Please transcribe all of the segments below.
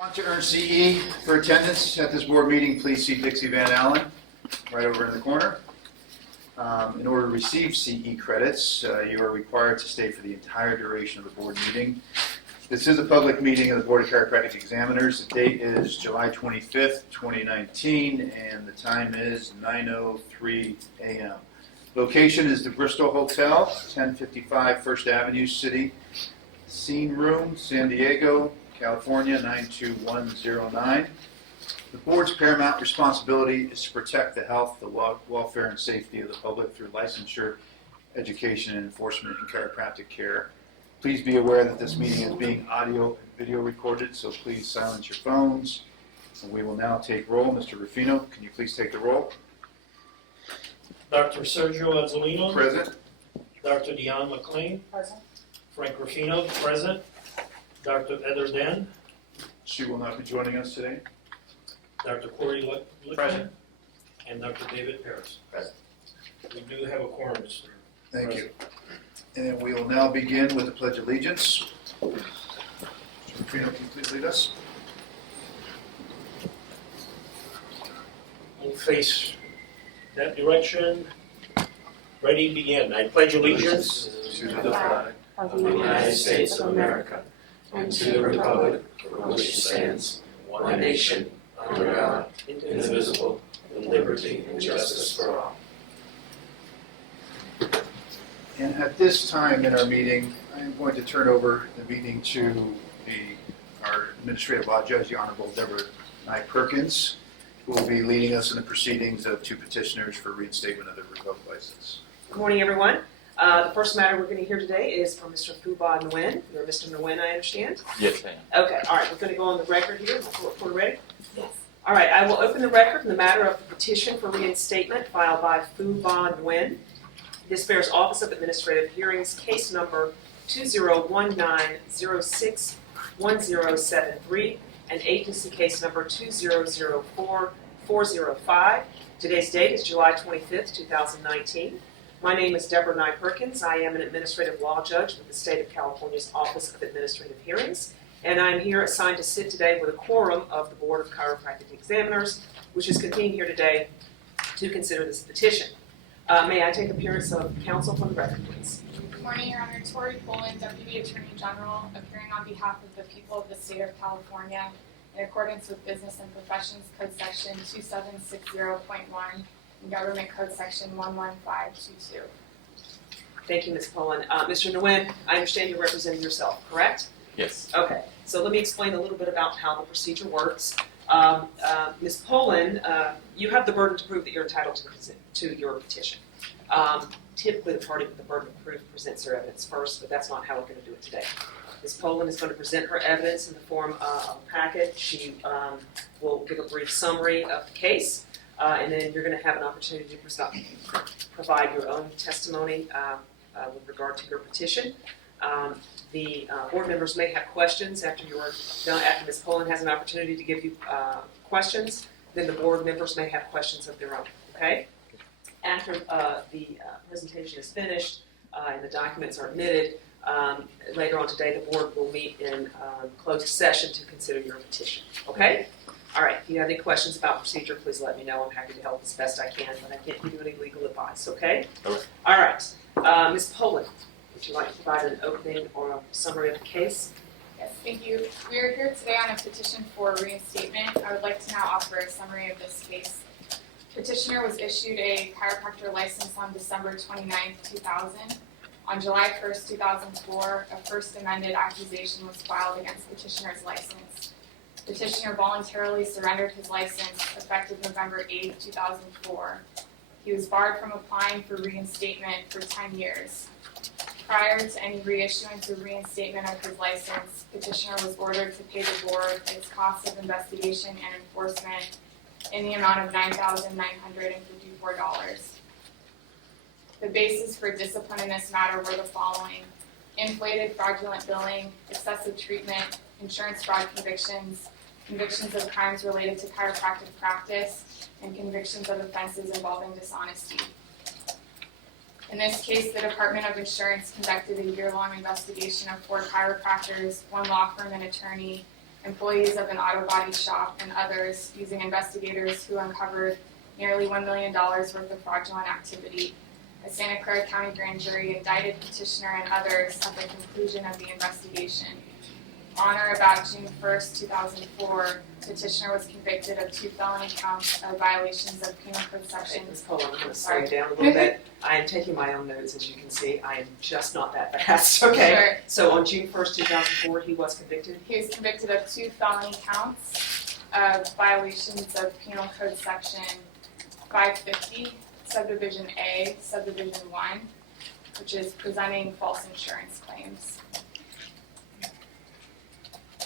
Want to earn CE for attendance at this board meeting, please see Dixie Van Allen right over in the corner. In order to receive CE credits, you are required to stay for the entire duration of the board meeting. This is a public meeting of the Board of Chiropractic Examiners. The date is July 25th, 2019, and the time is 9:03 a.m. Location is the Bristol Hotel, 1055 First Avenue, City Scene Room, San Diego, California, 92109. The board's paramount responsibility is to protect the health, the welfare, and safety of the public through licensure, education, and enforcement in chiropractic care. Please be aware that this meeting is being audio and video recorded, so please silence your phones. And we will now take roll. Mr. Rufino, can you please take the roll? Dr. Sergio Azzolino. Present. Dr. Dion McLean. Present. Frank Rufino, present. Dr. Heather Den. She will not be joining us today. Dr. Corey Lickman. Present. And Dr. David Paris. Present. We do have a quorum, Mr. Thank you. And we will now begin with the Pledge of Allegiance. Mr. Rufino, can you please lead us? We'll face that direction. Ready, begin. I pledge allegiance To the flag Of of the United States of America, and to the republic for which it stands, one nation, under God, indivisible, with liberty and justice for all. And at this time in our meeting, I am going to turn over the meeting to our Administrative Law Judge, the Honorable Deborah Nye Perkins, who will be leading us in the proceedings of two petitioners for reinstatement of their revoked license. Good morning, everyone. The first matter we're going to hear today is from Mr. Fuba Nguyen. You're Mr. Nguyen, I understand? Yes, ma'am. Okay, all right, we're going to go on the record here. Reporter ready? Yes. All right, I will open the record in the matter of the petition for reinstatement filed by Fuba Nguyen. This bears Office of Administrative Hearings, case number 2019-06-1073, and agency case number 2004-405. Today's date is July 25th, 2019. My name is Deborah Nye Perkins. I am an administrative law judge with the State of California's Office of Administrative Hearings, and I'm here assigned to sit today with a quorum of the Board of Chiropractic Examiners, which is convened here today to consider this petition. May I take appearance of counsel for the record, please? Good morning, Your Honor. Tori Poland, Deputy Attorney General, appearing on behalf of the people of the State of California in accordance with Business and Professions Code Section 2760.1 and Government Code Section 11522. Thank you, Ms. Poland. Mr. Nguyen, I understand you're representing yourself, correct? Yes. Okay, so let me explain a little bit about how the procedure works. Ms. Poland, you have the burden to prove that you're entitled to your petition. Typically, the party with the burden of proof presents their evidence first, but that's not how we're going to do it today. Ms. Poland is going to present her evidence in the form of a packet. She will give a brief summary of the case, and then you're going to have an opportunity to provide your own testimony with regard to your petition. The board members may have questions after Ms. Poland has an opportunity to give you questions. Then the board members may have questions of their own. Okay? After the presentation is finished and the documents are admitted, later on today the board will meet in closed session to consider your petition. Okay? All right. If you have any questions about procedure, please let me know. I'm happy to help as best I can, but I can't give you any legal advice. Okay? All right. All right. Ms. Poland, would you like to provide an opening or a summary of the case? Yes, thank you. We are here today on a petition for reinstatement. I would like to now offer a summary of this case. Petitioner was issued a chiropractor license on December 29, 2000. On July 1, 2004, a first amended accusation was filed against petitioner's license. Petitioner voluntarily surrendered his license effective November 8, 2004. He was barred from applying for reinstatement for 10 years. Prior to any reissuance or reinstatement of his license, petitioner was ordered to pay the board its cost of investigation and enforcement in the amount of $9,954. The basis for discipline in this matter were the following: inflated fraudulent billing, excessive treatment, insurance fraud convictions, convictions of crimes related to chiropractic practice, and convictions of offenses involving dishonesty. In this case, the Department of Insurance conducted a year-long investigation of 4 chiropractors, 1 law firm and attorney, employees of an auto body shop, and others using investigators who uncovered nearly $1 million worth of fraudulent activity. A Santa Clara County grand jury indicted petitioner and others at the conclusion of the investigation. On or about June 1st, 2004, petitioner was convicted of 2 felony counts of violations of penal code Ms. sections. Poland, I'm going to slow you down a little bit. I am taking my own notes, as you can see. I am just not that fast. Okay. Sure. So on June 1st, 2004, he was convicted. He was convicted of 2 felony counts of violations of penal code section 550, subdivision A, subdivision 1, which is presenting false insurance claims.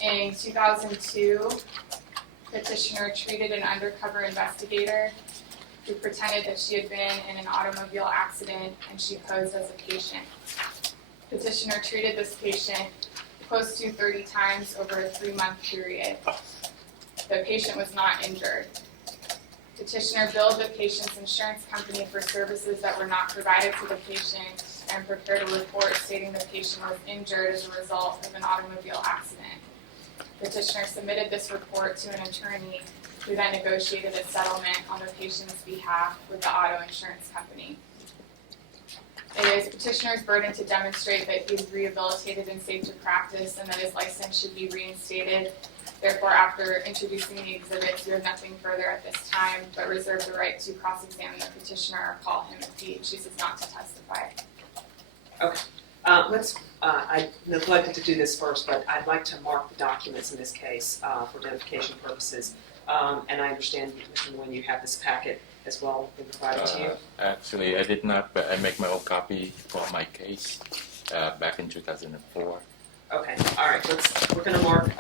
In 2002, petitioner treated an undercover investigator who pretended that she had been in an automobile accident and she posed as a patient. Petitioner treated this patient close to 30 times over a 3-month period. The patient was not injured. Petitioner billed the patient's insurance company for services that were not provided to the patient and prepared a report stating the patient was injured as a result of an automobile accident. Petitioner submitted this report to an attorney who then negotiated a settlement on the patient's behalf with the auto insurance company. It is petitioner's burden to demonstrate that he is rehabilitated and safe to practice and that his license should be reinstated. Therefore, after introducing the exhibits, we have nothing further at this time, but reserve the right to cross-examine the petitioner or call him if he chooses not to testify. I neglected to do this first, but I'd like to mark the documents in this case for identification purposes. And I understand, Mr. Nguyen, you have this packet as well been provided to you. Actually, I did not, but I make my own copy for my case back in 2004. Okay, all right, we're going to mark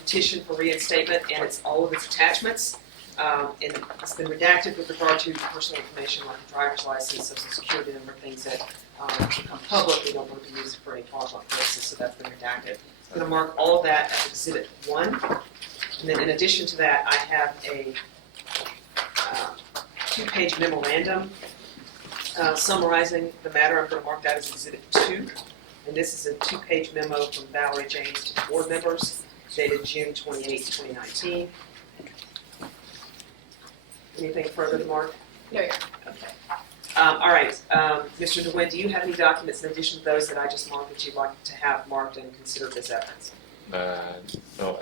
petition for reinstatement and all of its attachments. And it's been redacted with regard to personal information like a driver's license, social security number, things that become public. We don't want to use it for any fraudulent purposes, so that's been redacted. I'm going to mark all of that as Exhibit 1. And then in addition to that, I have a 2-page memorandum summarizing the matter. I'm going to mark that as Exhibit 2. And this is a 2-page memo from Valerie James to the board members dated June 28, 2019. Anything further to mark? No, you're Okay. All right, Mr. Nguyen, do you have any documents in addition to those that I just marked that you'd like to have marked and considered as evidence? No,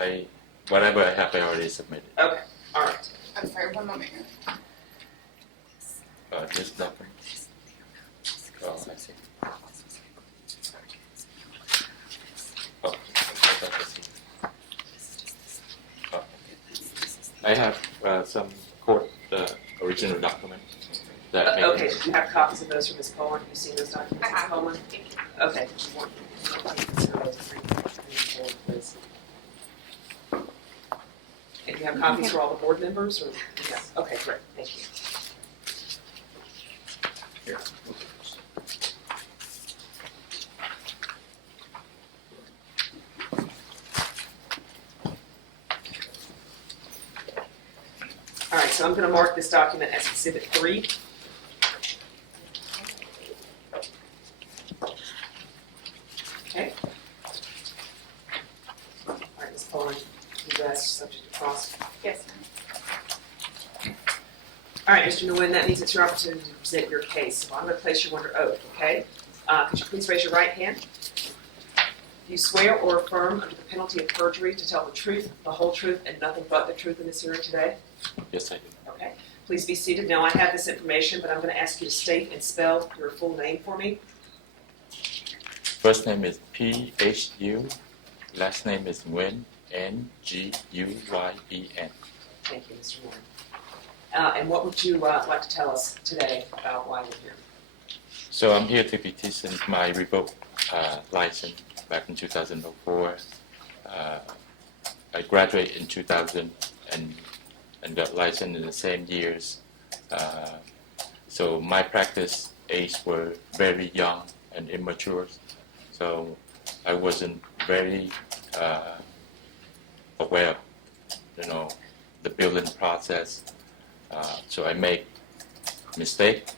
whatever I have, I already submitted. Okay, all right. I'm sorry, one moment. This document. Oh, I see. Oh, I see. Oh, okay. I have some court original document. That Okay, do you have copies of those from Ms. Poland? Have you seen those documents, I Ms. have. Poland? Okay. Do you want to consider those as forward, please? And you have copies for all the board members, or? Yeah. Okay, great, thank you. Here. All right, so I'm going to mark this document as Exhibit 3. Okay. All right, Ms. Poland, you asked subject to cross. Yes, ma'am. All right, Mr. Nguyen, that means it's your opportunity to present your case. So I'm going to place you under oath, okay? Could you please raise your right hand? Do you swear or affirm under the penalty of perjury to tell the truth, the whole truth, and nothing but the truth in this hearing today? Yes, I do. Okay. Please be seated. Now, I have this information, but I'm going to ask you to state and spell your full name for me. First name is P-H-U. Last name is Nguyen, N-G-U-Y-E-N. Thank you, Mr. Nguyen. And what would you like to tell us today about why you're here? So I'm here to petition my revoked license back in 2004. I graduated in 2000 and got licensed in the same years. So my practice age were very young and immature. So I wasn't very aware of, the billing process. So I make mistake,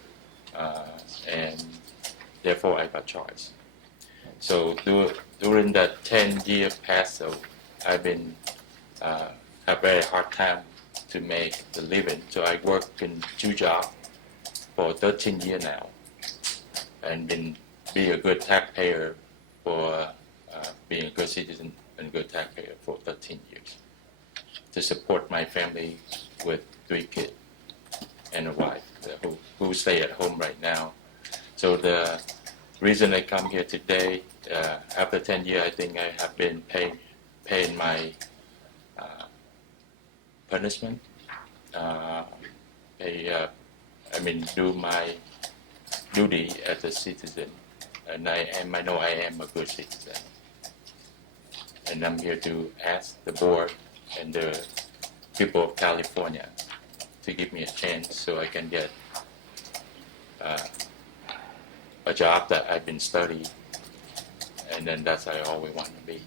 and therefore I got charged. So during that 10-year past, so I've been have very hard time to make the living. So I work in 2 jobs for 13 years now, and been be a good taxpayer for being a good citizen and good taxpayer for 13 years to support my family with 3 kids and a wife who stay at home right now. So the reason I come here today, after 10 years, I think I have been paying my punishment. Do my duty as a citizen, and I know I am a good citizen. And I'm here to ask the board and the people of California to give me a chance so I can get a job that I've been studying, and then that's I always want to be.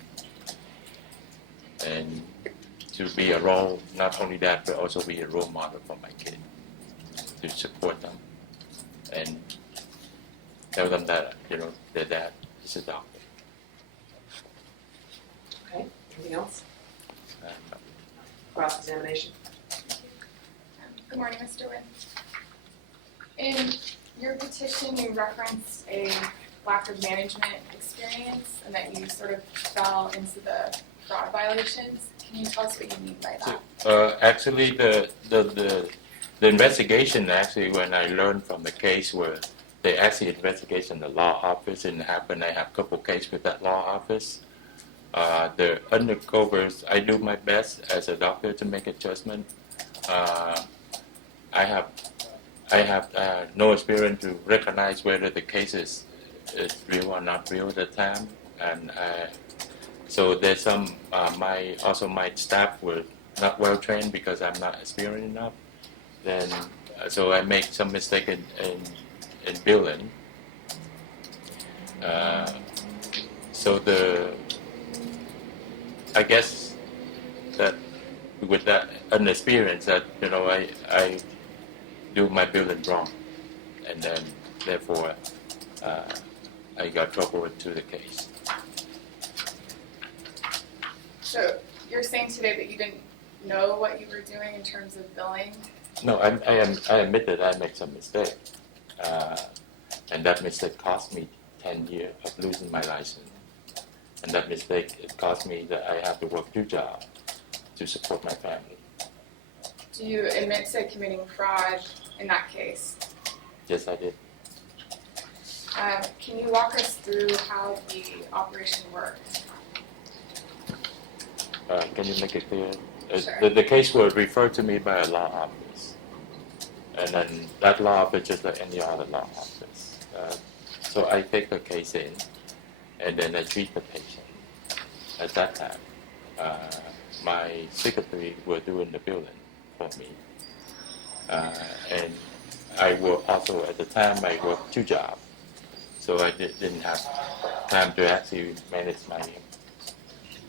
And to be a role, not only that, but also be a role model for my kids, to support them and tell them that, their dad is a doctor. Okay, anything else? And, Cross-examination? Good morning, Mr. Wynn. In your petition, you referenced a lack of management experience and that you sort of fell into the fraud violations. Can you tell us what you mean by that? Actually, the investigation, actually, when I learned from the case where they actually investigate in the law office, and I have a couple cases with that law office. The undercovers, I do my best as a doctor to make adjustment. I have no experience to recognize whether the case is real or not real at the time, and so there's some my staff were not well trained because I'm not experienced enough. Then so I make some mistake in billing. So I guess that with that inexperience that I do my billing wrong, and then therefore I got trouble into the case. So you're saying today that you didn't know what you were doing in terms of billing? No, I admit that I made some mistake, and that mistake cost me 10 years of losing my license. And that mistake, it cost me that I have to work 2 jobs to support my family. Do you admit to committing fraud in that case? Yes, I did. Can you walk us through how the operation worked? Can you make it clear? Sure. The case was referred to me by a law office, and then that law office just like any other law office. So I take the case in, and then I treat the patient. At that time, my secretary were doing the billing for me, and I work also at the time I worked 2 jobs, so I didn't have time to actually manage my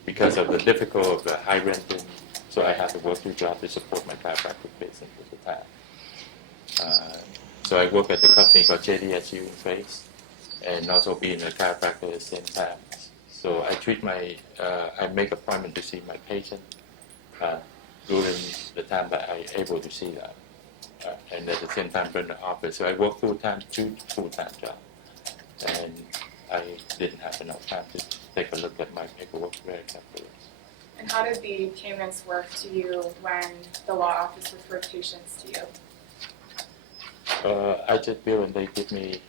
because of the difficulty of the high renting. So I had to work 2 jobs to support my chiropractic business at the time. So I work at the company called JDSU in Face, and also being a chiropractor at the same time. So I I make appointment to see my patient during the time that I'm able to see them, and at the same time run the office. So I work full-time, 2 full-time jobs, and I didn't have enough time to take a look at my paperwork very carefully. And how did the payments work to you when the law office referred patients to you? I just bill and they give me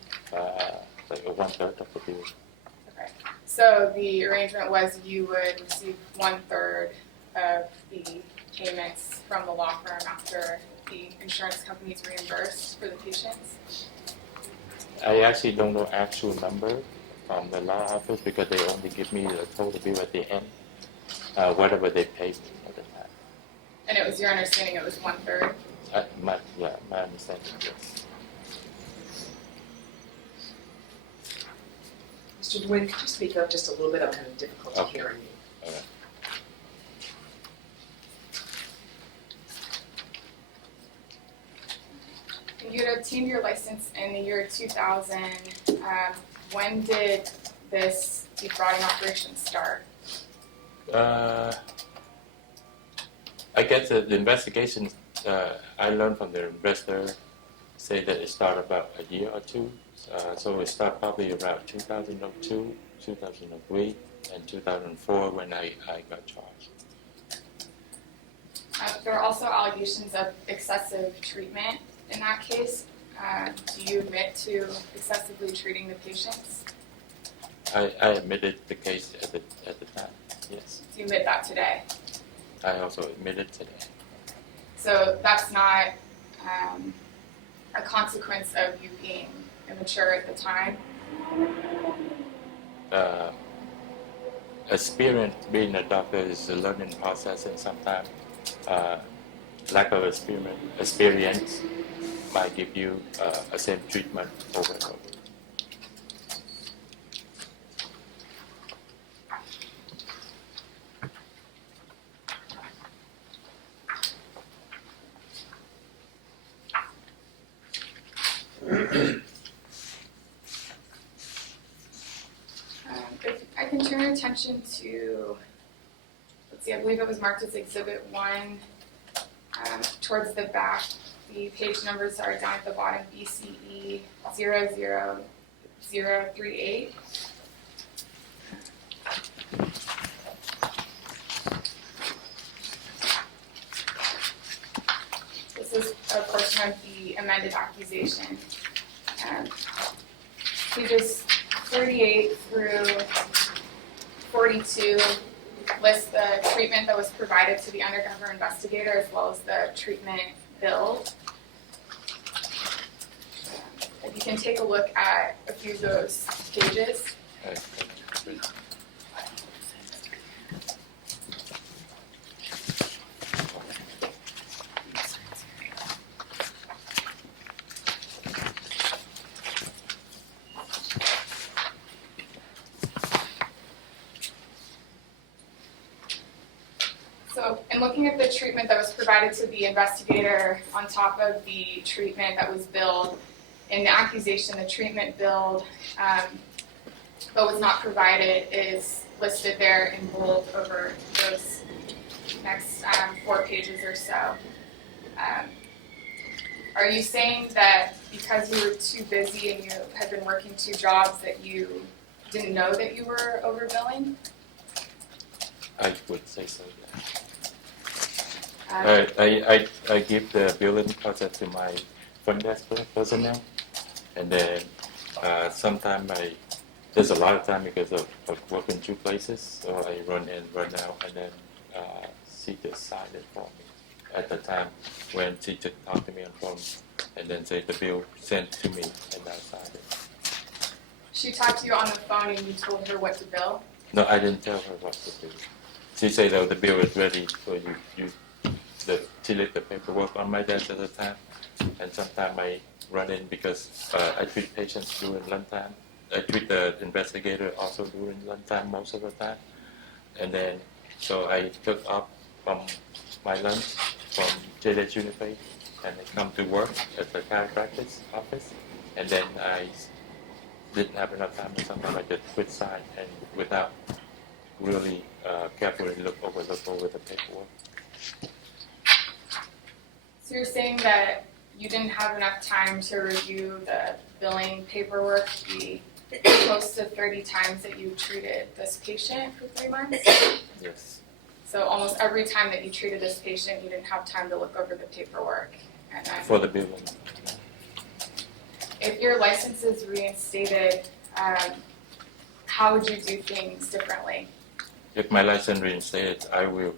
like a 1/3 of the bill. Okay. So the arrangement was you would receive 1/3 of the payments from the law firm after the insurance companies reimbursed for the patients? I actually don't know actual number from the law office because they only give me the total bill at the end, whatever they pay me at the time. And it was your understanding it was 1/3? My understanding, yes. Mr. DeWitt, could you speak up just a little bit? I'm having difficulty Okay. hearing you. You had obtained your license in the year 2000. When did this defrauding operation start? I guess the investigation I learned from the investor say that it started about a year or two. So it started probably around 2002, 2003, and 2004 when I got charged. There are also allegations of excessive treatment in that case. Do you admit to excessively treating the patients? I admitted the case at the time, yes. Do you admit that today? I also admitted today. So that's not a consequence of you being immature at the time? Experience being a doctor is a learning process, and sometimes lack of experience might give you a same treatment over and over. If I can turn your attention to, let's see, I believe it was marked as Exhibit 1 towards the back. The page numbers are down at the bottom, BCE 00038. This is a portion of the amended accusation. Pages 38 through 42 list the treatment that was provided to the undercover investigator as well as the treatment bill. If you can take a look at a few of those pages. So, in looking at the treatment that was provided to the investigator on top of the treatment that was billed, in the accusation, the treatment billed but was not provided is listed there in bold over those next 4 pages or so. Are you saying that because you were too busy and you had been working 2 jobs that you didn't know that you were overbilling? I would say so, yeah. Um, I give the billing process to my front desk personnel, and then sometimes there's a lot of time because of working 2 places, so I run in, run out, and then she just signed it for me at the time when she just talked to me on phone, and then say the bill sent to me, and I signed it. She talked to you on the phone and you told her what to bill? No, I didn't tell her what to do. She said that the bill is ready, so she left the paperwork on my desk at the time, and sometimes I run in because I treat patients during lunchtime. I treat the investigator also during lunchtime most of the time, and then so I took off from my lunch from JJ Unifaith, and I come to work at the chiropractic office, and then I didn't have enough time, and sometimes I just quit side and without really carefully look over the paperwork. So you're saying that you didn't have enough time to review the billing paperwork the close to 30 times that you treated this patient for 3 months? Yes. So almost every time that you treated this patient, you didn't have time to look over the paperwork. And then For the billing. if your license is reinstated, how would you do things differently? If my license reinstated, I will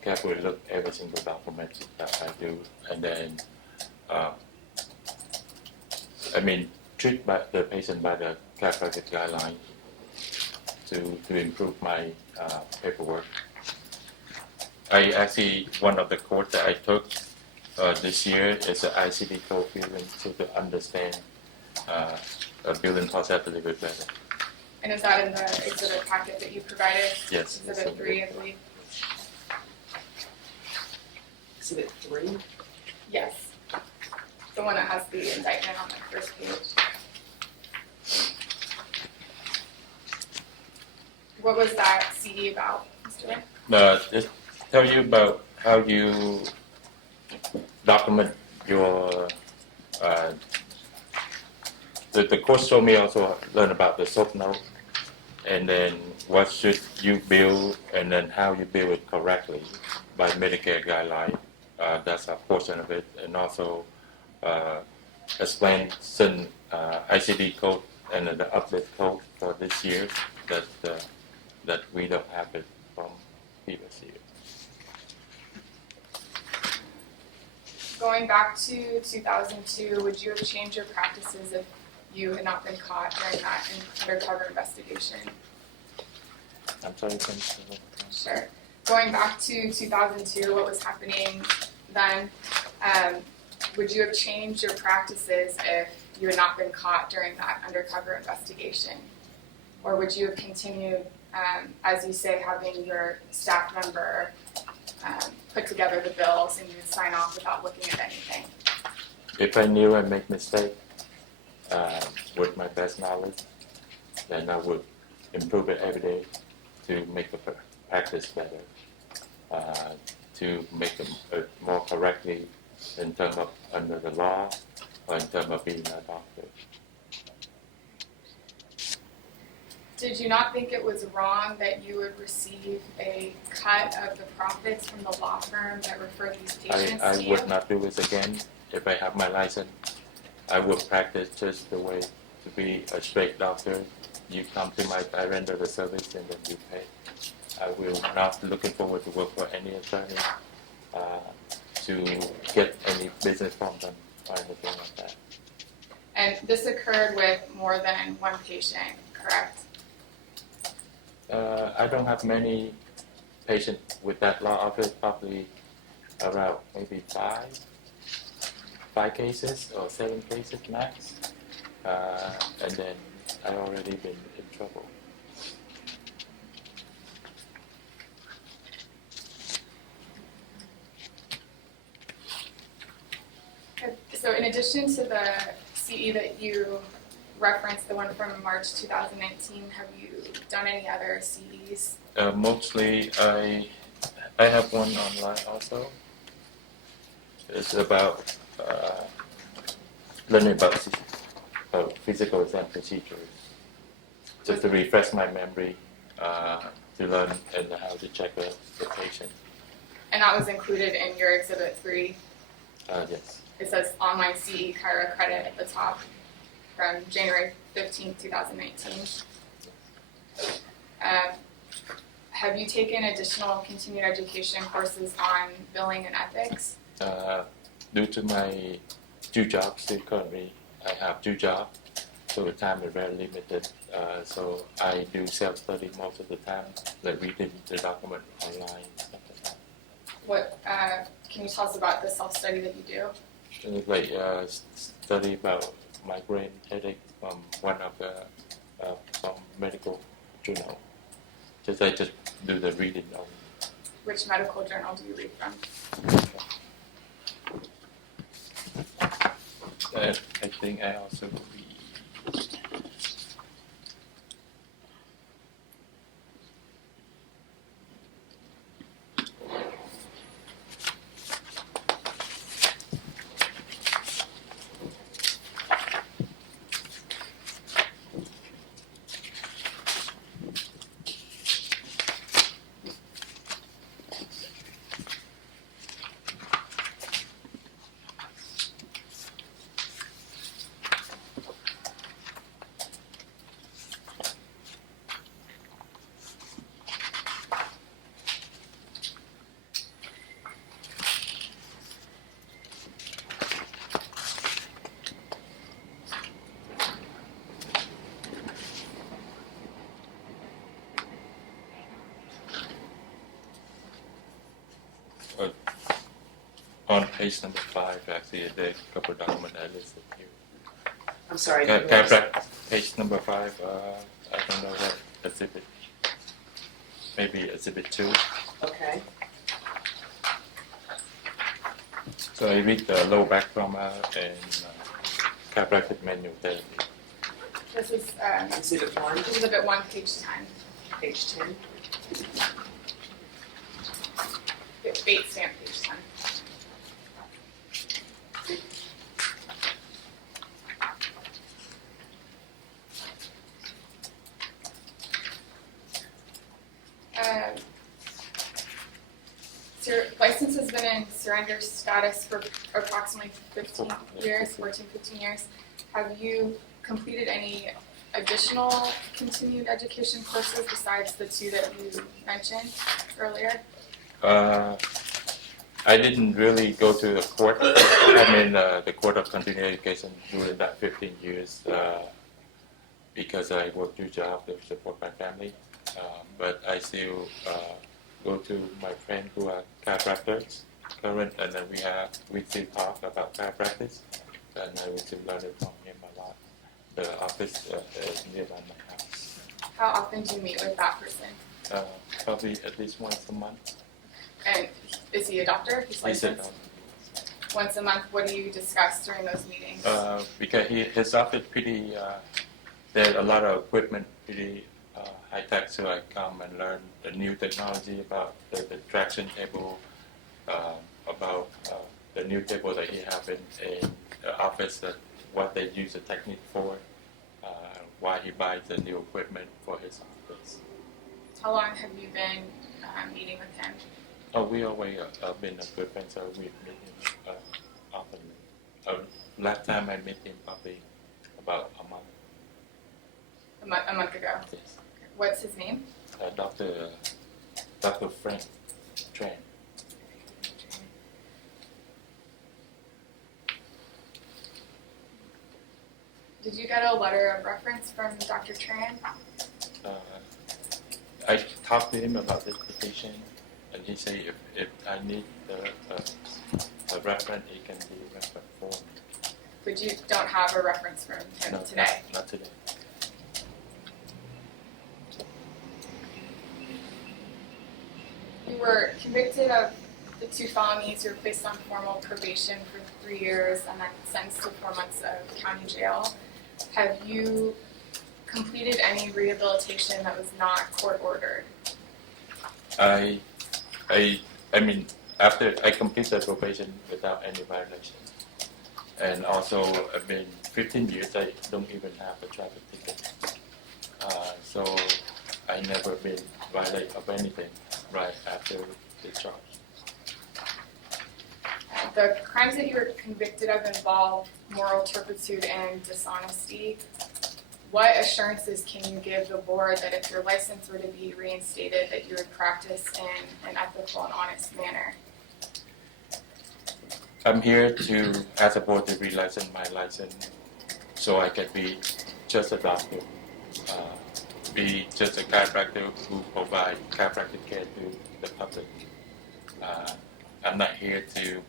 carefully look every single document that I do, and then treat the patient by the chiropractic guideline to improve my paperwork. One of the course that I took this year is the ICD code billing, so to understand a billing process a little bit better. And is that in the exhibit packet that you provided? Yes. Exhibit 3, I believe. Exhibit 3. Yes. The one that has the indictment on the first page. What was that CD about, Mr. Ray? Just tell you about how you document your the course told me also learn about the soap note, and then what should you bill, and then how you bill it correctly by Medicare guideline. That's a portion of it, and also explain certain ICD code and the update code for this year that we don't have it from previous year. Going back to 2002, would you have changed your practices if you had not been caught during that undercover investigation? I'm sorry, can you Sure. Going back to 2002, what was happening then, would you have changed your practices if you had not been caught during that undercover investigation? Or would you have continued, as you say, having your staff member put together the bills and you would sign off without looking at anything? If I knew I make mistake with my best knowledge, then I would improve it every day to make the practice better, to make them more correctly in terms of under the law or in terms of being a doctor. Did you not think it was wrong that you would receive a cut of the profits from the law firm that referred these patients to I you? would not do this again if I have my license. I would practice just the way to be a straight doctor. You come to I render the service and then you pay. I will not looking forward to work for any attorney to get any business from them or anything like that. And this occurred with more than one patient, correct? I don't have many patients with that law office, probably around maybe five cases or 7 cases max. And then I already been in trouble. So in addition to the CE that you referenced, the one from March 2019, have you done any other CEs? Mostly I have one online also. It's about learning about physical exam procedures, just to refresh my memory, to learn and how to check the patient. And that was included in your Exhibit 3. Yes. It says online CE Chiro credit at the top from January 15, 2019. Have you taken additional continued education courses on billing and ethics? Due to my 2 jobs, still currently I have 2 jobs, so the time is very limited. So I do self-study most of the time, like reading the document online, stuff like that. What can you tell us about the self-study that you do? It's like study about migraine headache from one of the from medical journal. I just do the reading on. Which medical journal do you read from? I think I also read. On page number 5, actually, there are a couple of documents I listed here. I'm sorry. Chiropractic, page number 5, I don't know what exhibit. Maybe exhibit 2. Okay. So I read the low back trauma and chiropractic manual therapy. This is Exhibit 1, Exhibit 1, page 10. page 10. date stamp, page 10. So your license has been in surrender status for approximately 15 years, 14, 15 years. Have you completed any additional continued education courses besides the two that you mentioned earlier? I didn't really go to the court. The court of continuing education during that 15 years because I worked 2 jobs to support my family. But I still go to my friend who are chiropractors current, and then we still talk about chiropractic, and I still learn it from him a lot. The office is nearby my house. How often do you meet with that person? Probably at least once a month. And is he a doctor? He's He said, licensed? Once a month. What do you discuss during those meetings? because his office pretty, there's a lot of equipment pretty high tech, so I come and learn the new technology about the traction table, about the new table that he have in the office, that what they use the technique for, why he buys the new equipment for his office. How long have you been meeting with him? Oh, we always been a good friend, so we meet him often. Last time I met him probably about a month. A month ago. Yes. What's his name? Dr. Frank Tran. Did you get a letter of reference from Dr. Tran? I talked to him about this petition, and he said if I need a reference, he can be reference for me. But you don't have a reference from him No, today? Not today. You were convicted of the 2 felonies. You were placed on formal probation for 3 years and then sentenced to 4 months of county jail. Have you completed any rehabilitation that was not court ordered? I mean, after I completed probation without any violation, and also I've been 15 years. I don't even have a traffic ticket, so I never been violated of anything right after the charge. The crimes that you were convicted of involve moral turpitude and dishonesty. What assurances can you give the board that if your license were to be reinstated, that you would practice in an ethical and honest manner? I'm here to ask the board to relicense my license so I can be just a doctor, be just a chiropractor who provide chiropractic care to the public. I'm not here to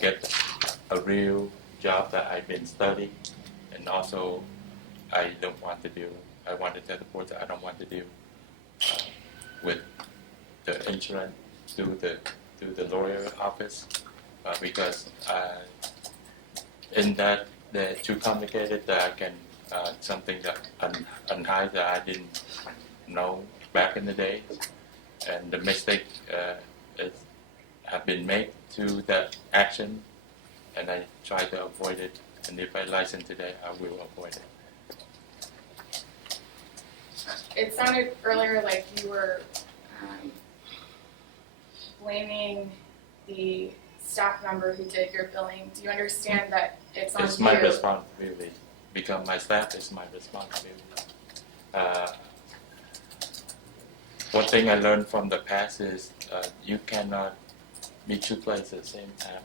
get a real job that I've been studying, and also I want to tell the board that I don't want to do with the insurance through the lawyer office, because in that they're too complicated that I can something that unhide that I didn't know back in the days, and the mistake have been made to that action, and I try to avoid it. And if I license today, I will avoid it. It sounded earlier like you were blaming the staff member who did your billing. Do you understand that it's on you? It's my responsibility. Because my staff is my responsibility. One thing I learned from the past is you cannot be 2 places at the same time.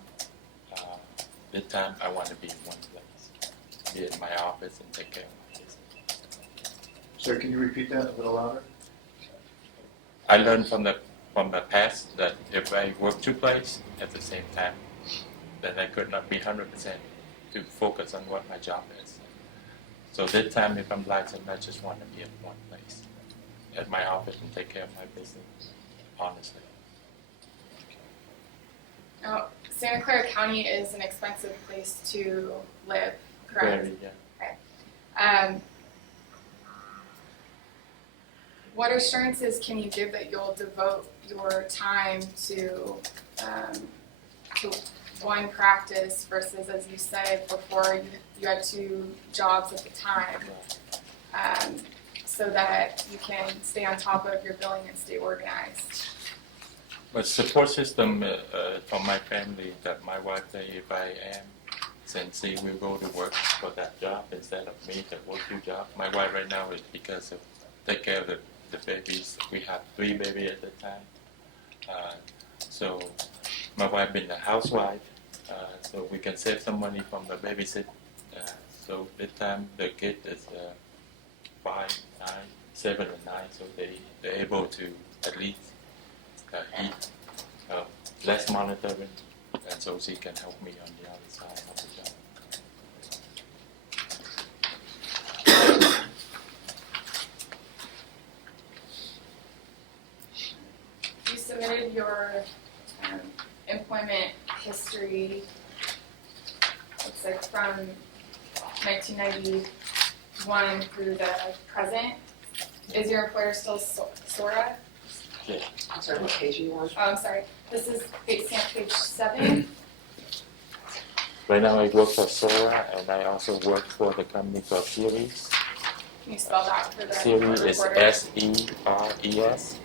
This time I want to be in one place, be in my office and take care of my business. Sir, can you repeat that a little louder? I learned from the past that if I work 2 places at the same time, then I could not be 100% to focus on what my job is. So this time, if I'm licensed, I just want to be in one place, at my office, and take care of my business, honestly. Now, Santa Clara County is an expensive place to live, correct? Very, yeah. What assurances can you give that you'll devote your time to one practice versus, as you said before, you had 2 jobs at the time, so that you can stay on top of your billing and stay organized. But support system from my family that my wife say if I am, since she will go to work for that job instead of me that work 2 jobs. My wife right now is because of take care of the babies. We have 3 babies at the time. So my wife been a housewife, so we can save some money from the babysit. So this time the kid is 5, 9, 7 and 9, so they're able to at least eat less monitoring, and so she can help me on the other side of the job. You submitted your employment history, looks like from 1991 through the present. Is your employer still Sora? I'm sorry, what page are you on? Oh, I'm sorry. This is page 7. Right now I work for Sora, and I also work for the company called Series. Can you spell that for the Series is recorder? SERES.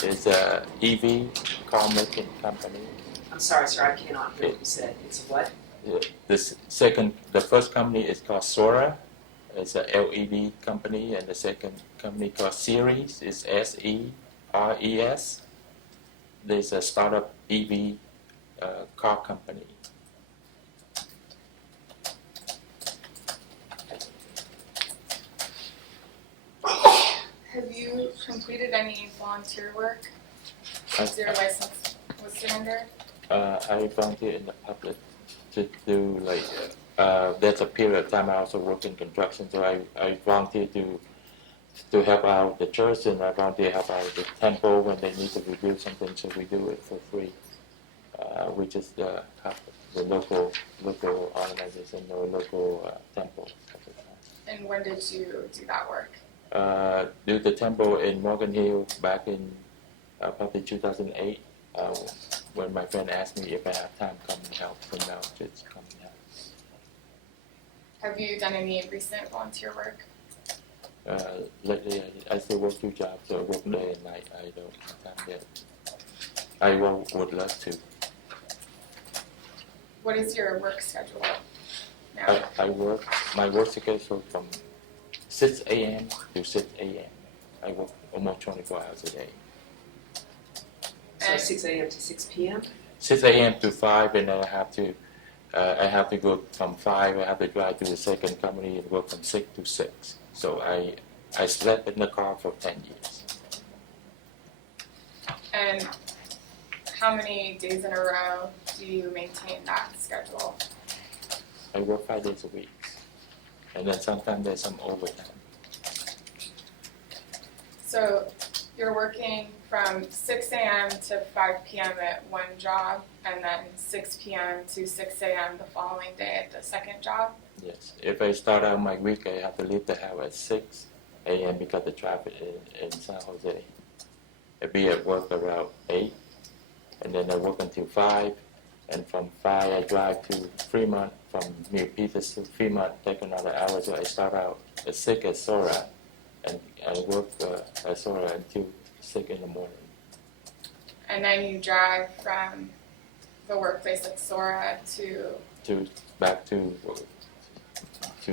It's a EV car making company. I'm sorry, sir, I cannot hear what you said. It's a what? The first company is called Sora. It's a LED company, and the second company called Series is SERES. There's a startup EV car company. Have you completed any volunteer work since your license was surrendered? I volunteer in the public to do there's a period of time I also work in construction, so I volunteer to help out the church, and I volunteer help out the temple when they need to rebuild something, so we do it for free. We just help the local organization or local temple. And when did you do that work? Do the temple in Morgan Hill back in probably 2008, when my friend asked me if I have time, come and help, so now just come and help. Have you done any recent volunteer work? Lately, I still work 2 jobs, so I work day and night. I don't have time yet. I would love to. What is your work schedule now? My work schedule from 6 a.m. to 6 a.m. I work almost 24 hours a day. So 6 a.m. to 6 p.m.? 6 a.m. to 5, and then I have to go from 5. I have to drive to the second company and work from 6 to 6. So I slept in the car for 10 years. And how many days in a row do you maintain that schedule? I work 5 days a week, and then sometimes there's some overtime. So you're working from 6 a.m. to 5 p.m. at one job, and then 6 p.m. to 6 a.m. the following day at the second job? Yes. If I start out my week, I have to leave the house at 6 a.m. because the traffic in San Jose. I'll be at work around 8, and then I work until 5, and from 5 I drive to Fremont, from Milpitas to Fremont, take another hour. So I start out at 6 at Sora, and I work at Sora until 6 in the morning. And then you drive from the workplace at Sora Back to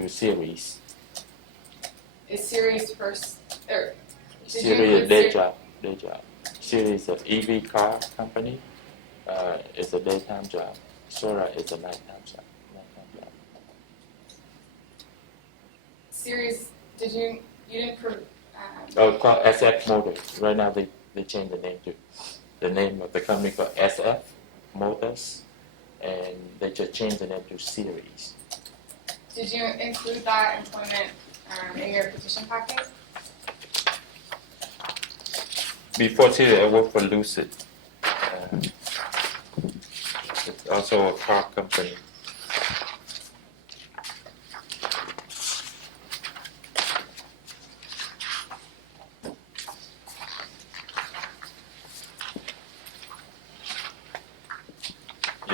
Series. is Series first, or did you Series include day job. Series is an EV car company. It's a daytime job. Sora is a nighttime job. Series, you didn't Called SF Motors. Right now they changed the name of the company called SF Motors, and they just changed the name to Series. did you include that employment in your petition packet? Before Series, I worked for Lucid. It's also a car company.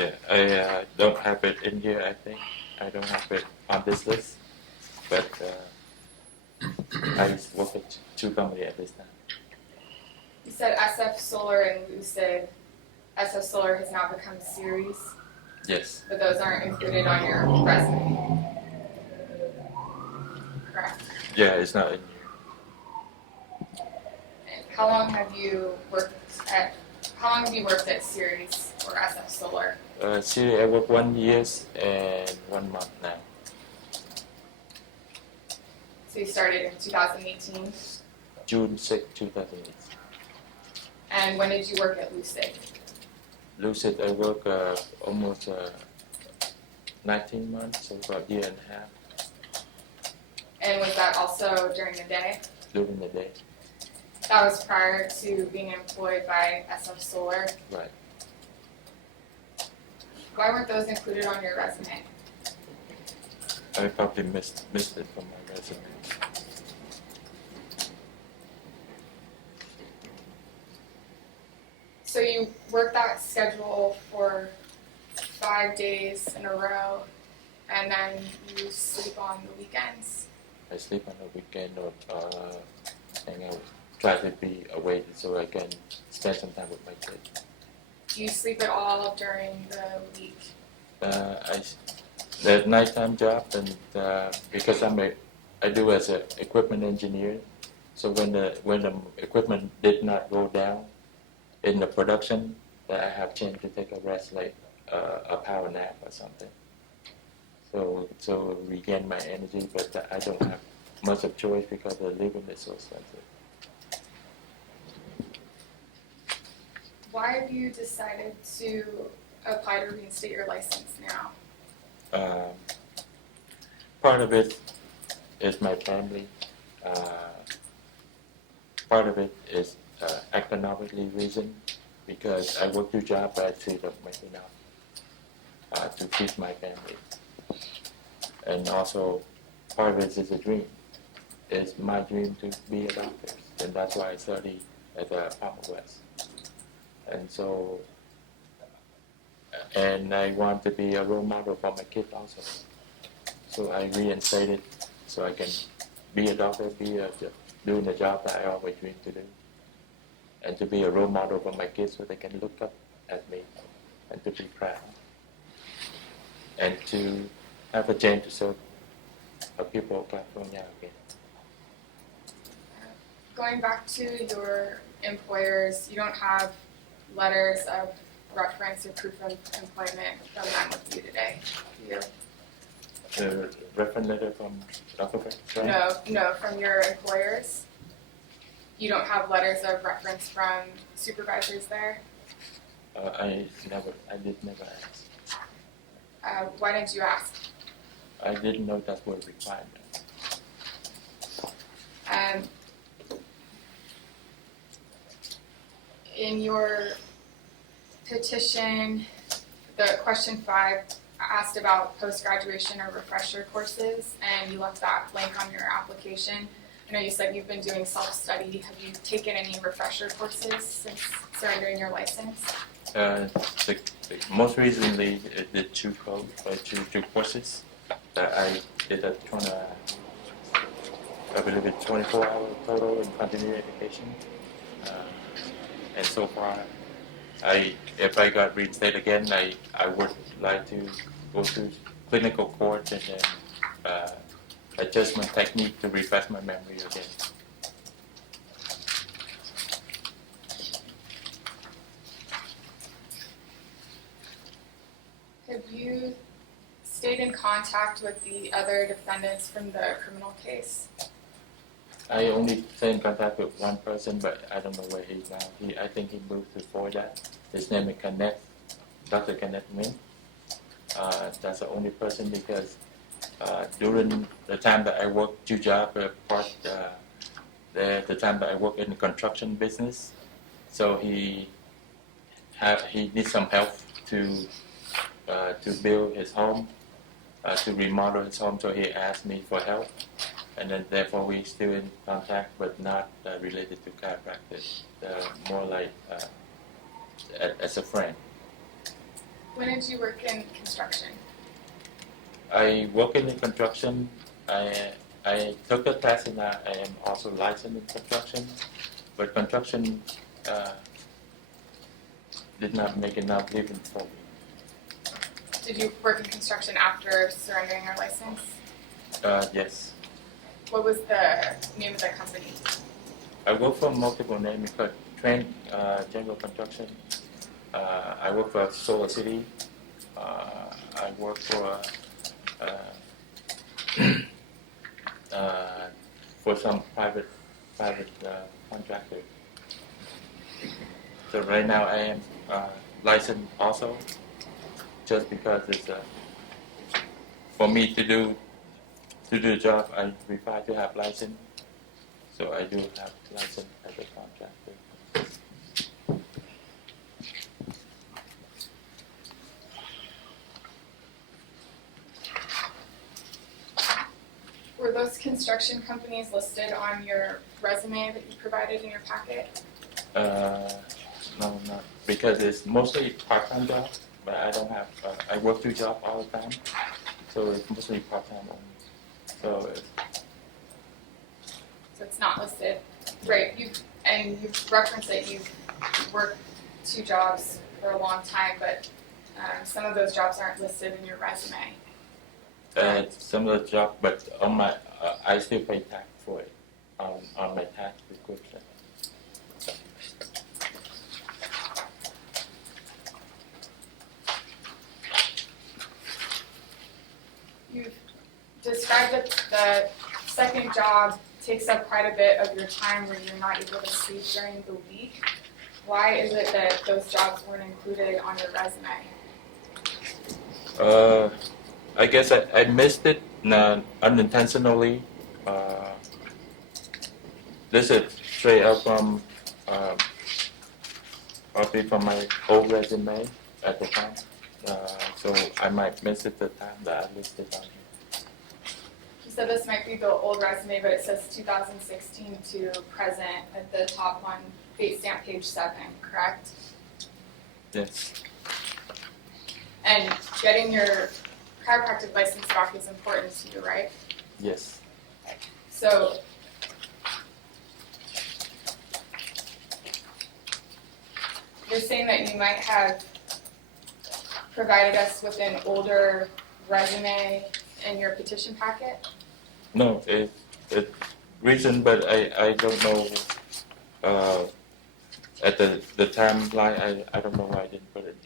Yeah, I don't have it in here, I think. I don't have it on this list. But I work at two companies at this time. You said SF Solar and Lucid. SF Solar has now become Series, Yes, but those aren't included on your resume. Correct. yeah, it's not in here. And how long have you worked at Series or SF Solar? See, I work 1 year and 1 month now. So you started in 2018. June 6, 2008. And when did you work at Lucid? Lucid, I work almost 19 months, so about a year and a half And was that also during the day? during the day. That was prior to being employed by SF Solar. Right. Why weren't those included on your resume? I probably missed it from my resume. So you work that schedule for 5 days in a row, and then you sleep on the weekends. I sleep on the weekend or hang out, try to be awake so I can spend some time with my kids. Do you sleep at all during the week? The nighttime job, and because I do as an equipment engineer, so when the equipment did not go down in the production, I have chance to take a rest, like a power nap or something. So regain my energy, but I don't have much of choice because the living is so expensive. Why have you decided to apply to reinstate your license now? Part of it is my family. Part of it is economically reason because I work 2 jobs, but I still don't make enough to feed my family. And also, part of it is a dream. It's my dream to be a doctor, and that's why I study at Palm West. And so, and I want to be a role model for my kids also. So I reinstated so I can be a doctor, doing the job that I always dreamed to do, and to be a role model for my kids so they can look up at me and to be proud, and to have a chance to serve the people of California again. Going back to your employers, you don't have letters of reference or proof of employment from them with you today, do you? The reference letter from Dr. Beck? No, from your employers? You don't have letters of reference from supervisors there? I did never ask. Why didn't you ask? I didn't know that was required. In your petition, the question 5 asked about post-graduation or refresher courses, and you left that blank on your application. I know you said you've been doing self-study. Have you taken any refresher courses since surrendering your license? Most recently, I did 2 courses that I did I believe it's 24-hour total in continuing education. And so far, if I got reinstated again, I would like to go to clinical course and then adjustment technique to refresh my memory again. Have you stayed in contact with the other defendants from the criminal case? I only stay in contact with one person, but I don't know where he's now. I think he moved to Florida. His name is Dr. Kenneth Min. That's the only person because during the time that I worked 2 jobs, the time that I worked in the construction business, so he needs some help to build his home, to remodel his home. So he asked me for help, and then therefore we still in contact, but not related to chiropractic. More like as a friend. When did you work in construction? I work in the construction. I took a test and I am also licensed in construction, but construction did not make enough living for me. Did you work in construction after surrendering your license? Yes, What was the name of the company? I work for multiple names, but Trend General Construction. I work for Solar City. I work for some private contractor. So right now I am licensed also, just because it's for me to do the job I require to have license. So I do have license as a contractor. Were those construction companies listed on your resume that you provided in your packet? No, not because it's mostly part-time job, but I don't have. I work 2 jobs all the time, so it's mostly part-time only. So So it's not listed. Right, you've referenced that you've worked 2 jobs for a long time, but some of those jobs aren't listed in your resume. some of the job, but on my I still pay tax for it on my tax description. You've described that the second job takes up quite a bit of your time where you're not able to sleep during the week. Why is it that those jobs weren't included on your resume? I guess I missed it unintentionally. This is straight up from probably from my old resume at the time. So I might miss it the time that I listed on here. You said this might be the old resume, but it says 2016 to present at the top one, date stamp page 7, correct? Yes. And getting your chiropractic license back is important to you, right? Yes. So you're saying that you might have provided us with an older resume in your petition packet? No, it's recent, but I don't know. At the timeline, I don't know why I didn't put it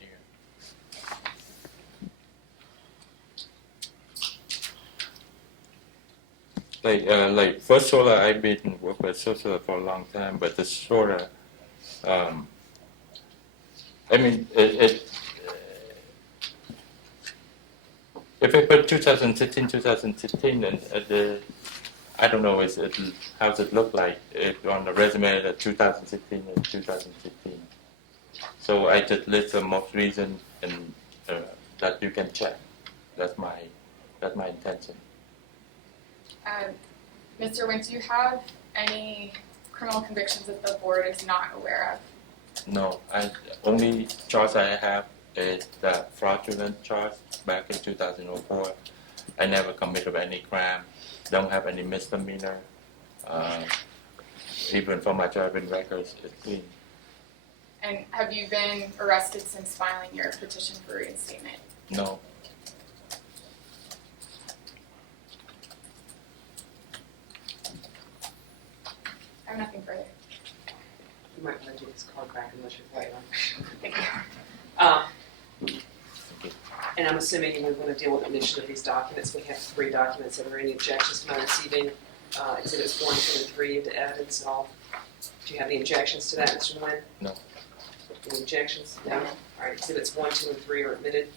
here. Like First Solar, I've been working with First Solar for a long time, but the shorter, I mean, if I put 2016, and I don't know, how's it look like if on the resume that 2016 and 2015. So I just list the most recent and that you can check. That's my intention. Mr. Wynn, do you have any criminal convictions that the board is not aware of? No, only charge I have is the fraudulent charge back in 2004. I never committed any crime. Don't have any misdemeanor. Even for my driving records, it's clean. And have you been arrested since filing your petition for reinstatement? No. I have nothing further. You might want to do this card back unless you're playing on. Thank you. And I'm assuming we want to deal with initially these documents. We have 3 documents. Are there any objections to my receiving exhibits 1, 2, and 3 into evidence and all? Do you have any objections to that, Mr. Nguyen? No. Any objections? No. All right, exhibits 1, 2, and 3 are admitted.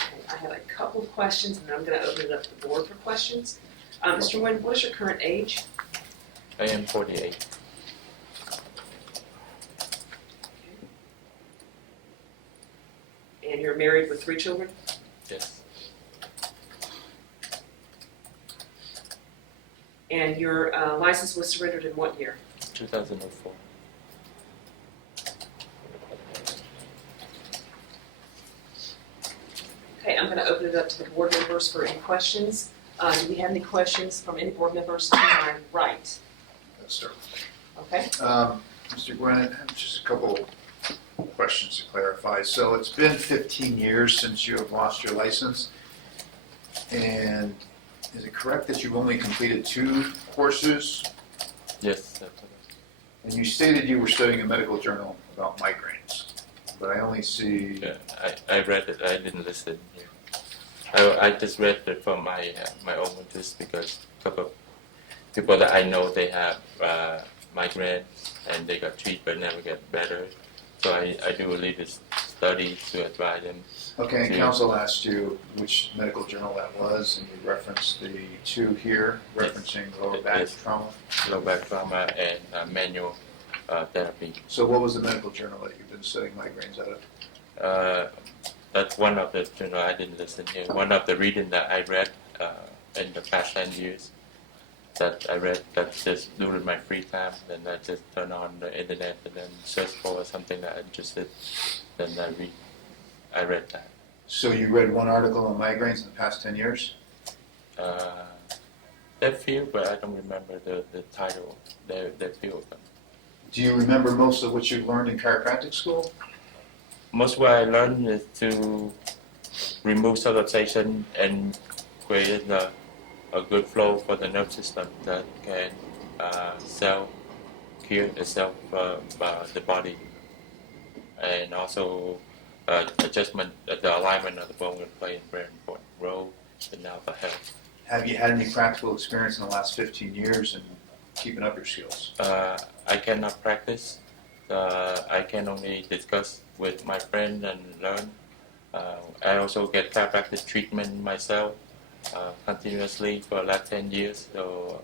Okay, I have a couple of questions, and then I'm going to open it up to the board for questions. Mr. Nguyen, what is your current age? I am 48. And you're married with 3 children? Yes. And your license was surrendered in what year? 2004. Okay, I'm going to open it up to the board members for any questions. Do we have any questions from any board members to my right? Let's start. Okay. Mr. Gwinnett, I have just a couple questions to clarify. So it's been 15 years since you have lost your license, and is it correct that you've only completed 2 courses? Yes, that's correct. And you stated you were studying a medical journal about migraines, but I only see. Yeah, I read it. I didn't listen. I just read it from my own interest because a couple of people that I know they have migraine and they got treated but never get better. So I do a little study to advise them. Okay, and Yeah. counsel asked you which medical journal that was, and you referenced the 2 here, referencing lower back Yes. trauma. Low back trauma and manual therapy. So what was the medical journal that you've been studying migraines out of? That's one of the, I didn't listen here. One of the reading that I read in the past 10 years that I read that just during my free time. Then I just turn on the internet and then search for something that I'm interested. Then I read that. So you read one article on migraines in the past 10 years? There are few, but I don't remember the title. There are few of them. Do you remember most of what you learned in chiropractic school? Most of what I learned is to remove subluxation and create a good flow for the nerve system that can self-cure itself, the body. And also adjustment, the alignment of the bone will play a very important role in our health. Have you had any practical experience in the last 15 years in keeping up your skills? I cannot practice. I can only discuss with my friend and learn. I also get chiropractic treatment myself continuously for the last 10 years. So,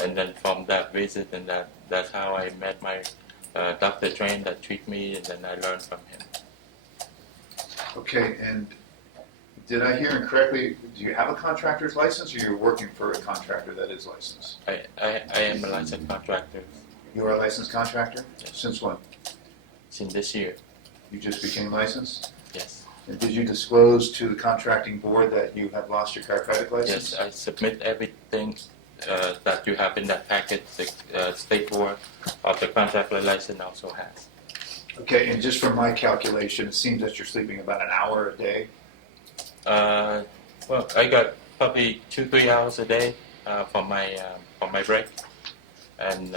and then from that visit, and that's how I met my doctor trained that treat me, and then I learned from him. Okay, and did I hear incorrectly, do you have a contractor's license or you're working for a contractor that is licensed? I am a licensed contractor You are a licensed contractor? Yes. Since when? since this year. You just became licensed? Yes. And did you disclose to the contracting board that you have lost your chiropractic license? Yes, I submit everything that you have in that packet. The state board of the contractor license also has. Okay, and just from my calculation, it seems that you're sleeping about an hour a day. Well, I got probably 2-3 hours a day for my break, and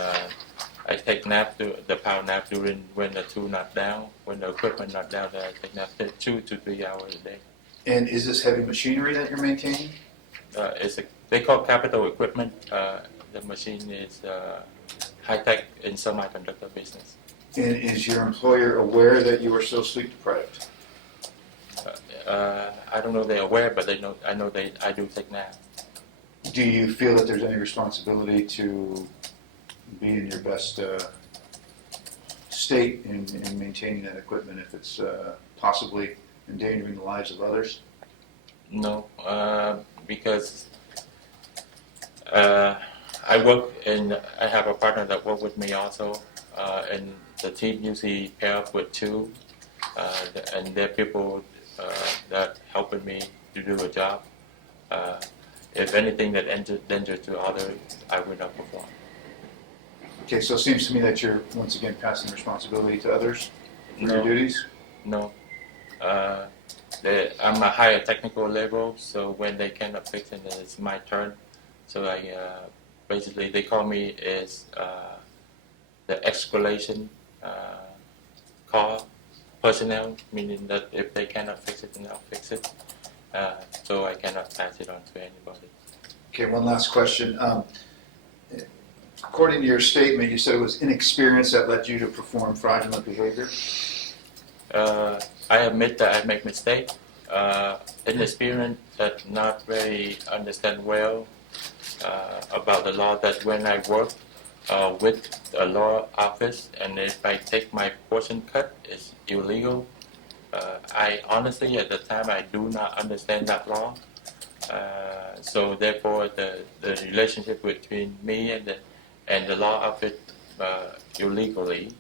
I take the power nap during when the tool not down, when the equipment not down. Then I take nap 2 to 3 hours a day. And is this heavy machinery that you're maintaining? They call capital equipment. The machine is high tech in semiconductor business. And is your employer aware that you are so sleep deprived? I don't know they're aware, but they know. I know I do take naps. Do you feel that there's any responsibility to be in your best state in maintaining that equipment if it's possibly endangering the lives of others? No, because I work and I have a partner that work with me also, and the team usually pair up with 2, and they're people that helping me to do a job. If anything that danger to others, I would not perform. Okay, so it seems to me that you're once again passing responsibility to others for your No. duties? No. I'm a higher technical level, so when they cannot fix it, then it's my turn. So I basically they call me as the escalation call personnel, meaning that if they cannot fix it, then I'll fix it. So I cannot pass it on to anybody. Okay, one last question. According to your statement, you said it was inexperience that led you to perform fraudulent behavior? I admit that I make mistakes. Inexperience that not very understand well about the law, that when I work with a law office and if I take my portion cut, it's illegal. I honestly at the time I do not understand that law. So therefore the relationship between me and the law office illegally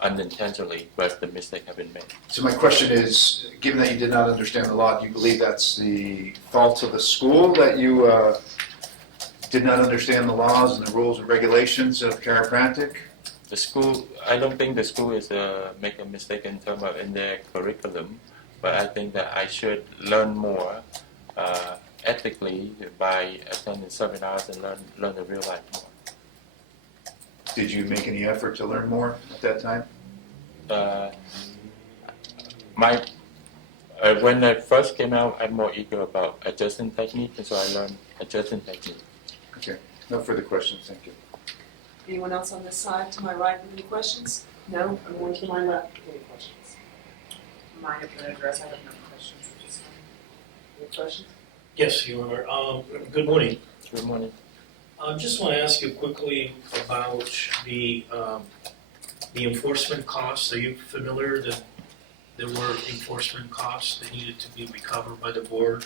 unintentionally, but the mistake have been made. So my question is, given that you did not understand the law, do you believe that's the fault of the school, that you did not understand the laws and the rules and regulations of chiropractic? The school, I don't think the school is make a mistake in terms of in their curriculum, but I think that I should learn more ethically by attending seminars and learn the real life more. Did you make any effort to learn more at that time? When I first came out, I'm more eager about adjusting technique, and so I learned adjusting technique. Okay, no further questions, thank you. Anyone else on this side to my right with any questions? No? I'm going to my left with any questions. Mine have been addressed, I have no questions at this time. Any questions? Yes, Your Honor. Good morning. Good morning. I just want to ask you quickly about the enforcement costs. Are you familiar that there were enforcement costs that needed to be recovered by the board?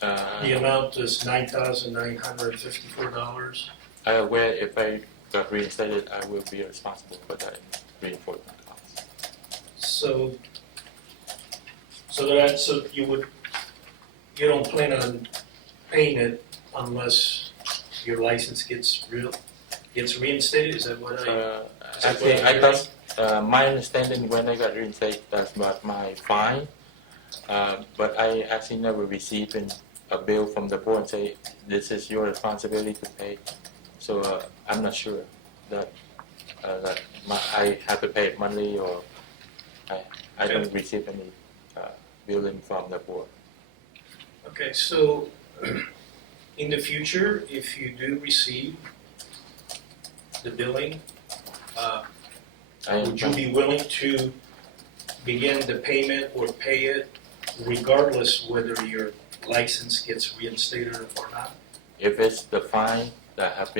The amount is $9,954. Where if I got reinstated, I will be responsible for that reinforcement cost. So you don't plan on paying it unless your license gets reinstated? Is that what I thought my understanding when I got reinstated, that's my fine. But I actually never received a bill from the board and say this is your responsibility to pay. So I'm not sure that I have to pay it monthly, or I don't receive any billing from the board. Okay, so in the future, if you do receive the billing, would you be willing to begin the payment or pay it regardless whether your license gets reinstated or not? If it's the fine that have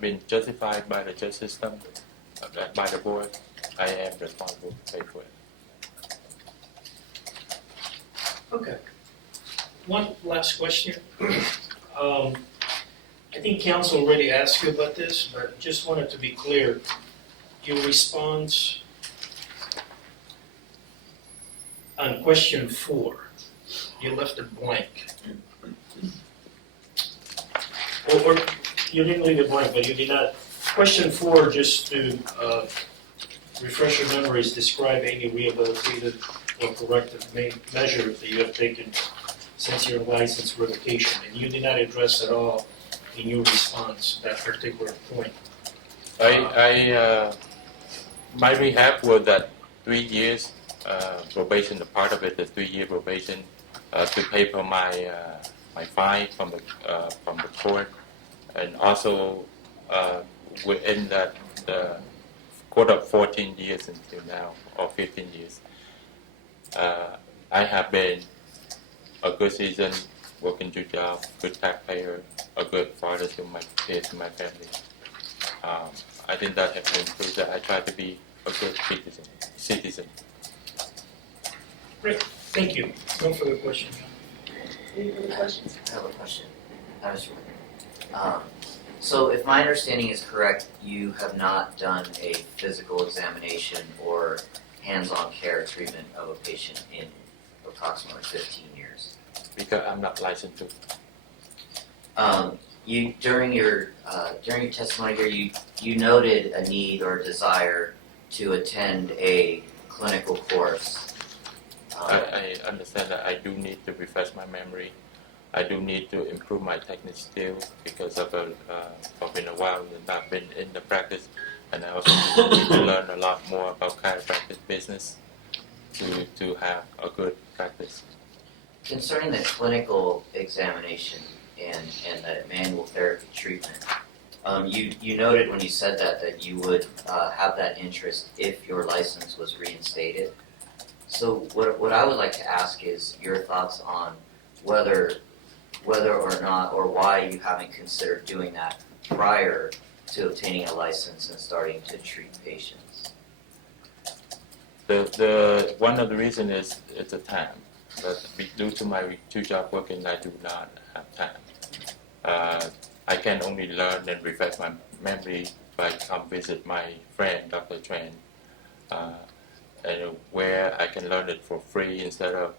been justified by the justice system, by the board, I am responsible to pay for it. Okay. One last question. I think council already asked you about this, but just wanted to be clear. Your response on question 4, you left it blank. Or you didn't leave it blank, but you did not. Question 4, just to refresh your memories, describe any rehabilitative or corrective measures that you have taken since your license revocation, and you did not address at all in your response that particular point. My rehab was that 3 years probation. The part of it, the 3-year probation, to pay for my fine from the court, and also within that the court of 14 years until now, or 15 years. I have been a good citizen, working 2 jobs, good taxpayer, a good father to my kids and my family. I think that has been proved that I try to be a good citizen. Great, thank you. No further questions. Any other questions? I have a question. So if my understanding is correct, you have not done a physical examination or hands-on care treatment of a patient in approximately 15 years. Because I'm not licensed to. During your testimony here, you noted a need or desire to attend a clinical course. I understand that I do need to refresh my memory. I do need to improve my technical skills because of been a while and I've been in the practice, and I also need to learn a lot more about chiropractic business to have a good practice. Concerning the clinical examination and the manual therapy treatment, you noted when you said that you would have that interest if your license was reinstated. So what I would like to ask is your thoughts on whether or not, or why you haven't considered doing that prior to obtaining a license and starting to treat patients. The one of the reasons is it's the time. But due to my 2 job working, I do not have time. I can only learn and refresh my memory I come visit my friend, Dr. Tran, and where I can learn it for free instead of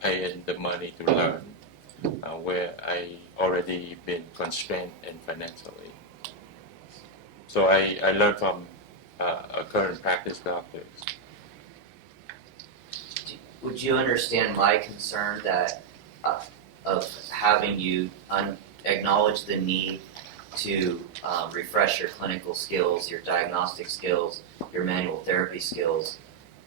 paying the money to learn, where I already been constrained in financially. So I learned from a current practice doctors. Would you understand my concern that of having you acknowledge the need to refresh your clinical skills, your diagnostic skills, your manual therapy skills,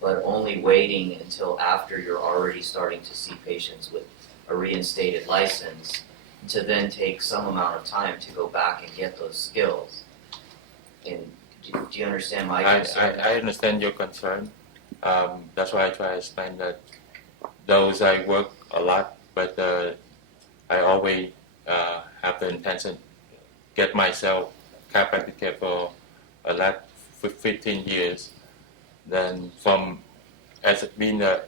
but only waiting until after you're already starting to see patients with a reinstated license to then take some amount of time to go back and get those skills? And do you understand my concern? I understand your concern. That's why I try to explain that those I work a lot, but I always have the intention get myself chiropractic care for a lot for 15 years. Then from as being a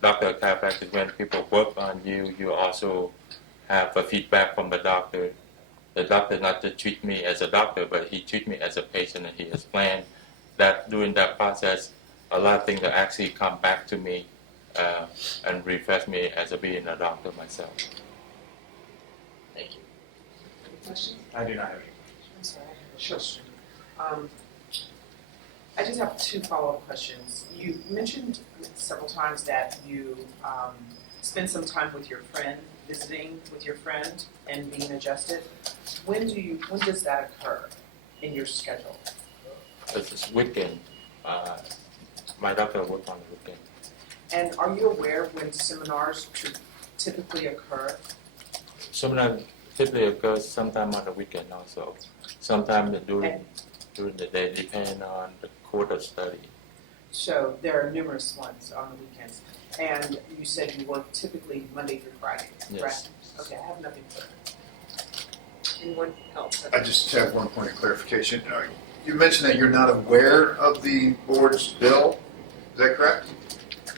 doctor of chiropractic, when people work on you, you also have a feedback from the doctor. The doctor not to treat me as a doctor, but he treat me as a patient, and he explained that during that process, a lot of things that actually come back to me and refresh me as a being a doctor myself. Thank you. Any questions? I do not have any. I'm sorry, I have a Sure. question. I just have two follow-up questions. You mentioned several times that you spend some time with your friend, visiting with your friend and being adjusted. When does that occur in your schedule? It's weekend. My doctor works on the weekend. And are you aware when seminars typically occur? Sometimes typically occurs sometime on the weekend also. Sometimes during the day, depending on the course of study. So there are numerous ones on the weekends. And you said you work typically Monday through Friday, Yes. correct? Okay, I have nothing further. Anyone else? I just have one point of clarification. You mentioned that you're not aware of the board's bill. Is that correct?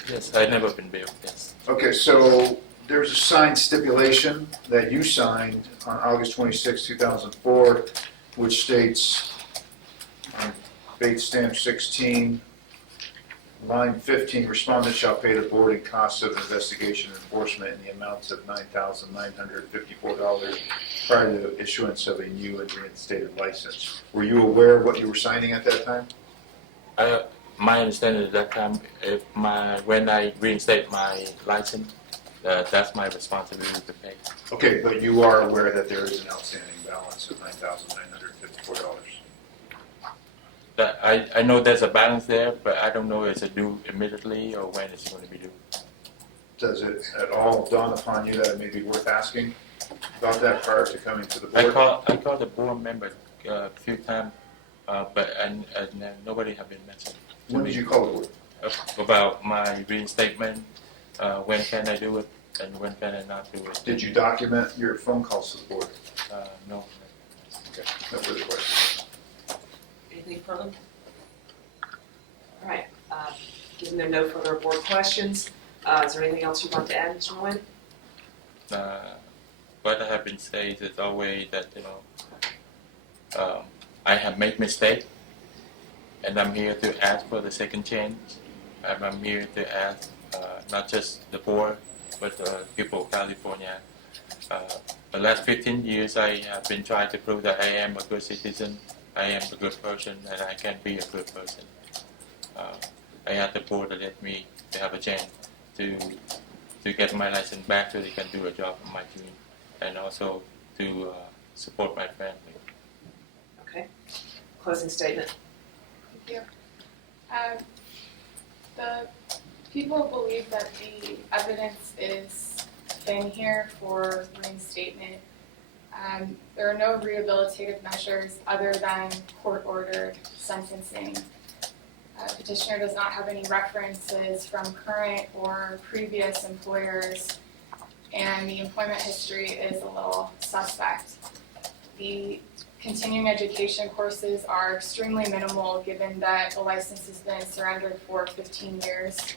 Yes, I've never been billed. Yes. Okay, so there's a signed stipulation that you signed on August 26, 2004, which states on Bait Stamp 16, line 15, respondent shall pay the board in costs of investigation and enforcement in the amounts of $9,954 prior to the issuance of a new and reinstated license. Were you aware of what you were signing at that time? My understanding at that time, when I reinstate my license, that's my responsibility to pay. Okay, but you are aware that there is an outstanding balance of $9,954. I know there's a balance there, but I don't know if it's due immediately or when it's going to be due. Does it at all dawn upon you that it may be worth asking about that prior to coming to the I board? called the board member a few times, but nobody have been mentioned. to When me. did you call the board? About my reinstatement, when can I do it, and when can I not do it? Did you document your phone calls to the board? No. Okay, no further questions. Anything further? All right, given there are no further board questions, is there anything else you'd like to add, Mr. Nguyen? What I have been saying is always that I have made mistake, and I'm here to ask for the second chance. I'm here to ask not just the board, but the people of California. The last 15 years, I have been trying to prove that I am a good citizen, I am a good person, and I can be a good person. I had the board to let me to have a chance to get my license back so they can do a job on my team, and also to support my family. Okay, closing statement. Thank you. The people believe that the evidence is thin here for reinstatement. There are no rehabilitative measures other than court-ordered sentencing. Petitioner does not have any references from current or previous employers, and the employment history is a little suspect. The continuing education courses are extremely minimal given that the license has been surrendered for 15 years.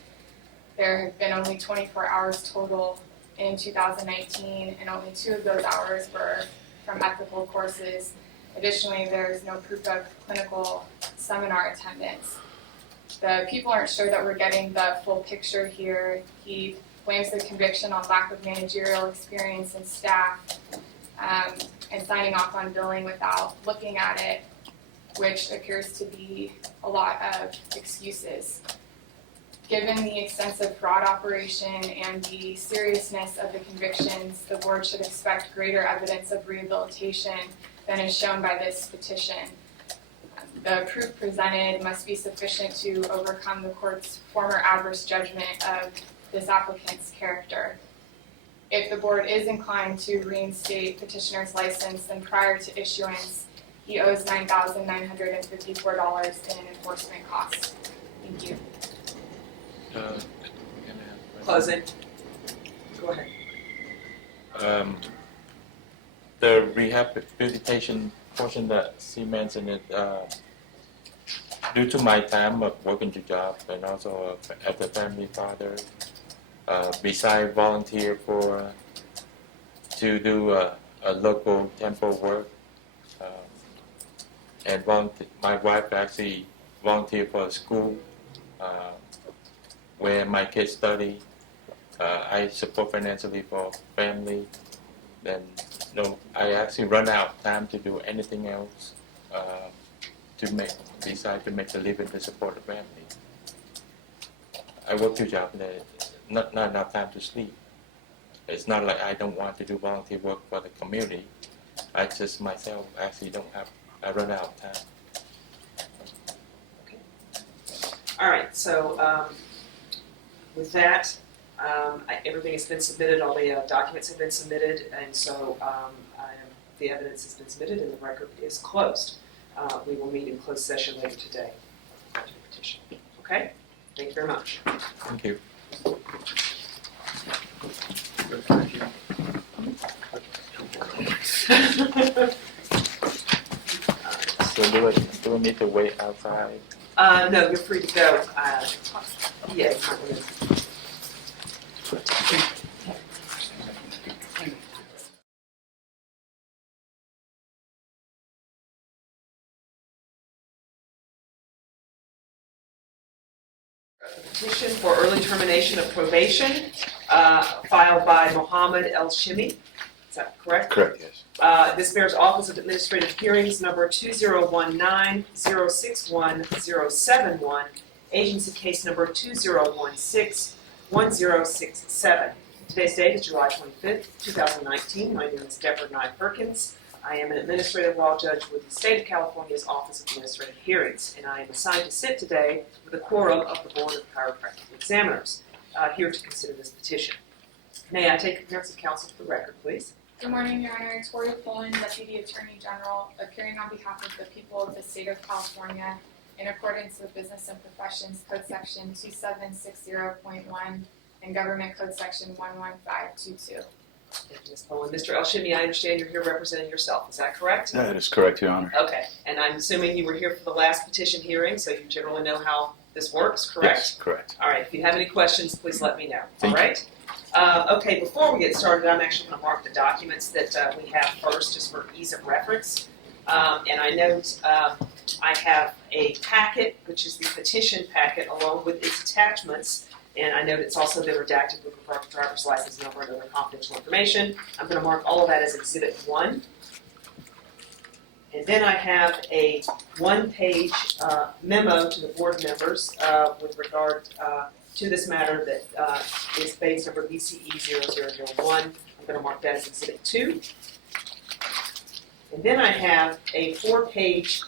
There have been only 24 hours total in 2019, and only 2 of those hours were from ethical courses. Additionally, there is no proof of clinical seminar attendance. The people aren't sure that we're getting the full picture here. He blames the conviction on lack of managerial experience and staff, and signing off on billing without looking at it, which appears to be a lot of excuses. Given the extensive fraud operation and the seriousness of the convictions, the board should expect greater evidence of rehabilitation than is shown by this petition. The proof presented must be sufficient to overcome the court's former adverse judgment of this applicant's character. If the board is inclined to reinstate petitioner's license, then prior to issuance, he owes $9,954 in enforcement costs. Thank you. Closing. Go ahead. The rehabilitation portion that she mentioned it, due to my time of working the job and also as a family father, besides volunteer to do a local temple work, and my wife actually volunteered for a school where my kids study. I support financially for family. Then I actually run out of time to do anything else besides to make a living to support the family. I work 2 jobs and not enough time to sleep. It's not like I don't want to do volunteer work for the community. I just myself actually I run out of time. All right, so with that, everything has been submitted, all the documents have been submitted, and so the evidence has been submitted and the record is closed. We will meet in closed session later today. Petition. Okay? Thank you very much. Thank you. So do we need to wait outside? No, you're free to go. Yeah, petition for early termination of probation, filed by Mohammed El Shimi. Is that correct? Correct, yes. This bears Office of Administrative Hearings number 2019-061-071, agency case number 2016-1067. Today's date is July 25th, 2019. My name is Deborah Nye Perkins. I am an administrative law judge with the State of California's Office of Administrative Hearings, and I am assigned to sit today with a quorum of the Board of Chiropractic Examiners here to consider this petition. May I take appearance of counsel for the record, please? Good morning, Your Honor. Tori Pullen, Deputy Attorney General, appearing on behalf of the people of the State of California in accordance with Business and Professions Code Section 2760.1 and Government Code Section 11522. Thank you, Ms. Bowen. Mr. El Shimi, I understand you're here representing yourself. Is that correct? That is correct, Your Honor. Okay, and I'm assuming you were here for the last petition hearing, so you generally know how this works, correct? Yes, correct. All right, if you have any questions, please let me know. Thank All right? Okay, before we get started, I'm actually going to mark the documents that we have first, just for ease of reference. And I note I have a packet, which is the petition packet, along with its attachments. And I note it's also been redacted with regard to driver's license number and other confidential information. I'm going to mark all of that as Exhibit 1. And then I have a one-page memo to the board members with regard to this matter that is base number BCE 0001. I'm going to mark that as Exhibit 2. And then I have a 4-page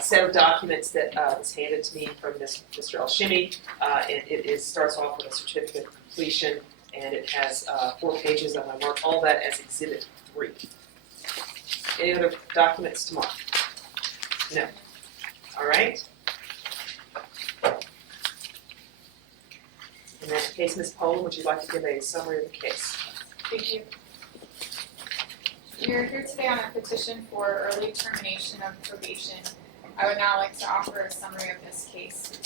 set of documents that was handed to me from Mr. El Shimi. And it starts off with a certificate of completion, and it has 4 pages. I'm going to mark all that as Exhibit 3. Any other documents to mark? No. All right. In that case, Ms. Poland, would you like to give a summary of the case? Thank you. You're here today on a petition for early termination of probation. I would now like to offer a summary of this case.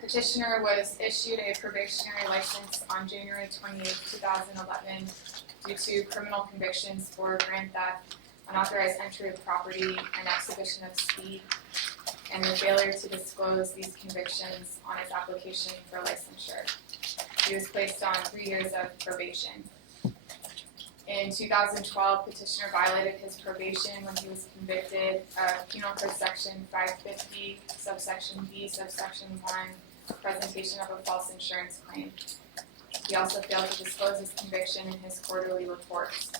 Petitioner was issued a probationary license on January 28, 2011 due to criminal convictions for grand theft, unauthorized entry of property, and exhibition of speed, and the failure to disclose these convictions on his application for licensure. He was placed on 3 years of probation. In 2012, petitioner violated his probation when he was convicted of Penal Code Section 550, subsection B, subsection 1, presentation of a false insurance claim. He also failed to disclose his conviction in his quarterly reports.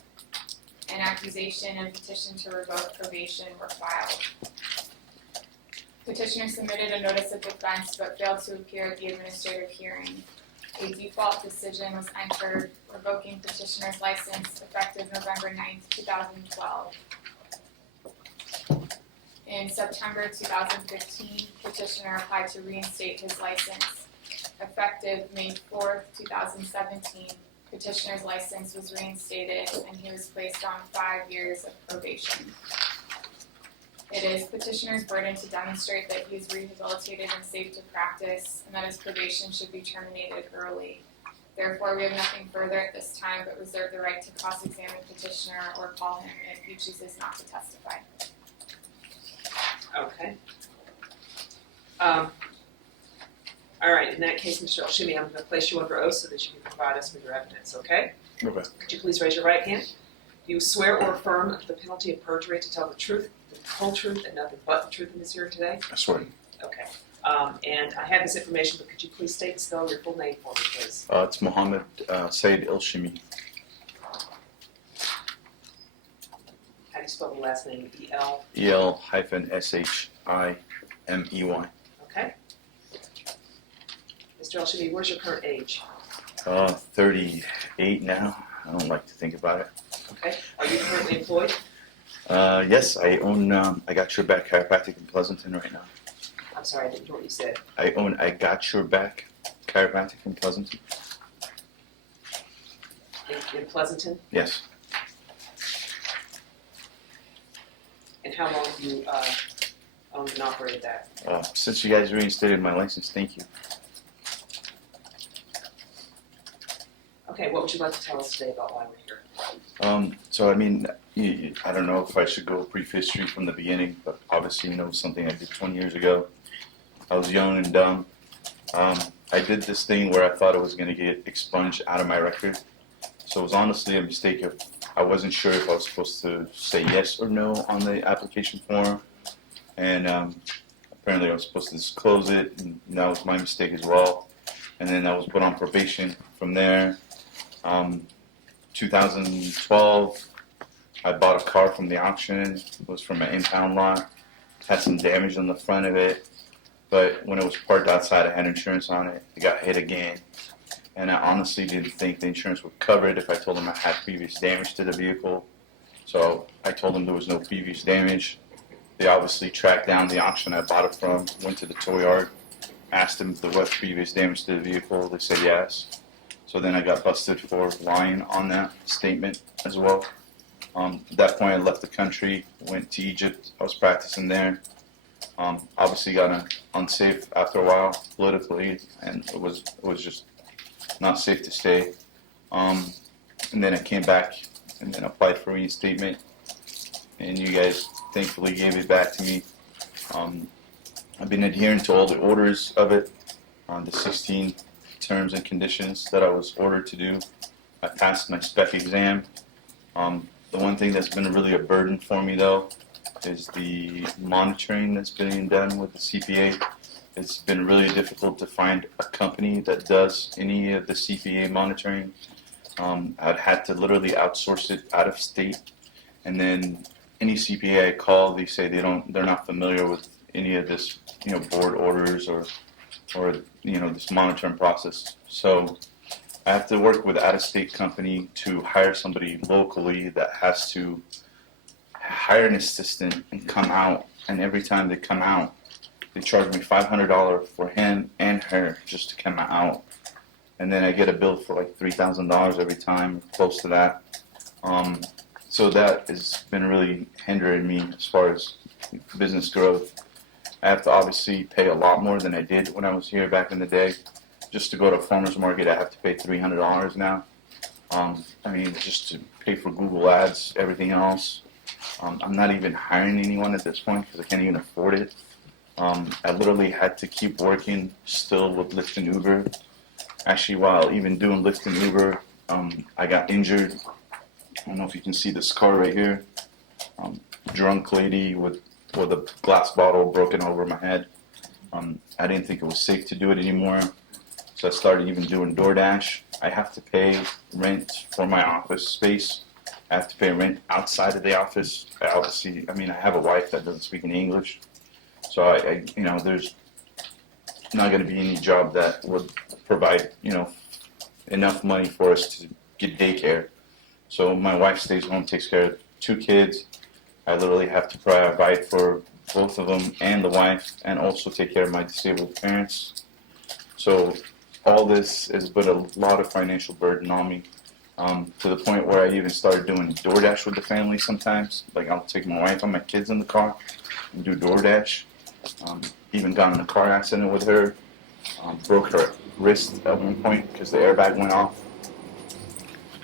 An accusation and petition to revoke probation were filed. Petitioner submitted a notice of defense but failed to appear at the administrative hearing. A default decision was entered revoking petitioner's license effective November 9th, 2012. In September 2015, petitioner applied to reinstate his license. Effective May 4th, 2017, petitioner's license was reinstated and he was placed on 5 years of probation. It is petitioner's burden to demonstrate that he is rehabilitated and safe to practice and that his probation should be terminated early. Therefore, we have nothing further at this time but reserve the right to cross-examine petitioner or call him if he chooses not to testify. Okay. All right, in that case, Mr. Elshimi, I'm going to place you under oath so that you can provide us with your evidence, okay? Okay. Could you please raise your right hand? Do you swear or affirm under the penalty of perjury to tell the truth, the whole truth, and nothing but the truth in this hearing today? I swear. Okay. And I have this information, but could you please state and spell your full name for me, please? It's Mohammed Said Elshimi. How do you spell the last name? E-L? EL-SHIMEY. Okay. Mr. Elshimi, where's your current age? 38 now. I don't like to think about it. Okay. Are you currently employed? Yes, I own I Got Your Back Chiropractic in Pleasanton right now. I'm sorry, I didn't hear what you said. I own I Got Your Back Chiropractic in Pleasanton. In Pleasanton? Yes. And how long have you owned and operated that? Since you guys reinstated my license, thank you. Okay, what would you like to tell us today about why we're here? So I mean, I don't know if I should go brief history from the beginning, but obviously, something I did 20 years ago. I was young and dumb. I did this thing where I thought it was going to get expunged out of my record. So it was honestly a mistake. I wasn't sure if I was supposed to say yes or no on the application form. And apparently I was supposed to disclose it, and that was my mistake as well. And then I was put on probation from there. 2012, I bought a car from the auction. It was from an impound lot. Had some damage on the front of it. But when it was parked outside, I had insurance on it. It got hit again. And I honestly didn't think the insurance would cover it if I told them I had previous damage to the vehicle. So I told them there was no previous damage. They obviously tracked down the auction I bought it from, went to the tow yard, asked them if there was previous damage to the vehicle. They said yes. So then I got busted for lying on that statement as well. At that point, I left the country, went to Egypt. I was practicing there. Obviously got unsafe after a while politically, and it was just not safe to stay. And then I came back and then applied for reinstatement, and you guys thankfully gave it back to me. I've been adhering to all the orders of it, the 16 terms and conditions that I was ordered to do. I passed my spec exam. The one thing that's been really a burden for me though is the monitoring that's being done with the CPA. It's been really difficult to find a company that does any of the CPA monitoring. I'd had to literally outsource it out of state, and then any CPA I call, they say they're not familiar with any of this, board orders or this monitoring process. So I have to work with an out-of-state company to hire somebody locally that has to hire an assistant and come out. And every time they come out, they charge me $500 for him and her just to come out. And then I get a bill for like $3,000 every time, close to that. So that has been really hindering me as far as business growth. I have to obviously pay a lot more than I did when I was here back in the day. Just to go to a farmer's market, I have to pay $300 now. Just to pay for Google ads, everything else. I'm not even hiring anyone at this point because I can't even afford it. I literally had to keep working still with Lyft and Uber. Actually, while even doing Lyft and Uber, I got injured. I don't know if you can see the scar right here. Drunk lady with a glass bottle broken over my head. I didn't think it was safe to do it anymore, so I started even doing DoorDash. I have to pay rent for my office space. I have to pay rent outside of the office. I have a wife that doesn't speak any English, so there's not going to be any job that would provide, enough money for us to get daycare. So my wife stays home, takes care of 2 kids. I literally have to provide for both of them and the wife, and also take care of my disabled parents. So all this has put a lot of financial burden on me, to the point where I even started doing DoorDash with the family sometimes. Like, I'll take my wife and my kids in the car and do DoorDash. Even got in a car accident with her. Broke her wrist at one point because the airbag went off.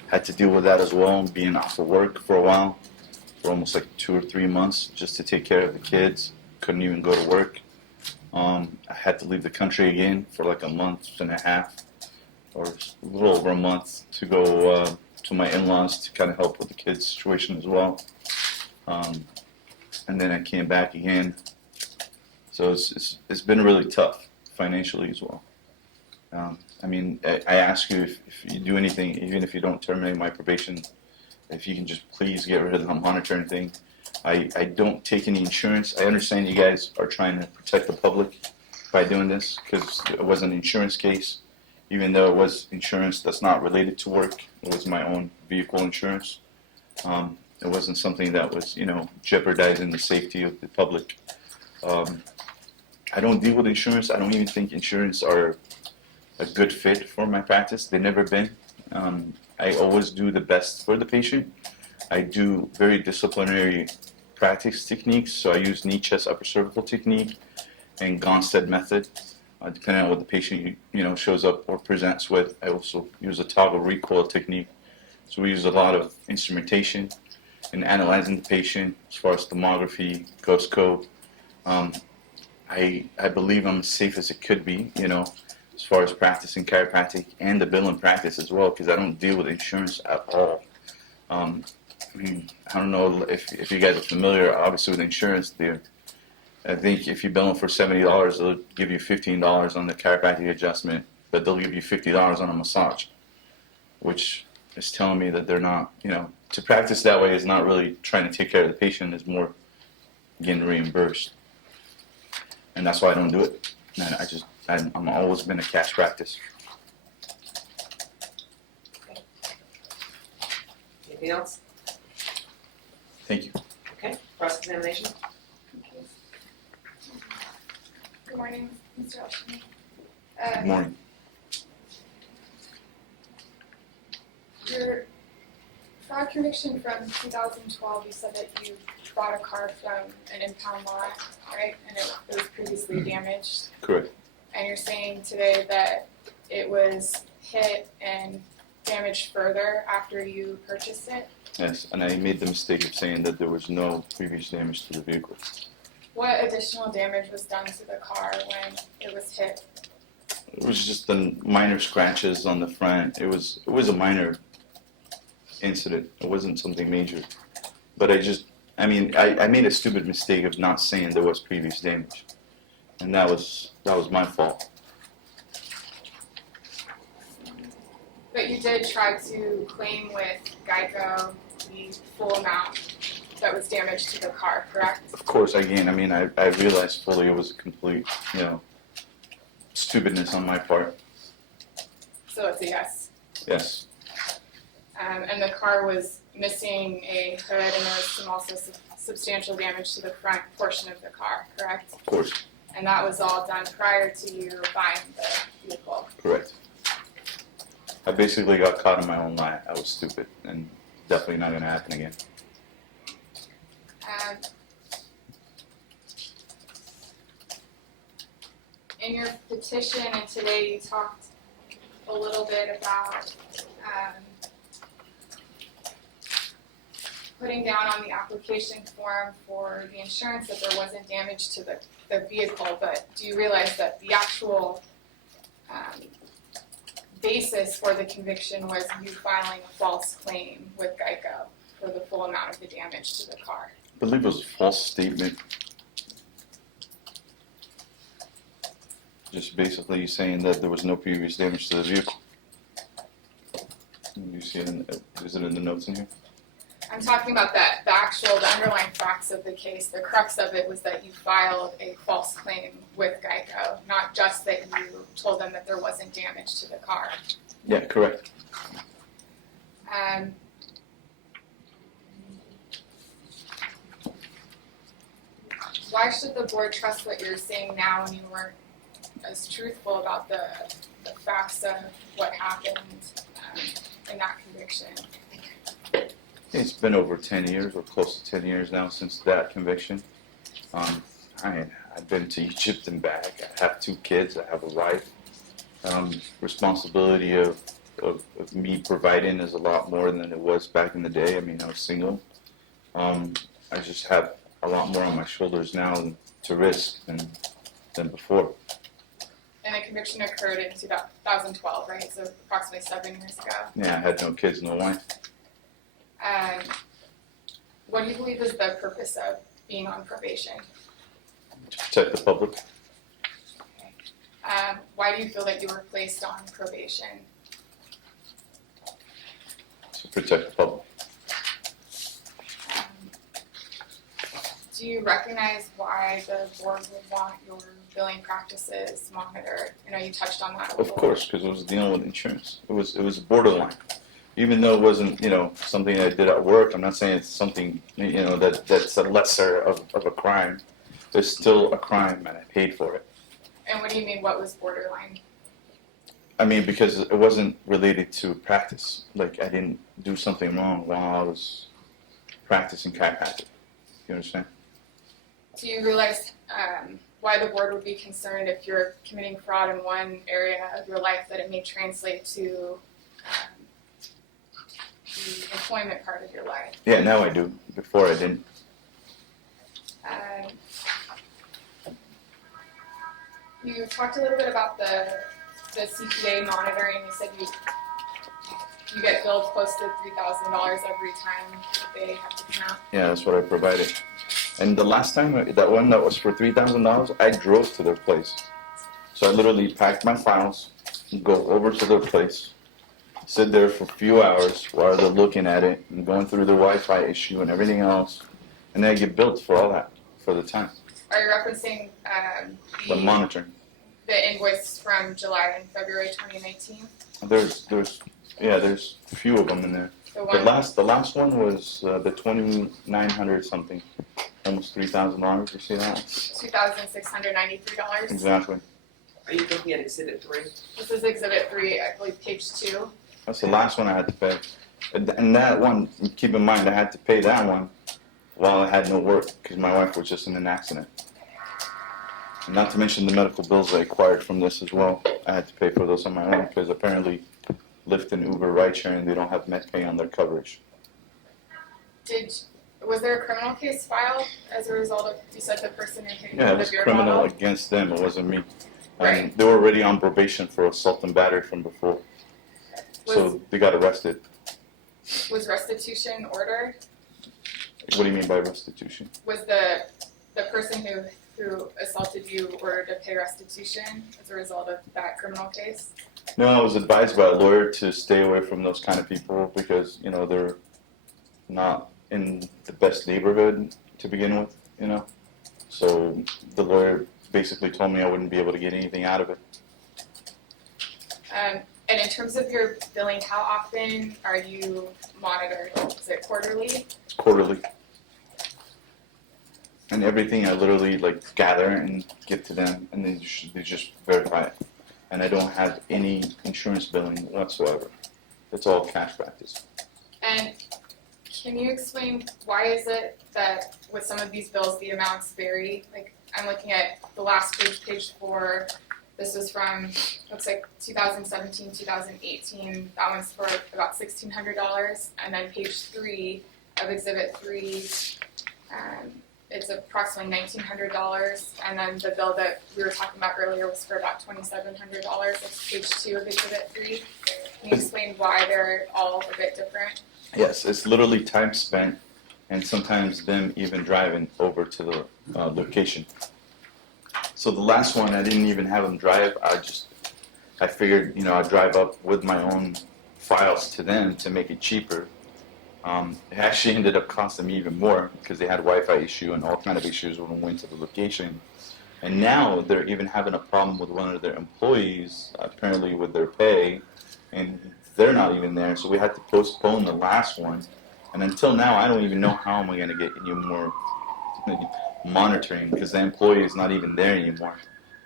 Had to deal with that as well, being off of work for a while, for almost like 2 or 3 months, just to take care of the kids. Couldn't even go to work. I had to leave the country again for like a month and a half, or a little over a month, to go to my in-laws to kind of help with the kids' situation as well. And then I came back again. So it's been really tough financially as well. I ask you if you do anything, even if you don't terminate my probation, if you can just please get rid of the monitoring thing. I don't take any insurance. I understand you guys are trying to protect the public by doing this, because it was an insurance case. Even though it was insurance that's not related to work, it was my own vehicle insurance. It wasn't something that was, jeopardizing the safety of the public. I don't deal with insurance. I don't even think insurance are a good fit for my practice. They've never been. I always do the best for the patient. I do very disciplinary practice techniques, so I use knee, chest, upper cervical technique and Gonstead method. Depending on what the patient shows up or presents with, I also use a toggle recoil technique. So we use a lot of instrumentation in analyzing the patient as far as thermography, ghost code. I believe I'm as safe as it could be, as far as practicing chiropractic and the billing practice as well, because I don't deal with insurance at all. I don't know if you guys are familiar, obviously, with insurance there. I think if you bill them for $70, they'll give you $15 on the chiropractic adjustment, but they'll give you $50 on a massage, which is telling me that they're not, to practice that way is not really trying to take care of the patient, it's more getting reimbursed. And that's why I don't do it. And I'm always been a cash practice. Anything else? Thank you. Okay, cross-examination? Good morning, Mr. Elshimi. Good morning. Your fraud conviction from 2012, you said that you bought a car from an impound lot, right? And it was previously damaged. Correct. And you're saying today that it was hit and damaged further after you purchased it? Yes, and I made the mistake of saying that there was no previous damage to the vehicle. What additional damage was done to the car when it was hit? It was just the minor scratches on the front. It was a minor incident. It wasn't something major. But I made a stupid mistake of not saying there was previous damage. And that was my fault. But you did try to claim with Geico the full amount that was damaged to the car, correct? Of course, again, I realized fully it was a complete, stupidness on my part. So it's a yes. Yes. And the car was missing a hood, and there was also substantial damage to the front portion of the car, correct? Of course. And that was all done prior to you buying the vehicle. Correct. I basically got caught in my own lie. I was stupid, and definitely not going to happen again. In your petition and today, you talked a little bit about putting down on the application form for the insurance that there wasn't damage to the vehicle, but do you realize that the actual basis for the conviction was you filing a false claim with Geico for the full amount of the damage to the car? I believe it was a false statement. Just basically saying that there was no previous damage to the vehicle. You see it is it in the notes in here? I'm talking about the underlying facts of the case. The crux of it was that you filed a false claim with Geico, not just that you told them that there wasn't damage to the car. Yeah, correct. Why should the board trust what you're saying now when you weren't as truthful about the facts of what happened in that conviction? It's been over 10 years, or close to 10 years now, since that conviction. I've been to Egypt and back. I have 2 kids. I have a wife. Responsibility of me providing is a lot more than it was back in the day. I mean, I was single. I just have a lot more on my shoulders now to risk than before. And the conviction occurred in 2012, right? So approximately 7 years ago. Yeah, I had no kids, no wife. What do you believe is the purpose of being on probation? To protect the public. Why do you feel that you were placed on probation? To protect the public. Do you recognize why the board would want your billing practices monitored? I know you touched on that a little. Of course, because it was dealing with insurance. It was borderline. Even though it wasn't, something I did at work, I'm not saying it's something, that's a lesser of a crime. It's still a crime, and I paid for it. And what do you mean, what was borderline? I mean, because it wasn't related to practice. Like, I didn't do something wrong while I was practicing chiropractic. You understand? Do you realize why the board would be concerned if you're committing fraud in one area of your life that it may translate to the employment part of your life? Yeah, now I do. Before I didn't. You talked a little bit about the CPA monitoring. You said you get billed close to $3,000 every time that they have to count. Yeah, that's what I provided. And the last time, that one that was for $3,000, I drove to their place. So I literally packed my files, go over to their place, sit there for a few hours while they're looking at it and going through the Wi-Fi issue and everything else, and then I get billed for all that, for the time. Are you referencing The monitoring. the invoice from July and February 2019? There's a few of them in there. The The last one was the 2,900 something, almost $3,000. You see that? $2,693. Exactly. Are you looking at Exhibit 3? This is Exhibit 3, I believe, page 2. That's the last one I had to pay. And that one, keep in mind, I had to pay that one while I had no work because my wife was just in an accident. And not to mention the medical bills I acquired from this as well. I had to pay for those on my own because apparently Lyft and Uber ridesharing, they don't have MedPay on their coverage. Was there a criminal case filed as a result of, you said the person who hit you Yeah, it with was a beer criminal bottle? against them. It wasn't me. Right. They were already on probation for assault and battery from before. So they got arrested. Was restitution ordered? What do you mean by restitution? Was the person who assaulted you ordered to pay restitution as a result of that criminal case? No, I was advised by a lawyer to stay away from those kind of people because, they're not in the best neighborhood to begin with, So the lawyer basically told me I wouldn't be able to get anything out of it. And in terms of your billing, how often are you monitored? Is it quarterly? Quarterly. And everything I literally gather and give to them, and they just verify it. And I don't have any insurance billing whatsoever. It's all cash practice. And can you explain why is it that with some of these bills the amounts vary? Like I'm looking at the last page 4. This was from, looks like 2017, 2018. That one's for about $1,600. And then page 3, of Exhibit 3. It's approximately $1,900, and then the bill that we were talking about earlier was for about $2,700. That's page 2 of Exhibit 3. Can you explain why they're all a bit different? Yes, it's literally time spent, and sometimes them even driving over to the location. So the last one, I didn't even have them drive. I figured, I'd drive up with my own files to them to make it cheaper. It actually ended up costing me even more because they had Wi-Fi issue and all kind of issues when we went to the location. And now they're even having a problem with one of their employees, apparently with their pay, and they're not even there. So we had to postpone the last one. And until now, I don't even know how am I going to get any more monitoring because the employee is not even there anymore.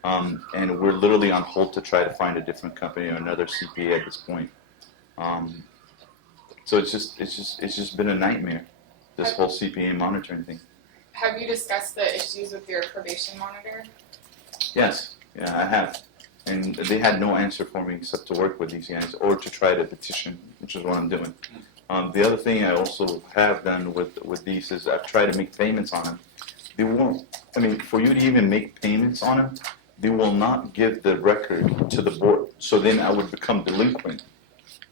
And we're literally on hold to try to find a different company or another CPA at this point. So it's just been a nightmare, this whole CPA monitoring thing. Have you discussed the issues with your probation monitor? Yes, yeah, I have. And they had no answer for me except to work with these guys or to try to petition, which is what I'm doing. The other thing I also have done with these is I've tried to make payments on them. They won't, for you to even make payments on them, they will not give the record to the board. So then I would become delinquent.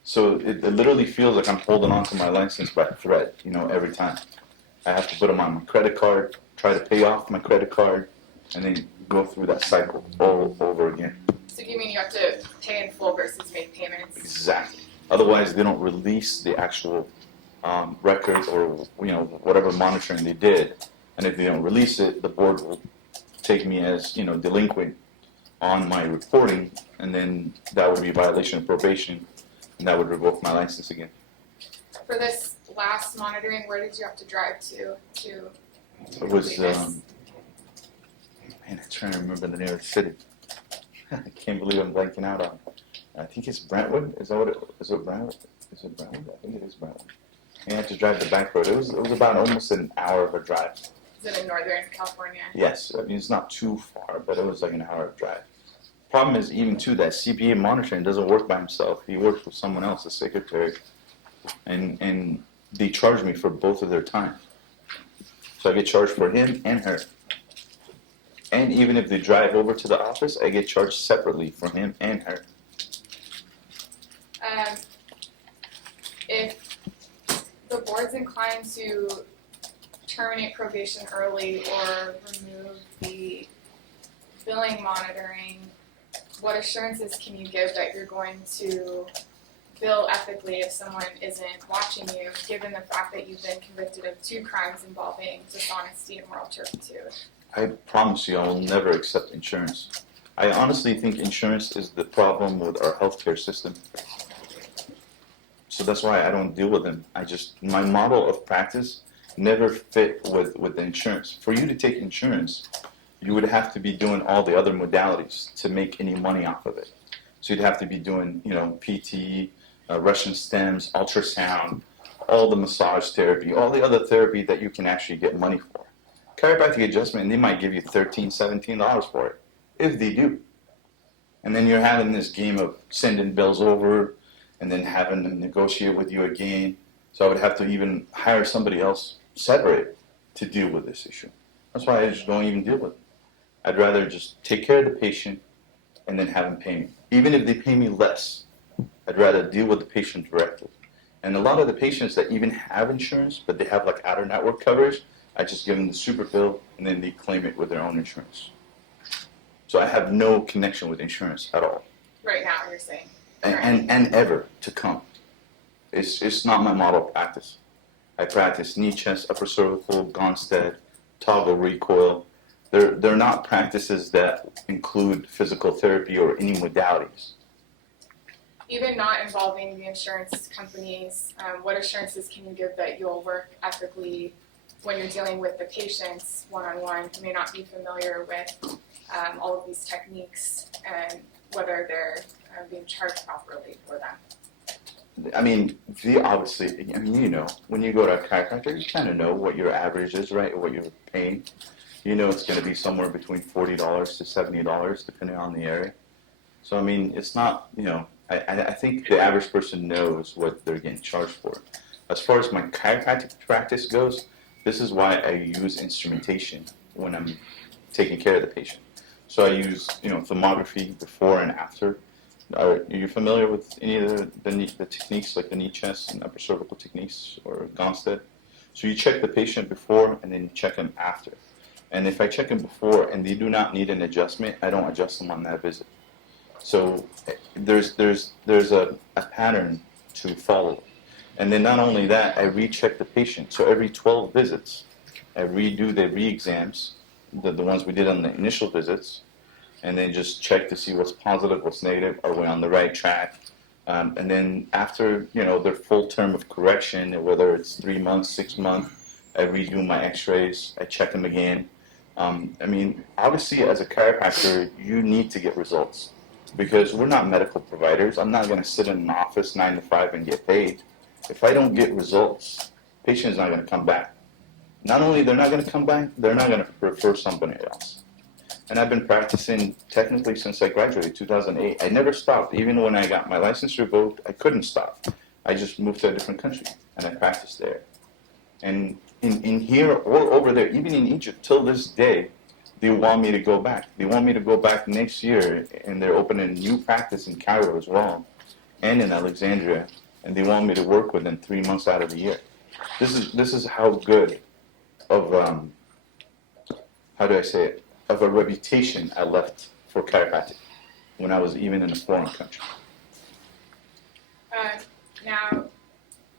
So it literally feels like I'm holding on to my license by a thread, every time. I have to put them on my credit card, try to pay off my credit card, and then go through that cycle all over again. So you mean you have to pay in full versus make payments? Exactly. Otherwise, they don't release the actual records or whatever monitoring they did. And if they don't release it, the board will take me as delinquent on my reporting, and then that would be a violation of probation, and that would revoke my license again. For this last monitoring, where did you have to drive to It was complete this? I'm trying to remember the name of the city. I can't believe I'm blanking out on. I think it's Brentwood. Is that what it is? It Brentwood? Is it Brentwood? I think it is Brentwood. And you have to drive the back road. It was about almost an hour of a drive. Is it in Northern California? Yes, it's not too far, but it was like an hour of drive. Problem is even too that CPA monitoring doesn't work by himself. He works with someone else, a secretary, and they charge me for both of their time. So I get charged for him and her. And even if they drive over to the office, I get charged separately for him and her. If the board's inclined to terminate probation early or remove the billing monitoring, what assurances can you give that you're going to bill ethically if someone isn't watching you, given the fact that you've been convicted of 2 crimes involving dishonesty and moral turpitude? I promise you I will never accept insurance. I honestly think insurance is the problem with our healthcare system. So that's why I don't deal with them. My model of practice never fit with the insurance. For you to take insurance, you would have to be doing all the other modalities to make any money off of it. So you'd have to be doing, PT, Russian stems, ultrasound, all the massage therapy, all the other therapy that you can actually get money for. Chiropractic adjustment, they might give you $13, $17 for it, if they do. And then you're having this game of sending bills over and then having them negotiate with you again. So I would have to even hire somebody else separate to deal with this issue. That's why I just don't even deal with it. I'd rather just take care of the patient and then have them pay me. Even if they pay me less, I'd rather deal with the patient directly. And a lot of the patients that even have insurance, but they have like out-of-network coverage, I just give them the super bill and then they claim it with their own insurance. So I have no connection with insurance at all. Right now, you're saying? And ever to come. It's not my model of practice. I practice knee, chest, upper cervical, Gonstead, toggle recoil. They're not practices that include physical therapy or any modalities. Even not involving the insurance companies, what assurances can you give that you'll work ethically when you're dealing with the patients one-on-one who may not be familiar with all of these techniques and whether they're being charged properly for them? I mean, when you go to a chiropractor, you kind of know what your average is, right, or what you're paying. You know it's going to be somewhere between $40 to $70, depending on the area. So, I mean, it's not, I think the average person knows what they're getting charged for. As far as my chiropractic practice goes, this is why I use instrumentation when I'm taking care of the patient. So I use, thermography before and after. Are you familiar with any of the techniques, like the knee, chest, and upper cervical techniques, or Gonstead? So you check the patient before, and then you check them after. And if I check them before and they do not need an adjustment, I don't adjust them on that visit. So there's a pattern to follow. And then not only that, I recheck the patient. So every 12 visits, I redo the re-exams, the ones we did on the initial visits, and then just check to see what's positive, what's negative, are we on the right track? And then after, their full term of correction, whether it's 3 months, 6 months, I redo my x-rays, I check them again. Obviously as a chiropractor, you need to get results because we're not medical providers. I'm not going to sit in an office 9 to 5 and get paid. If I don't get results, patient's not going to come back. Not only they're not going to come back, they're not going to refer somebody else. And I've been practicing technically since I graduated, 2008. I never stopped. Even when I got my license revoked, I couldn't stop. I just moved to a different country, and I practiced there. And in here or over there, even in Egypt, till this day, they want me to go back. They want me to go back next year, and they're opening a new practice in Cairo as well, and in Alexandria, and they want me to work with them 3 months out of the year. This is how good of how do I say it, of a reputation I left for chiropractic when I was even in a foreign country. Now,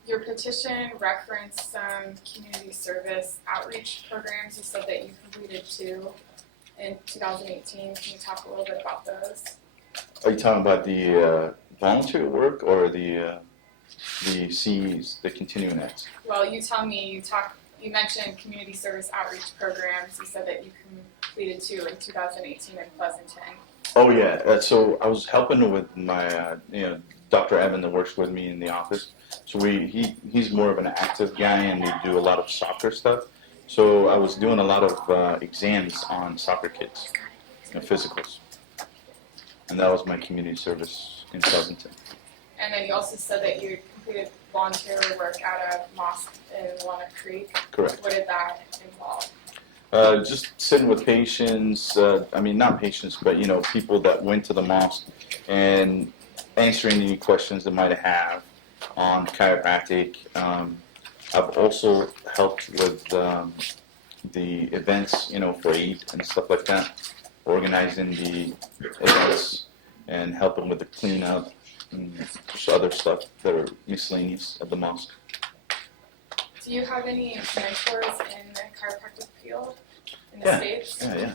your petition referenced some community service outreach programs. You said that you completed 2 in 2018. Can you talk a little bit about those? Are you talking about the volunteer work or the CEs, the continuing eds? Well, you tell me. You mentioned community service outreach programs. You said that you completed 2 in 2018 in Pleasanton. Oh yeah. So I was helping with my Dr. Evan that works with me in the office. So he's more of an active guy, and we do a lot of soccer stuff. So I was doing a lot of exams on soccer kids, physicals, and that was my community service in Pleasanton. And then you also said that you completed volunteer work at a mosque in Walnut Creek. Correct. What did that involve? Just sitting with patients, not patients, but people that went to the mosque and answering any questions they might have on chiropractic. I've also helped with the events, for Eid and stuff like that, organizing the events and helping with the cleanup and just other stuff that are miscellaneous at the mosque. Do you have any mentors in the chiropractic field in the Yeah. States? Yeah.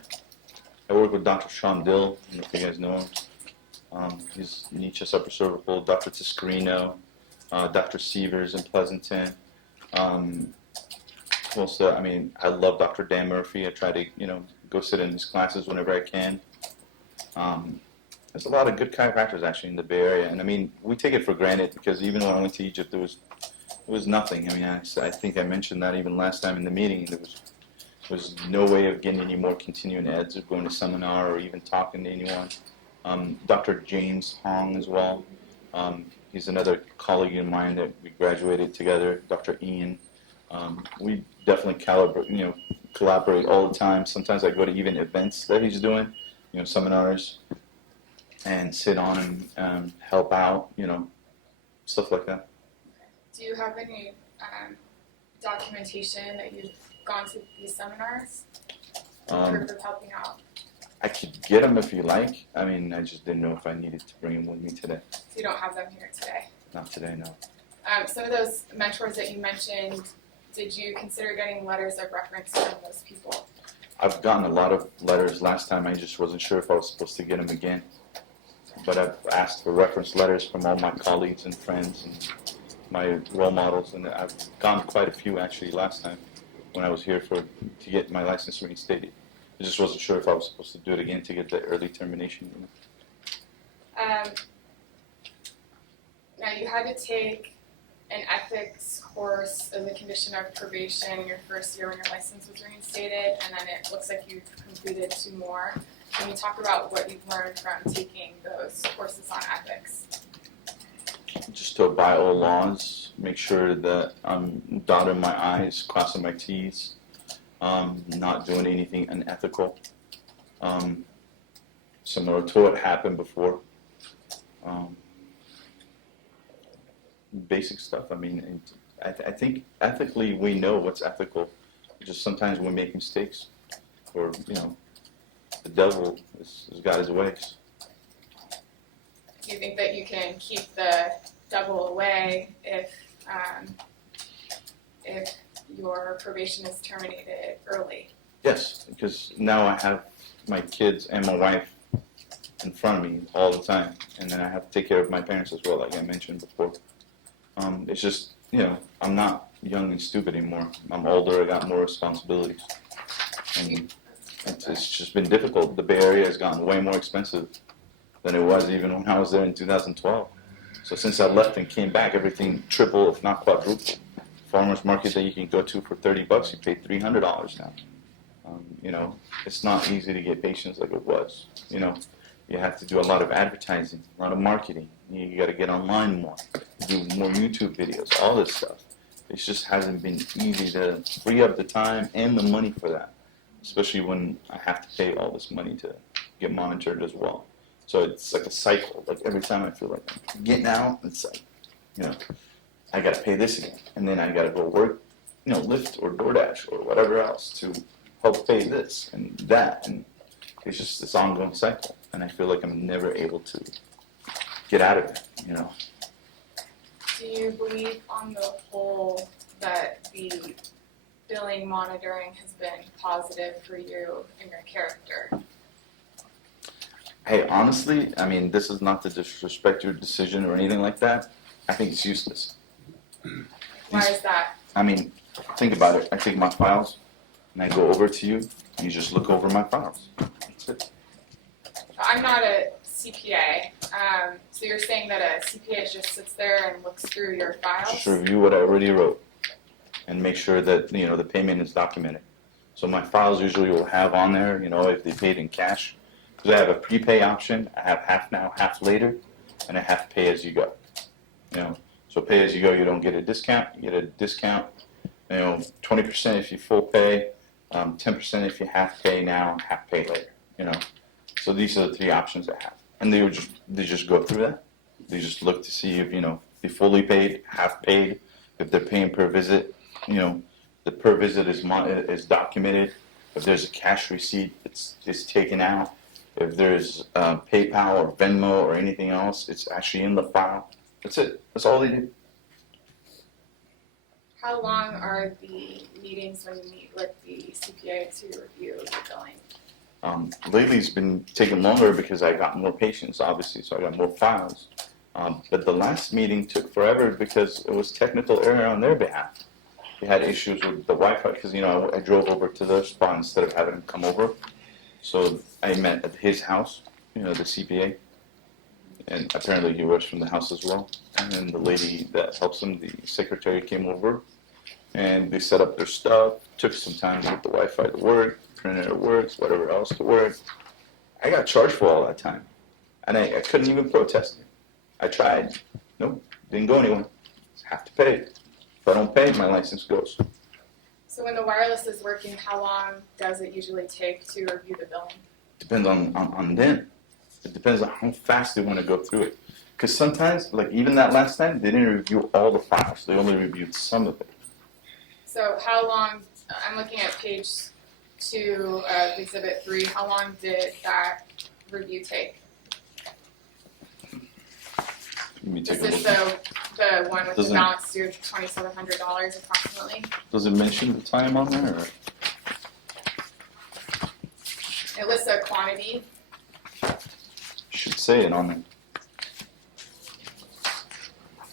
I work with Dr. Sean Dill, I don't know if you guys know him. He's knee, chest, upper cervical, Dr. Tiscarino, Dr. Sievers in Pleasanton. Also, I love Dr. Dan Murphy. I try to, go sit in his classes whenever I can. There's a lot of good chiropractors actually in the Bay Area, and we take it for granted because even when I went to Egypt, it was nothing. I think I mentioned that even last time in the meeting. There was no way of getting any more continuing eds or going to seminar or even talking to anyone. Dr. James Hong as well. He's another colleague of mine that we graduated together. Dr. Ian. We definitely collaborate all the time. Sometimes I go to even events that he's doing, seminars, and sit on and help out, stuff like that. Do you have any documentation that you've gone to these seminars in terms of helping out? I could get them if you like. I just didn't know if I needed to bring them with me today. So you don't have them here today? Not today, no. Some of those mentors that you mentioned, did you consider getting letters of reference from those people? I've gotten a lot of letters last time. I just wasn't sure if I was supposed to get them again. But I've asked for reference letters from all my colleagues and friends and my role models, and I've gotten quite a few actually last time when I was here to get my license reinstated. I just wasn't sure if I was supposed to do it again to get the early termination. Now you had to take an ethics course as a condition of probation in your first year when your license was reinstated, and then it looks like you've completed 2 more. Can you talk about what you've learned from taking those courses on ethics? Just to abide all laws, make sure that I'm dotting my I's, crossing my T's, not doing anything unethical, similar to what happened before. Basic stuff. I mean, I think ethically we know what's ethical. Just sometimes we make mistakes, or the devil has got his ways. Do you think that you can keep the devil away if your probation is terminated early? Yes, because now I have my kids and my wife in front of me all the time, and then I have to take care of my parents as well, like I mentioned before. It's just, I'm not young and stupid anymore. I'm older, I got more responsibilities. And it's just been difficult. The Bay Area has gotten way more expensive than it was even when I was there in 2012. So since I left and came back, everything triple, if not quadruple. Farmers market that you can go to for $30, you pay $300 now. It's not easy to get patients like it was. You have to do a lot of advertising, a lot of marketing. You got to get online more, do more YouTube videos, all this stuff. It just hasn't been easy to free up the time and the money for that, especially when I have to pay all this money to get monitored as well. So it's like a cycle. Like every time I feel like I'm getting out, it's like, I got to pay this again, and then I got to go work, Lyft or DoorDash or whatever else to help pay this and that, and it's just this ongoing cycle, and I feel like I'm never able to get out of it, Do you believe on the whole that the billing monitoring has been positive for you and your character? Hey, honestly, I mean, this is not to disrespect your decision or anything like that. I think it's useless. Why is that? I mean, think about it. I take my files, and I go over to you, and you just look over my files. That's it. I'm not a CPA, so you're saying that a CPA just sits there and looks through your files? Just review what I already wrote, and make sure that, the payment is documented. So my files usually will have on there, if they paid in cash. Because I have a prepay option, I have half now, half later, and I have pay as you go. So pay as you go, you don't get a discount. You get a discount, 20% if you full pay, 10% if you half pay now, half pay later. So these are the three options I have, and they just go through that. They just look to see if they fully paid, half paid, if they're paying per visit. The per visit is documented. If there's a cash receipt, it's taken out. If there's PayPal or Venmo or anything else, it's actually in the file. That's it. That's all they do. How long are the meetings when you meet with the CPA to review the billing? Lately, it's been taking longer because I got more patients, obviously, so I got more files. But the last meeting took forever because it was technical error on their behalf. They had issues with the Wi-Fi because, I drove over to their spot instead of having them come over. So I met at his house, the CPA, and apparently he works from the house as well. And then the lady that helps him, the secretary, came over, and they set up their stuff. Took some time to get the Wi-Fi to work, printer works, whatever else to work. I got charged for all that time, and I couldn't even protest it. I tried. Nope, didn't go anywhere. Have to pay. If I don't pay, my license goes. So when the wireless is working, how long does it usually take to review the billing? Depends on them. It depends on how fast they want to go through it. Because sometimes, like even that last time, they didn't review all the files. They only reviewed some of it. So how long, I'm looking at page 2 of Exhibit 3, how long did that review take? Let me Is take a this look. the one with the Doesn't- balance due of $2,700 approximately? Does it mention the time on there? Or? It lists a quantity. Should say it on there.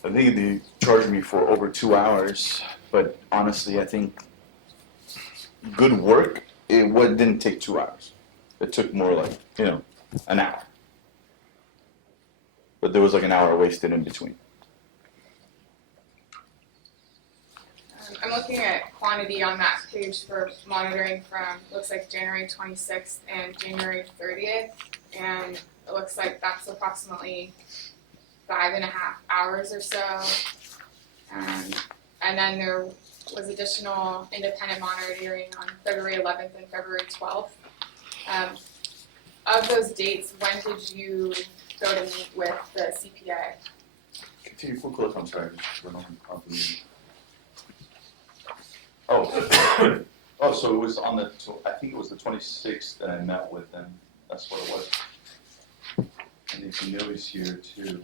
I think they charged me for over 2 hours, but honestly, I think good work, didn't take 2 hours. It took more like, an hour. But there was like an hour wasted in between. I'm looking at quantity on that page for monitoring from, looks like January 26th and January 30th, and it looks like that's approximately 5.5 hours or so. And then there was additional independent monitoring on February 11th and February 12th. Of those dates, when did you go to meet with the CPA? Continue full close, I'm sorry. We're not on the meeting. Oh, so it was on the, I think it was the 26th that I met with them. That's what it was. And if you notice here too,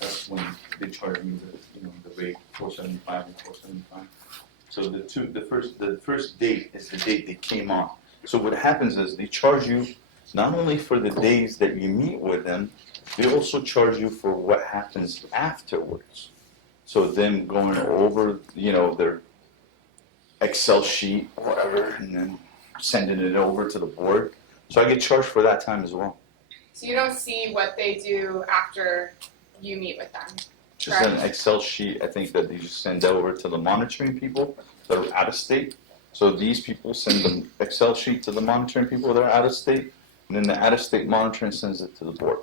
that's when they charged me the rate, 475 and 475. So the first date is the date they came on. So what happens is they charge you not only for the days that you meet with them, they also charge you for what happens afterwards. So them going over, their Excel sheet, whatever, and then sending it over to the board. So I get charged for that time as well. So you don't see what they do after you meet with them? Just an Excel sheet, I think, that they just send over to the monitoring people that are out of state. So these people send the Excel sheet to the monitoring people that are out of state, and then the out of state monitoring sends it to the board.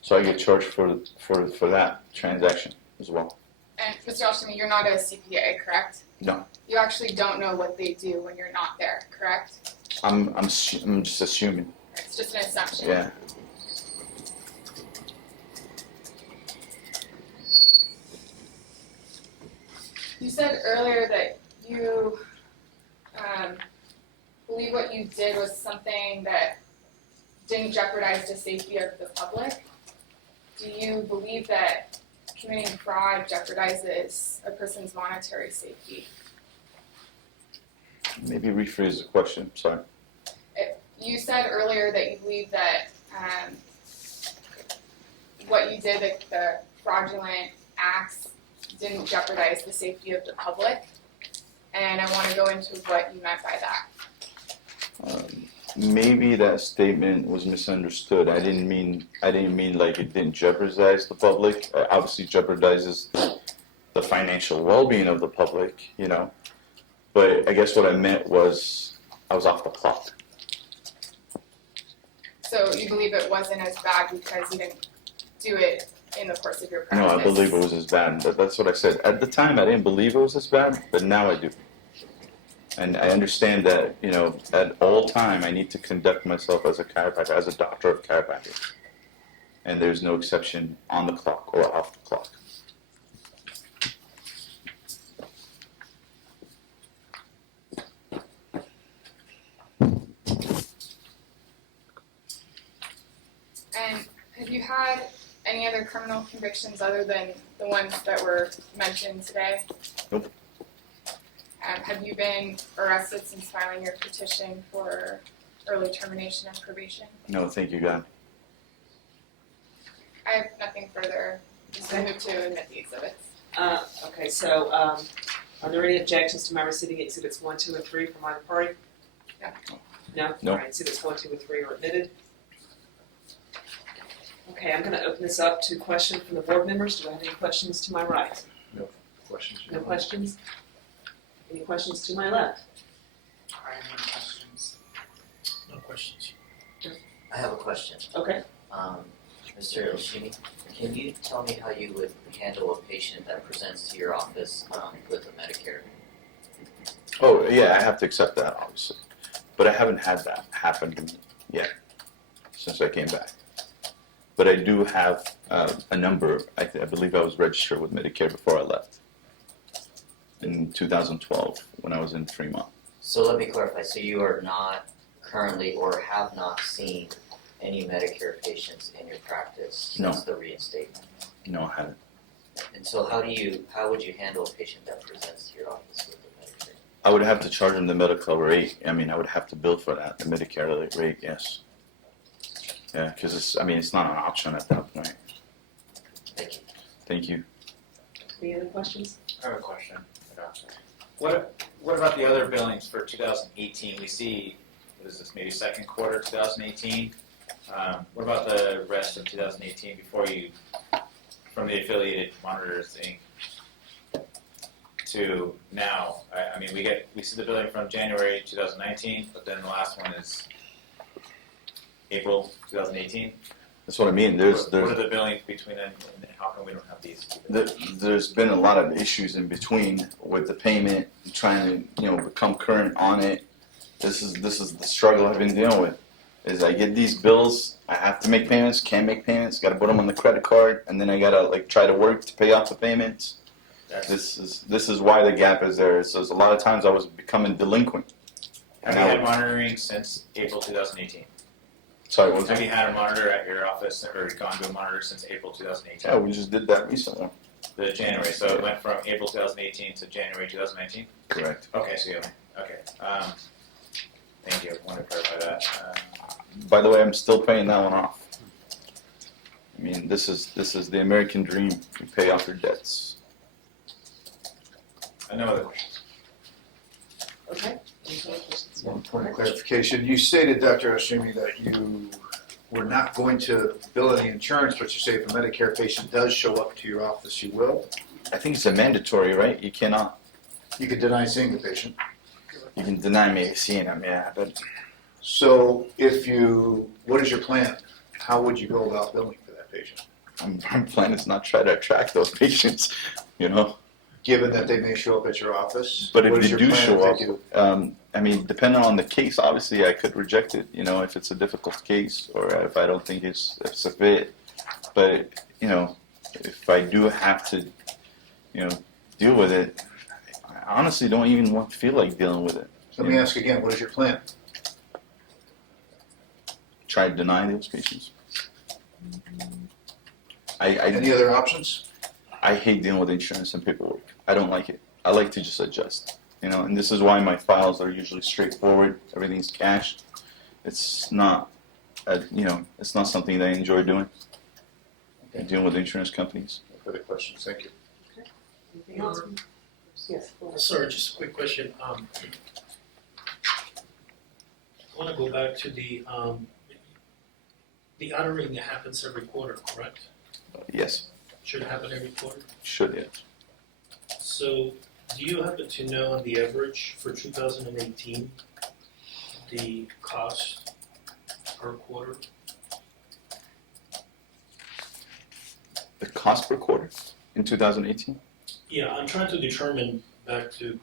So I get charged for that transaction as well. And Mr. Alshimi, you're not a CPA, correct? No. You actually don't know what they do when you're not there, correct? I'm just assuming. It's just an assumption. Yeah. You said earlier that you believe what you did was something that didn't jeopardize the safety of the public. Do you believe that committing fraud jeopardizes a person's monetary safety? Maybe rephrase the question. Sorry. You said earlier that you believe that what you did, the fraudulent acts, didn't jeopardize the safety of the public, and I want to go into what you meant by that. Maybe that statement was misunderstood. I didn't mean like it didn't jeopardize the public. It obviously jeopardizes the financial well-being of the public, But I guess what I meant was I was off the clock. So you believe it wasn't as bad because you didn't do it in the course of your practice? No, I believe it was as bad. That's what I said. At the time, I didn't believe it was as bad, but now I do. And I understand that, at all time, I need to conduct myself as a chiropractor, as a doctor of chiropractic. And there's no exception on the clock or off the clock. And have you had any other criminal convictions other than the ones that were mentioned today? Nope. Have you been arrested since filing your petition for early termination of probation? No, thank you, God. I have nothing further. Just to move to admit the exhibits. Okay, so are there any objections to my receiving exhibits 1, 2, and 3 from either party? No. No? No. All right, exhibits 1, 2, and 3 are admitted. Okay, I'm going to open this up to questions from the board members. Do I have any questions to my right? Questions? No questions? Any questions to my left? I have no questions. No questions. I have a question. Okay. Mr. Elshimi, can you tell me how you would handle a patient that presents to your office with a Medicare? Oh, yeah, I have to accept that, obviously. But I haven't had that happen yet since I came back. But I do have a number. I believe I was registered with Medicare before I left in 2012 when I was in Fremont. So let me clarify. So you are not currently or have not seen any Medicare patients in your practice since the reinstatement? No, I haven't. And so how would you handle a patient that presents to your office with a Medicare? I would have to charge them the medical rate. I would have to bill for that, the Medicare rate, yes. Yeah, because it's not an option at that point. Thank you. Thank you. Any other questions? I have a question. What about the other billings for 2018? We see, what is this, maybe second quarter 2018? What about the rest of 2018 before you, from the affiliated monitors Inc. to now? We see the billing from January 2019, but then the last one is April 2018. That's what I mean. What are the billings between them, and how come we don't have these? There's been a lot of issues in between with the payment, trying to become current on it. This is the struggle I've been dealing with. Is I get these bills, I have to make payments, can't make payments, got to put them on the credit card, and then I gotta try to work to pay off the payments. This is why the gap is there. So a lot of times I was becoming delinquent. Have you had monitoring since April 2018? Sorry, what was Have that? you had a monitor at your office or gone to a monitor since April 2018? Yeah, we just did that recently. The January, so it went from April 2018 to January 2019? Correct. Okay, so okay. Thank you, I wanted to clarify that. By the way, I'm still paying that one off. I mean, this is the American dream. You pay off your debts. No other questions? Okay. Any other questions? One point of clarification. You stated, Dr. Oshimi, that you were not going to bill any insurance, but you say if a Medicare patient does show up to your office, you will. I think it's a mandatory, right? You cannot. You could deny seeing the patient. You can deny me seeing them, yeah. But So what is your plan? How would you go about billing for that patient? my plan is not try to attract those patients, Given that they may show up at your office? But if what is they your do plan show if they up, do? I mean, depending on the case, obviously I could reject it, if it's a difficult case or if I don't think it's a fit. But, if I do have to, deal with it, I honestly don't even feel like dealing with it. Let me ask again, what is your plan? Try to deny those patients. Any other options? I hate dealing with insurance and paperwork. I don't like it. I like to just adjust, and this is why my files are usually straightforward. Everything's cashed. It's not, it's not something that I enjoy doing. Dealing with insurance companies. No further questions, thank you. Anything else? Yes. go ahead. Sorry, just a quick question. I want to go back to the honoring that happens every quarter, correct? Yes, Should happen every quarter. should, yes. So, do you happen to know on the average for 2018, the cost per quarter? The cost per quarter in 2018? Yeah, I'm trying to determine back to,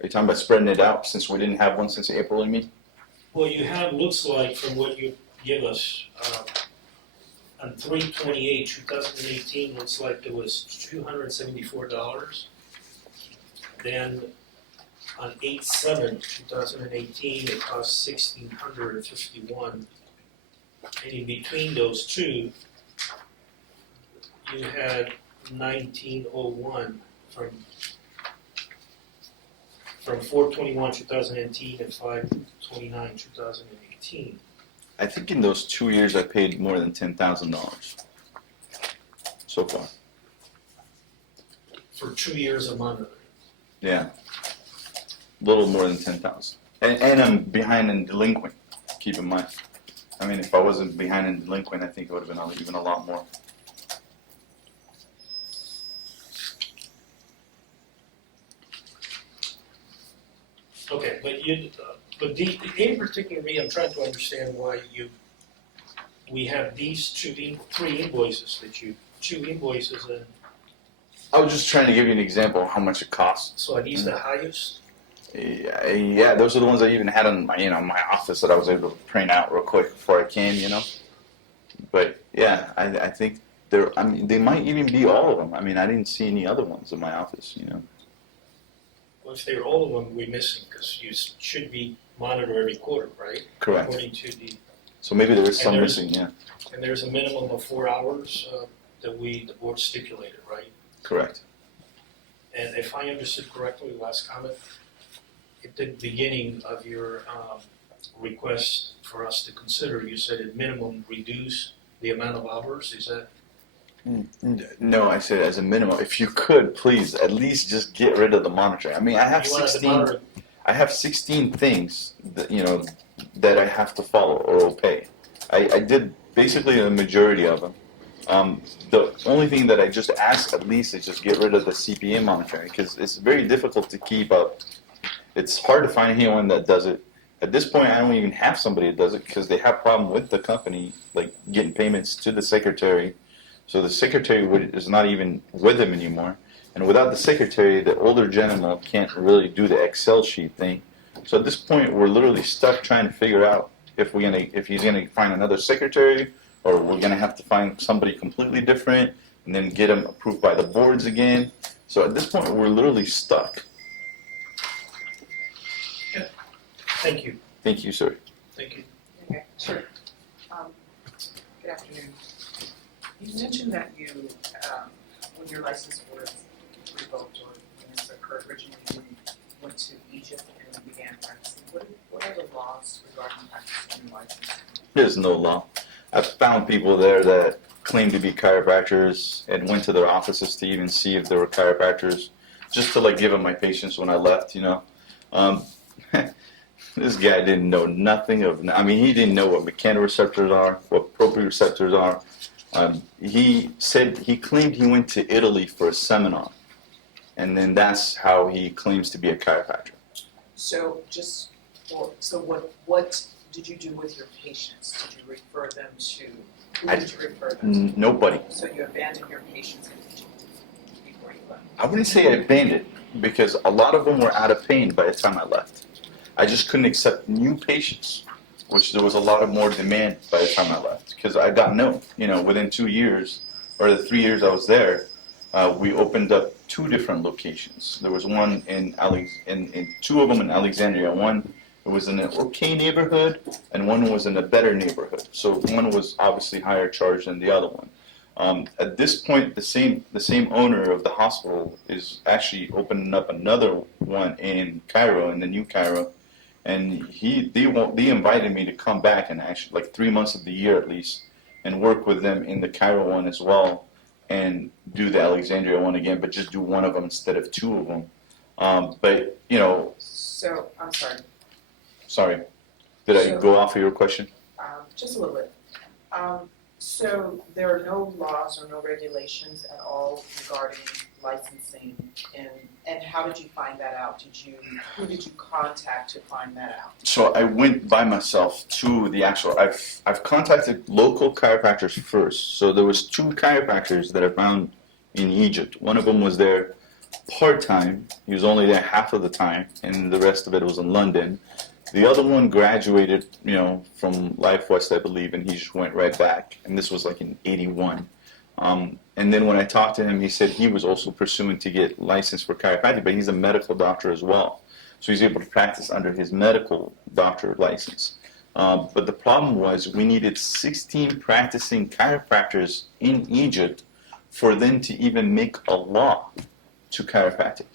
Are you talking about spreading it out since we didn't have one since April, you mean? well, you have, looks like from what you give us, on 3/28/2018, looks like it was $274. Then on 8/7/2018, it cost $1,651. And in between those two, you had 1901 from 4/21/2018 and 5/29/2018. I think in those 2 years I paid more than $10,000 so far. For 2 years of monitoring. Yeah, a little more than 10,000. And I'm behind and delinquent. Keep in mind. I mean, if I wasn't behind and delinquent, I think it would have been even a lot more. Okay, but in particular, I'm trying to understand why we have these three invoices two invoices, and I was just trying to give you an example of how much it costs. so are these the highest? Yeah, those are the ones I even had in my office that I was able to print out real quick before I came, But yeah, I think they might even be all of them. I mean, I didn't see any other ones in my office, Well, if they're all of them, we're missing, because you should be monitored every quarter, right? Correct. According to So maybe there is some And there's- missing, yeah. and there's a minimum of 4 hours that the board stipulated, right? Correct. And if I understood correctly, last comment, at the beginning of your request for us to consider, you said at minimum reduce the amount of hours, is that? No, I said as a minimum, if you could, please, at least just get rid of the monitoring. I mean, I have You wanted to 16. monitor- I have 16 things that that I have to follow or obey. I did basically the majority of them. The only thing that I just ask at least is just get rid of the CPM monitoring, because it's very difficult to keep up. It's hard to find anyone that does it. At this point, I don't even have somebody that does it because they have problem with the company, like getting payments to the secretary. So the secretary is not even with him anymore. And without the secretary, the older gentleman can't really do the Excel sheet thing. So at this point, we're literally stuck trying to figure out if he's gonna find another secretary, or we're gonna have to find somebody completely different, and then get him approved by the boards again. So at this point, we're literally stuck. Thank you, Thank you, sir. thank you. Okay, sure. Good afternoon. You mentioned that you, when your license was revoked or when this occurred originally, you went to Egypt and began practicing. What are the laws regarding practicing your license? There's no law. I've found people there that claim to be chiropractors and went to their offices to even see if they were chiropractors, just to like give them my patients when I left, you know. This guy didn't know nothing of, I mean, he didn't know what mechanoreceptors are, what proprioceptors are. He claimed he went to Italy for a seminar, and then that's how he claims to be a chiropractor. So what did you do with your patients? Did you refer them to, who did you refer them to? Nobody. So you abandoned your patients in Egypt before you left? I wouldn't say I abandoned, because a lot of them were out of pain by the time I left. I just couldn't accept new patients, which there was a lot of more demand by the time I left, because I got known. You know, within 2 years, or the 3 years I was there, we opened up 2 different locations. There was one in two of them in Alexandria. One was in an okay neighborhood, and one was in a better neighborhood. So one was obviously higher charge than the other one. At this point, the same owner of the hospital is actually opening up another one in Cairo, in the New Cairo, and they invited me to come back and actually like 3 months of the year at least, and work with them in the Cairo one as well, and do the Alexandria one again, but just do one of them instead of 2 of them. But you know, So, I'm sorry, sorry, did I go off of your question? just a little bit. So there are no laws or no regulations at all regarding licensing, and how did you find that out? Who did you contact to find that out? So I went by myself to the actual. I've contacted local chiropractors first. So there was 2 chiropractors that I found in Egypt. One of them was there part time. He was only there half of the time, and the rest of it was in London. The other one graduated, you know, from Life West, I believe, and he just went right back. And this was like in '81. And then when I talked to him, he said he was also pursuing to get licensed for chiropractic, but he's a medical doctor as well. So he's able to practice under his medical doctor license. But the problem was we needed 16 practicing chiropractors in Egypt for them to even make a law to chiropractic.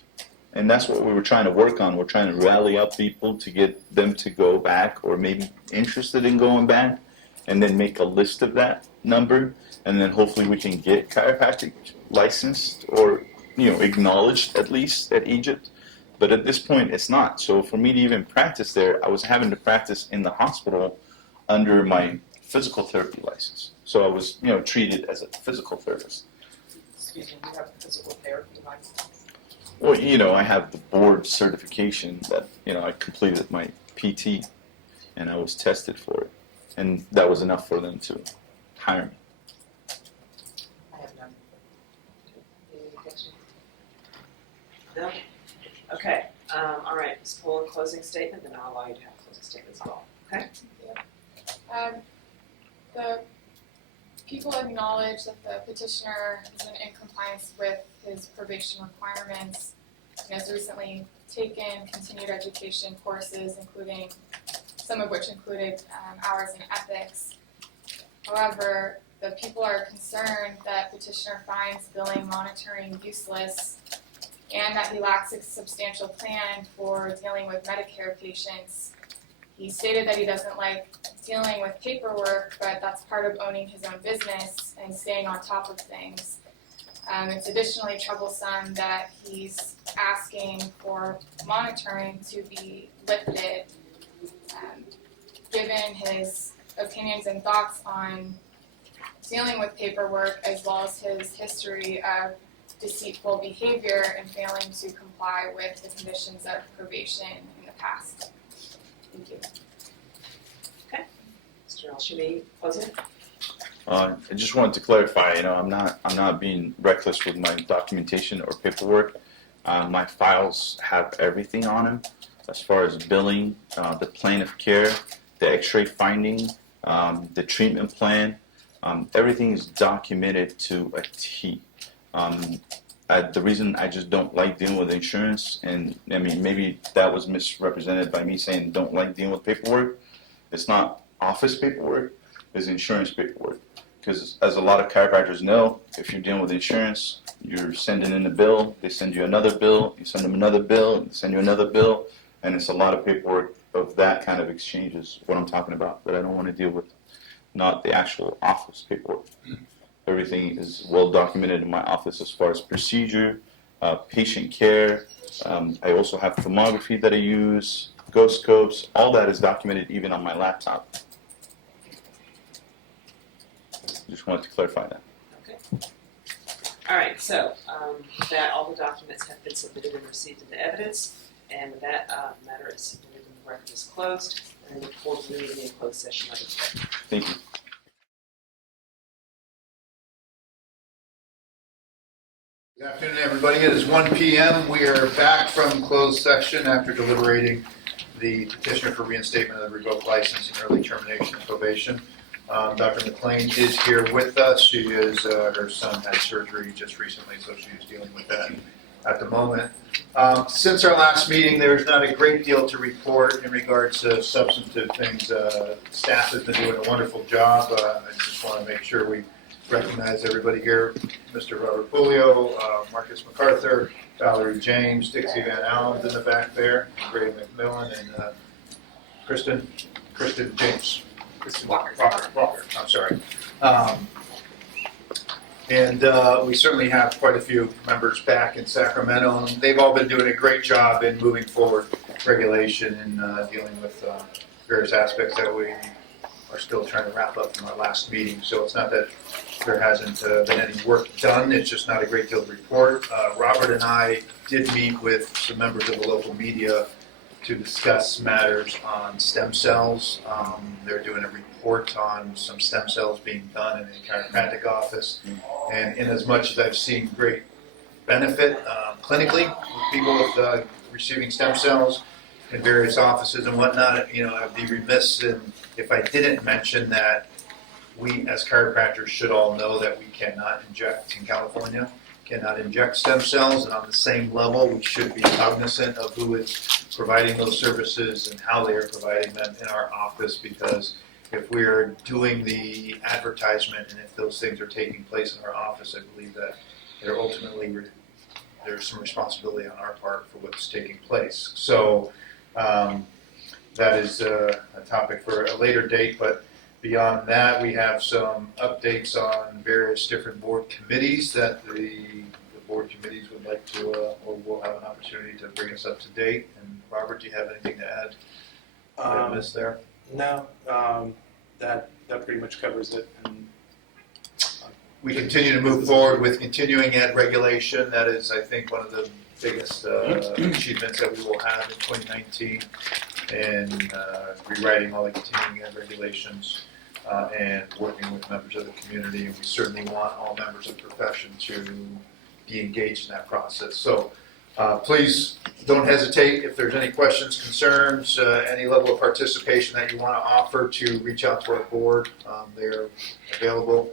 And that's what we were trying to work on. We're trying to rally up people to get them to go back, or maybe interested in going back, and then make a list of that number, and then hopefully we can get chiropractic licensed, or, you know, acknowledged at least at Egypt. But at this point, it's not. So for me to even practice there, I was having to practice in the hospital under my physical therapy license. So I was, you know, treated as a physical therapist. Excuse me, you have a physical therapy license? Well, you know, I have the board certification that, you know, I completed my PT, and I was tested for it. And that was enough for them to hire me. I have none. Any questions? No? Okay, all right, Ms. Poole, closing statement, then I'll allow you to have a closing statement as well, okay? The people acknowledge that the petitioner is in compliance with his probation requirements and has recently taken continued education courses, including some of which included hours in ethics. However, the people are concerned that petitioner finds billing monitoring useless and that he lacks a substantial plan for dealing with Medicare patients. He stated that he doesn't like dealing with paperwork, but that's part of owning his own business and staying on top of things. It's additionally troublesome that he's asking for monitoring to be lifted. Given his opinions and thoughts on dealing with paperwork, as well as his history of deceitful behavior and failing to comply with the conditions of probation in the past. Thank you. Okay, Mr. Al-Shami, closing? I just wanted to clarify, I'm not being reckless with my documentation or paperwork. My files have everything on them as far as billing, the plan of care, the x-ray finding, the treatment plan. Everything is documented to a T. The reason I just don't like dealing with insurance, and I mean, maybe that was misrepresented by me saying don't like dealing with paperwork. It's not office paperwork, it's insurance paperwork. Because as a lot of chiropractors know, if you're dealing with insurance, you're sending in a bill, they send you another bill, you send them another bill, they send you another bill, and it's a lot of paperwork of that kind of exchange is what I'm talking about that I don't want to deal with, not the actual office paperwork. Everything is well documented in my office as far as procedure, patient care. I also have thermography that I use, ghost scopes, all that is documented even on my laptop. Just wanted to clarify that. Okay. All right, so that all the documents have been submitted and received into evidence, and with that matter is submitted and the record is closed, and I look forward to meeting in a closed session later today. Thank you. Good afternoon, everybody. It is 1 p.m. We are back from closed session after deliberating the petitioner for reinstatement of the revoked license and early termination of probation. Dr. McLean is here with us. She is, her son had surgery just recently, so she is dealing with that at the moment. Since our last meeting, there's not a great deal to report in regards to substantive things. Staff has been doing a wonderful job. I just want to make sure we recognize everybody here. Mr. Robert Pulio, Marcus MacArthur, Valerie James, Dixie Van Allen's in the back there, Ray McMillan, and Kristen James. Walker, I'm sorry. And we certainly have quite a few members back in Sacramento, and they've all been doing a great job in moving forward regulation and dealing with various aspects that we are still trying to wrap up from our last meeting. So it's not that there hasn't been any work done, it's just not a great deal to report. Robert and I did meet with some members of the local media to discuss matters on stem cells. They're doing a report on some stem cells being done in the chiropractic office. And in as much as I've seen great benefit clinically with people with receiving stem cells in various offices and whatnot, I'd be remiss if I didn't mention that we as chiropractors should all know that we cannot inject in California, cannot inject stem cells, and on the same level, we should be cognizant of who is providing those services and how they are providing them in our office, because if we are doing the advertisement and if those things are taking place in our office, I believe that there's some responsibility on our part for what's taking place. So that is a topic for a later date, but beyond that, we have some updates on various different board committees that the board committees would like to, or will have an opportunity to bring us up to date. And Robert, do you have anything to add? Did I miss there? No, that pretty much covers it. And we continue to move forward with continuing ed regulation. That is, I think, one of the biggest achievements that we will have in 2019, and rewriting all the continuing ed regulations and working with members of the community. And we certainly want all members of the profession to be engaged in that process. So please don't hesitate if there's any questions, concerns, any level of participation that you want to offer, to reach out to our board. They're available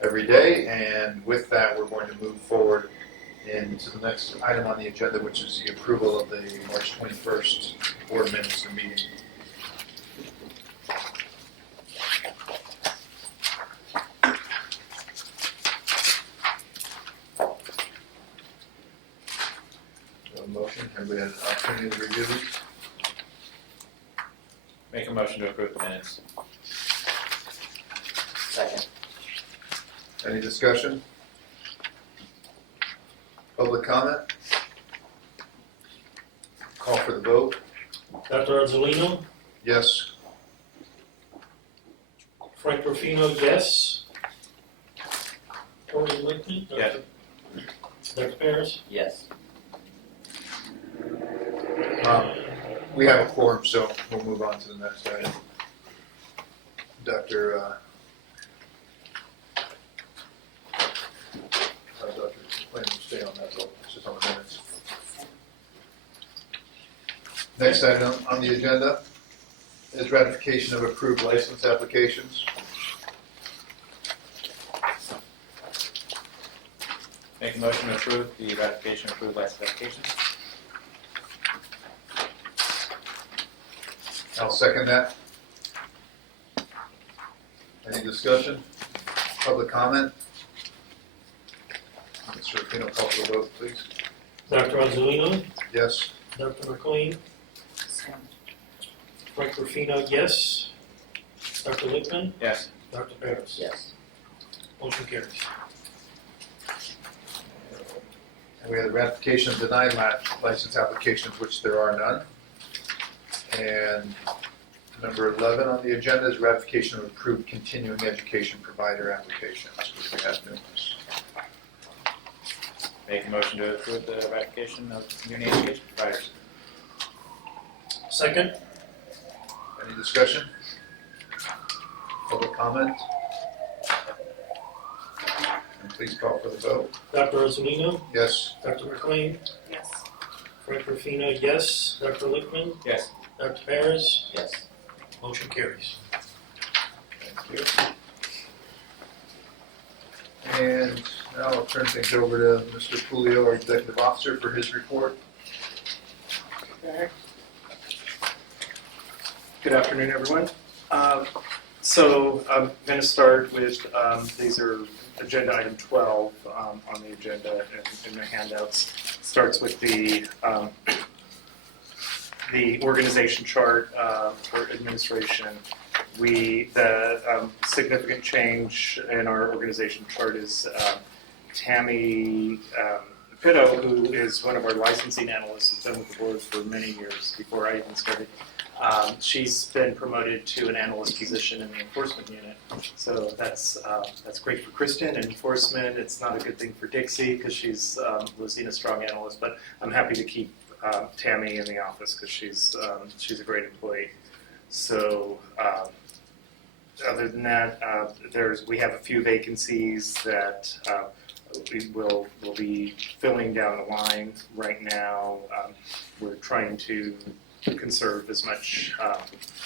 every day. And with that, we're going to move forward into the next item on the agenda, which is the approval of the March 21st board minutes and meeting. Motion, everybody had an opportunity to review these? Make a motion to approve the minutes. Second. Any discussion? Public comment? Call for the vote. Dr. Azzolino, Yes. Frank Rufino, yes. Tony Lincoln? Yes. Dr. Paris? Yes. We have a quorum, so we'll move on to the next item. Dr. Dr. Quinn, stay on that, it's just on the minutes. Next item on the agenda is ratification of approved license applications. Make a motion to approve the ratification of approved license applications. I'll second that. Any discussion? Public comment? Mr. Rufino, call for the vote, please. Dr. Angelino, Yes. Dr. McLean, Frank Rufino, yes. Dr. Lickman, Yes. Dr. Paris. Yes. Motion carries. And we have the ratification of denied license applications, which there are none. And number 11 on the agenda is ratification of approved continuing education provider applications, which we have numerous. Make a motion to approve the ratification of community education providers. Second, Any discussion? Public comment? And please call for the vote. Dr. Angelino, Yes. Dr. McLean, Yes. Frank Rufino, yes. Dr. Lickman, Yes. Dr. Paris. Yes. Motion carries. Thank you. And now I'll turn things over to Mr. Pulio, our executive officer, for his report. Good afternoon, everyone. So I'm going to start with, these are agenda item 12 on the agenda in the handouts. Starts with the organization chart for administration. The significant change in our organization chart is Tammy Pitto, who is one of our licensing analysts, has been with the board for many years before I even started. She's been promoted to an analyst position in the enforcement unit. So that's great for Kristen and enforcement. It's not a good thing for Dixie because she's losing a strong analyst, but I'm happy to keep Tammy in the office because she's a great employee. So other than that, we have a few vacancies that we'll be filling down the line right now. We're trying to conserve as much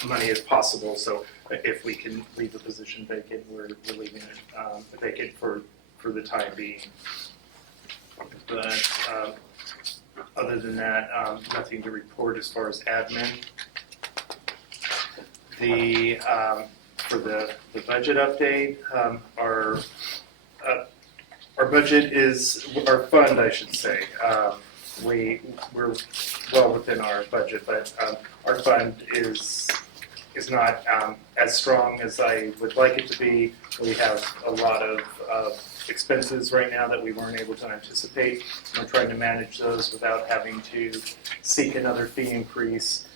money as possible. So if we can leave the position vacant, we're leaving it vacant for the time being. But other than that, nothing to report as far as admin. For the budget update, our budget is, our fund, I should say, we're well within our budget, but our fund is not as strong as I would like it to be. We have a lot of expenses right now that we weren't able to anticipate. We're trying to manage those without having to seek another fee increase.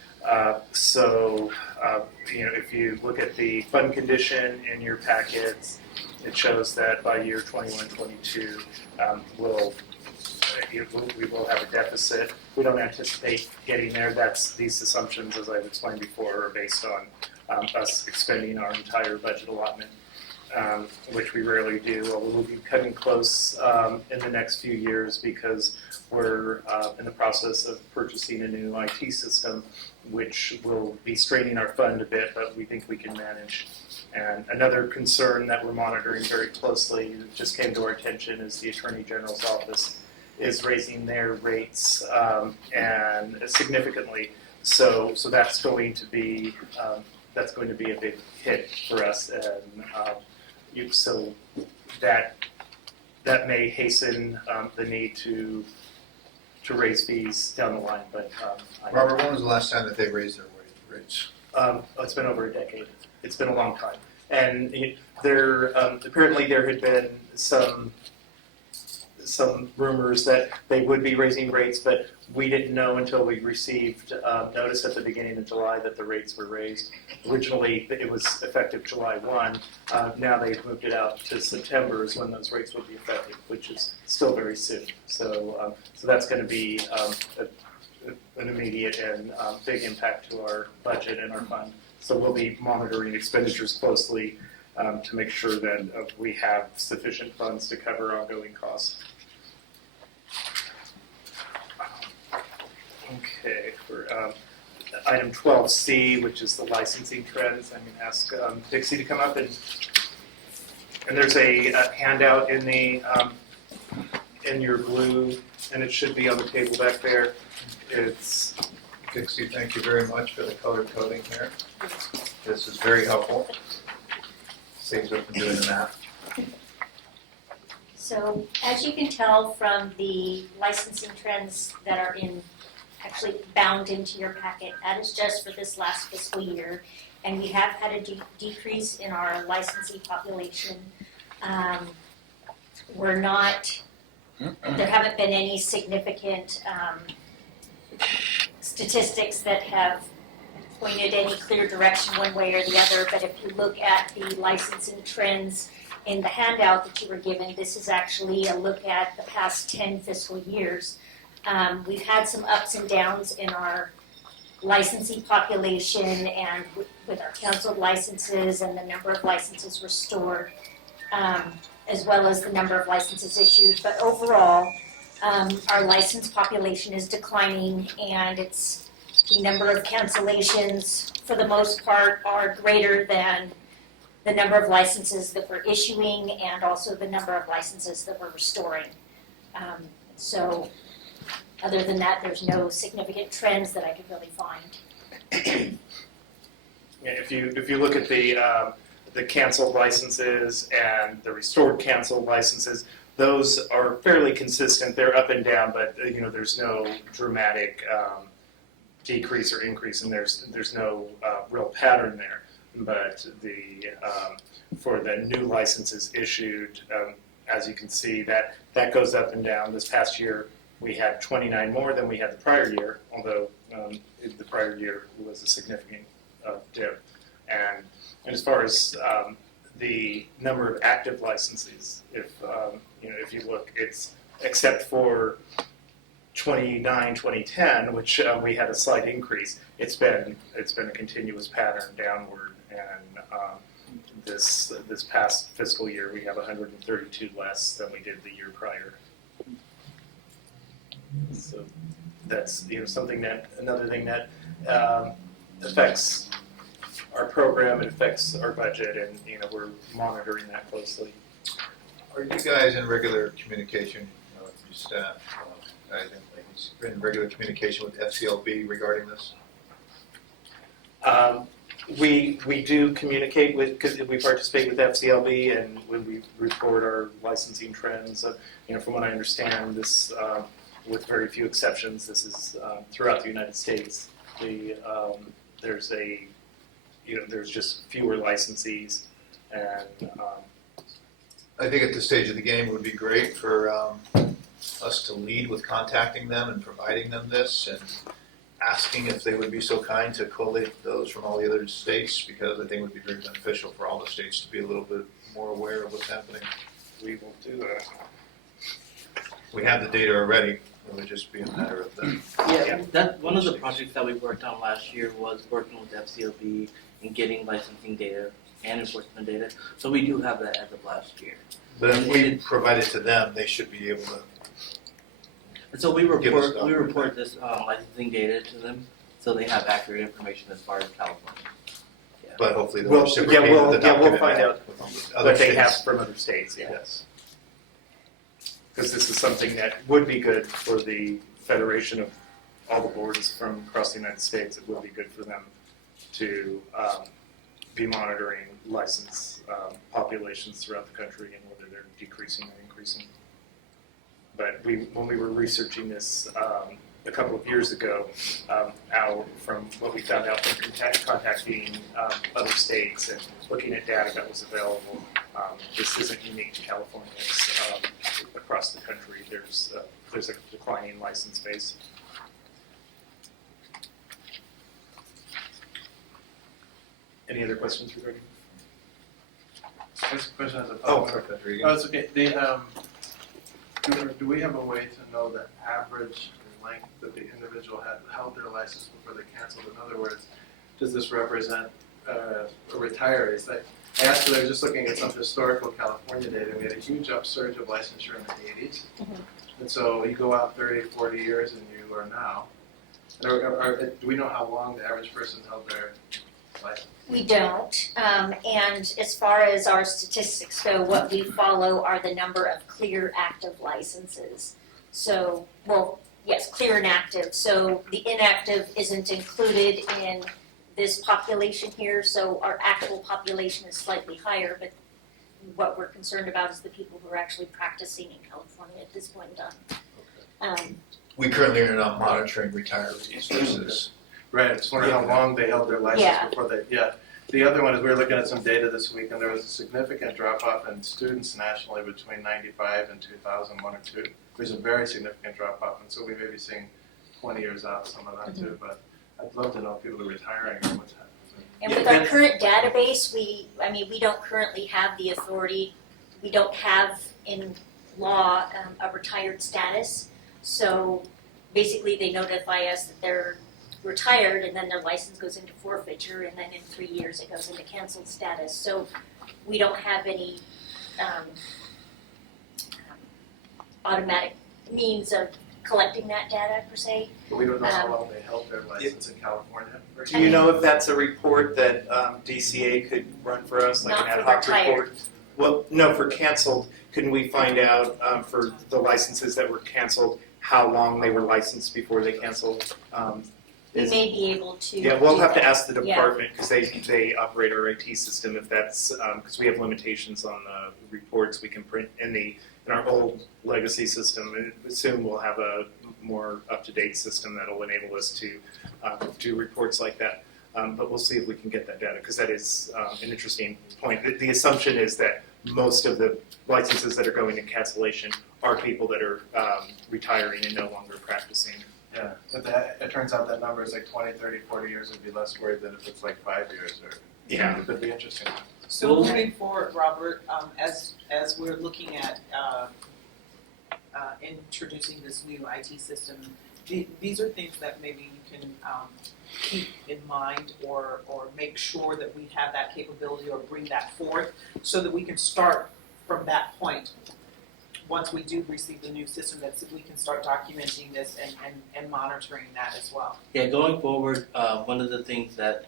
If you look at the fund condition in your packets, it shows that by year 21-22, we will have a deficit. We don't anticipate getting there. These assumptions, as I've explained before, are based on us expending our entire budget allotment, which we rarely do. We'll be cutting close in the next few years because we're in the process of purchasing a new IT system, which will be straining our fund a bit, but we think we can manage. And another concern that we're monitoring very closely, that just came to our attention, is the Attorney General's office is raising their rates and significantly. So that's going to be a big hit for us, and so that may hasten the need to raise fees down the line. But Robert, when was the last time that they raised their rates? it's been over a decade. It's been a long time, and apparently there had been some rumors that they would be raising rates, but we didn't know until we received notice at the beginning of July that the rates were raised. Originally, it was effective July 1. Now they've moved it out to September is when those rates will be effective, which is still very soon. So that's going to be an immediate and big impact to our budget and our fund. So we'll be monitoring expenditures closely to make sure that we have sufficient funds to cover ongoing costs. Okay, for item 12C, which is the licensing trends, I'm going to ask Dixie to come up and there's a handout in the in your blue, and it should be on the table back there. It's Dixie, thank you very much for the color coding here. This is very helpful. Saves us from doing the math. So as you can tell from the licensing trends that are actually bound into your packet, that is just for this last fiscal year. And we have had a decrease in our licensee population. There haven't been any significant statistics that have pointed any clear direction one way or the other, but if you look at the licensing trends in the handout that you were given, this is actually a look at the past 10 fiscal years. We've had some ups and downs in our licensee population and with our canceled licenses and the number of licenses restored, as well as the number of licenses issued. But overall, our license population is declining, and the number of cancellations, for the most part, are greater than the number of licenses that we're issuing and also the number of licenses that we're restoring. So other than that, there's no significant trends that I could really find. Yeah, if you look at the canceled licenses and the restored canceled licenses, those are fairly consistent. They're up and down, but there's no dramatic decrease or increase, and there's no real pattern there. But for the new licenses issued, as you can see, that goes up and down. This past year, we had 29 more than we had the prior year, although the prior year was a significant dip. And as far as the number of active licenses, if you look, it's except for 2010, which we had a slight increase. It's been a continuous pattern downward, and this past fiscal year we have 132 less than we did the year prior. So that's another thing that affects our program, it affects our budget, and we're monitoring that closely. Are you guys in regular communication with your staff, guys and ladies, in regular communication with FCLB regarding this? We do communicate because we participate with FCLB, and when we report our licensing trends, from what I understand, this, with very few exceptions, this is throughout the United States. There's just fewer licensees, and I think at this stage of the game, it would be great for us to lead with contacting them and providing them this and asking if they would be so kind to collate those from all the other states, because I think it would be very beneficial for all the states to be a little bit more aware of what's happening. we will do that. We have the data already, it would just be a matter of them. Yeah, that one of the projects that we worked on last year was working with FCLB and getting licensing data and enforcement data. So we do have that as of last year. But if we provide it to them, they should be able to. And so we Give us report this licensing data to them, so they have accurate information as far as California. But hopefully they'll We'll reciprocate with the we'll document find out with all the other what they have states. from other states. Yeah. Yes. Because this is something that would be good for the federation of all the boards from across the United States. It would be good for them to be monitoring license populations throughout the country and whether they're decreasing or increasing. But when we were researching this a couple of years ago, from what we found out from contacting other states and looking at data that was available, this isn't unique to California. It's, across the country, there's a declining license base. Any other questions regarding? This question has a Oh, follow-up. okay. Oh, it's okay. Do we have a way to know the average length that the individual had held their license before they canceled. In other words, does this represent retirees? I asked because I was just looking at some historical California data. We had a huge upsurge of licensure in the 80s. And so you go out 30, 40 years and you are now. And do we know how long the average person held their license? We don't, and as far as our statistics go, what we follow are the number of clear active licenses. So, well, yes, clear and active. So the inactive isn't included in this population here, so our actual population is slightly higher, but what we're concerned about is the people who are actually practicing in California at this point in time. We currently are not monitoring retirees versus. Right, I just wondering how long they held their license Yeah. before they, yeah. The other one is we were looking at some data this week and there was a significant drop off in students nationally between 95 and 2001 or 2. There's a very significant drop off, and so we may be seeing 20 years out some of that too, but I'd love to know if people are retiring or what's happening. And with our current database, we don't currently have the authority, we don't have in law a retired status. So basically they notify us that they're retired and then their license goes into forfeiture and then in 3 years it goes into canceled status. So we don't have any automatic means of collecting that data per se. But we don't know how long they held their license in California. Do you know if that's a report that DCA could run for us, like Not an ad for hoc retired. report? Well, no, for canceled, couldn't we find out for the licenses that were canceled, how long they were licensed before they canceled? We may be able to. Yeah, we'll do have to that. ask the Yeah. department, because they operate our IT system, if that's, because we have limitations on the reports we can print in our old legacy system. And soon we'll have a more up-to-date system that'll enable us to do reports like that. But we'll see if we can get that data, because that is an interesting point. The assumption is that most of the licenses that are going to cancellation are people that are retiring and no longer practicing. Yeah, but it turns out that number is like 20, 30, 40 years. I'd be less worried than if it's like 5 years or. Yeah. It could be interesting. So moving forward, Robert, as we're looking at introducing this new IT system, these are things that maybe you can keep in mind or make sure that we have that capability or bring that forth so that we can start from that point. Once we do receive the new system, that we can start documenting this and monitoring that as well. Yeah, going forward, one of the things that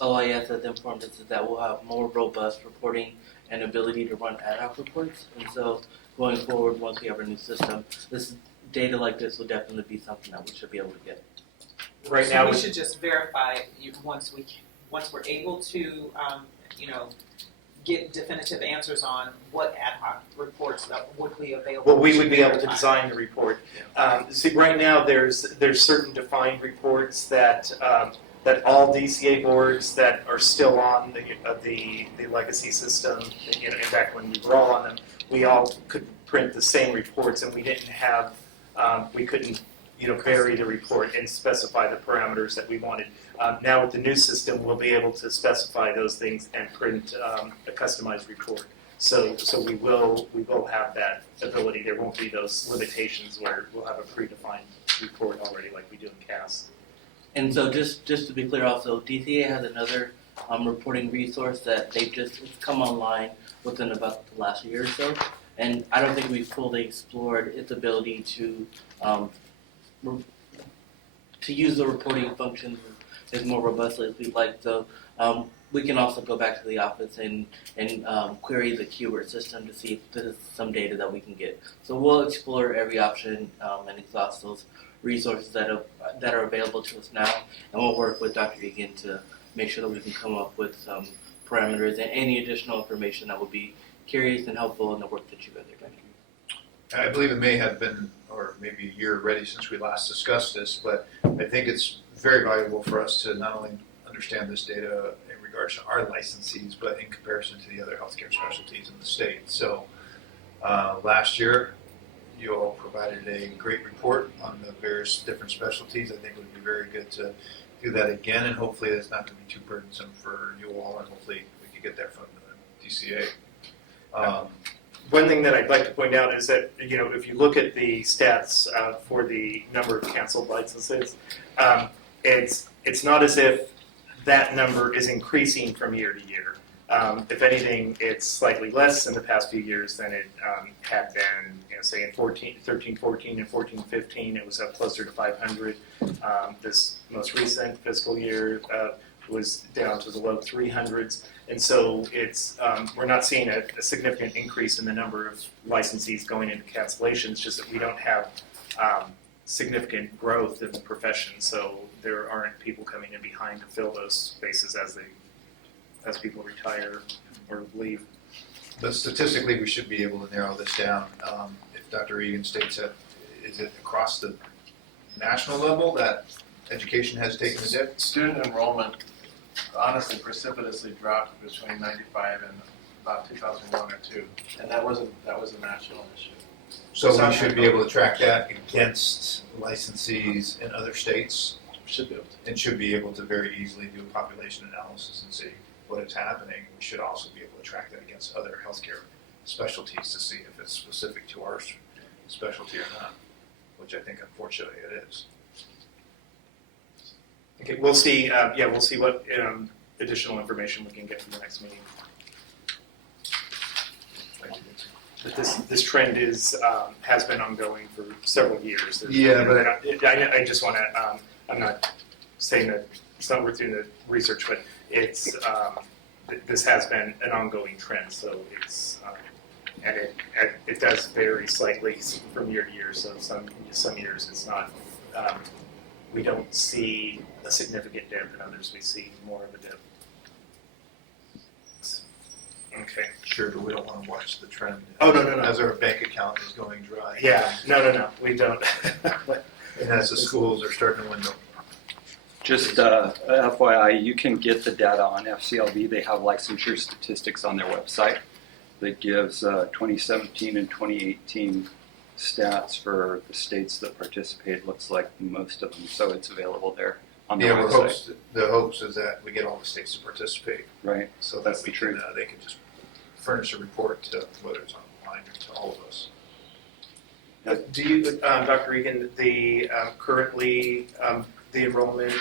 OIS has informed us is that we'll have more robust reporting and ability to run ad hoc reports. And so going forward, once we have our new system, this data like this will definitely be something that we should be able to get. Right So now, we should just verify once we're able to, get definitive answers on what ad hoc reports that would be available. well, we would be able to verify. design the report. See, right now, there's certain defined reports that that all DCA boards that are still on the legacy system, in fact, when we were all on them, we all could print the same reports, and we didn't have, we couldn't, vary the report and specify the parameters that we wanted. Now with the new system, we'll be able to specify those things and print a customized report. So we will have that ability. There won't be those limitations where we'll have a predefined report already like we do in CAS. And so just to be clear also, DCA has another reporting resource that it's come online within about the last year or so. And I don't think we've fully explored its ability to use the reporting functions as more robustly as we'd like. So we can also go back to the office and query the keyword system to see if there's some data that we can get. So we'll explore every option and exhaust those resources that are available to us now, and we'll work with Dr. Egan to make sure that we can come up with some parameters and any additional information that would be curious and helpful in the work that you guys are doing. I believe it may have been, or maybe a year already since we last discussed this, but I think it's very valuable for us to not only understand this data in regards to our licensees, but in comparison to the other healthcare specialties in the state. So last year, you all provided a great report on the various different specialties. I think it would be very good to do that again, and hopefully it's not going to be too burdensome for you all, and hopefully we can get that from the DCA. one thing that I'd like to point out is that, if you look at the stats for the number of canceled licenses, it's not as if that number is increasing from year to year. If anything, it's slightly less in the past few years than it had been, say in 13, 14, and 14, 15, it was up closer to 500. This most recent fiscal year was down to the low 300s. And so we're not seeing a significant increase in the number of licensees going into cancellation. It's just that we don't have significant growth in the profession, so there aren't people coming in behind to fill those spaces as people retire or leave. But statistically, we should be able to narrow this down. If Dr. Egan states that, is it across the national level that education has taken a dip? Student enrollment honestly precipitously dropped between 95 and about 2001 or 2, and that was a national issue. So we should be able to track that against licensees in other states? Should be able to. And should be able to very easily do a population analysis and see what is happening. We should also be able to track that against other healthcare specialties to see if it's specific to our specialty or not, which I think unfortunately it is. Okay, we'll see. We'll see what additional information we can get for the next meeting. Thank you. But this trend has been ongoing for several years. Yeah, but I just want to. I'm not saying that it's not worth doing the research, but it's this has been an ongoing trend. So it's and it does vary slightly from year to year. So some years it's not. We don't see a significant dip, and others we see more of a dip. Okay. Sure, but we don't want to watch the trend. Oh, no. As our bank account is going dry. Yeah, no, we don't. And as the schools are starting to dwindle. Just FYI, you can get the data on FCLB. They have licensure statistics on their website that gives 2017 and 2018 stats for the states that participate. Looks like most of them, so it's available there on the website. The hopes is that we get all the states to participate. Right. So that we can, they can just furnish a report to whether it's online or to all of us. Do you, Dr. Egan, currently the enrollment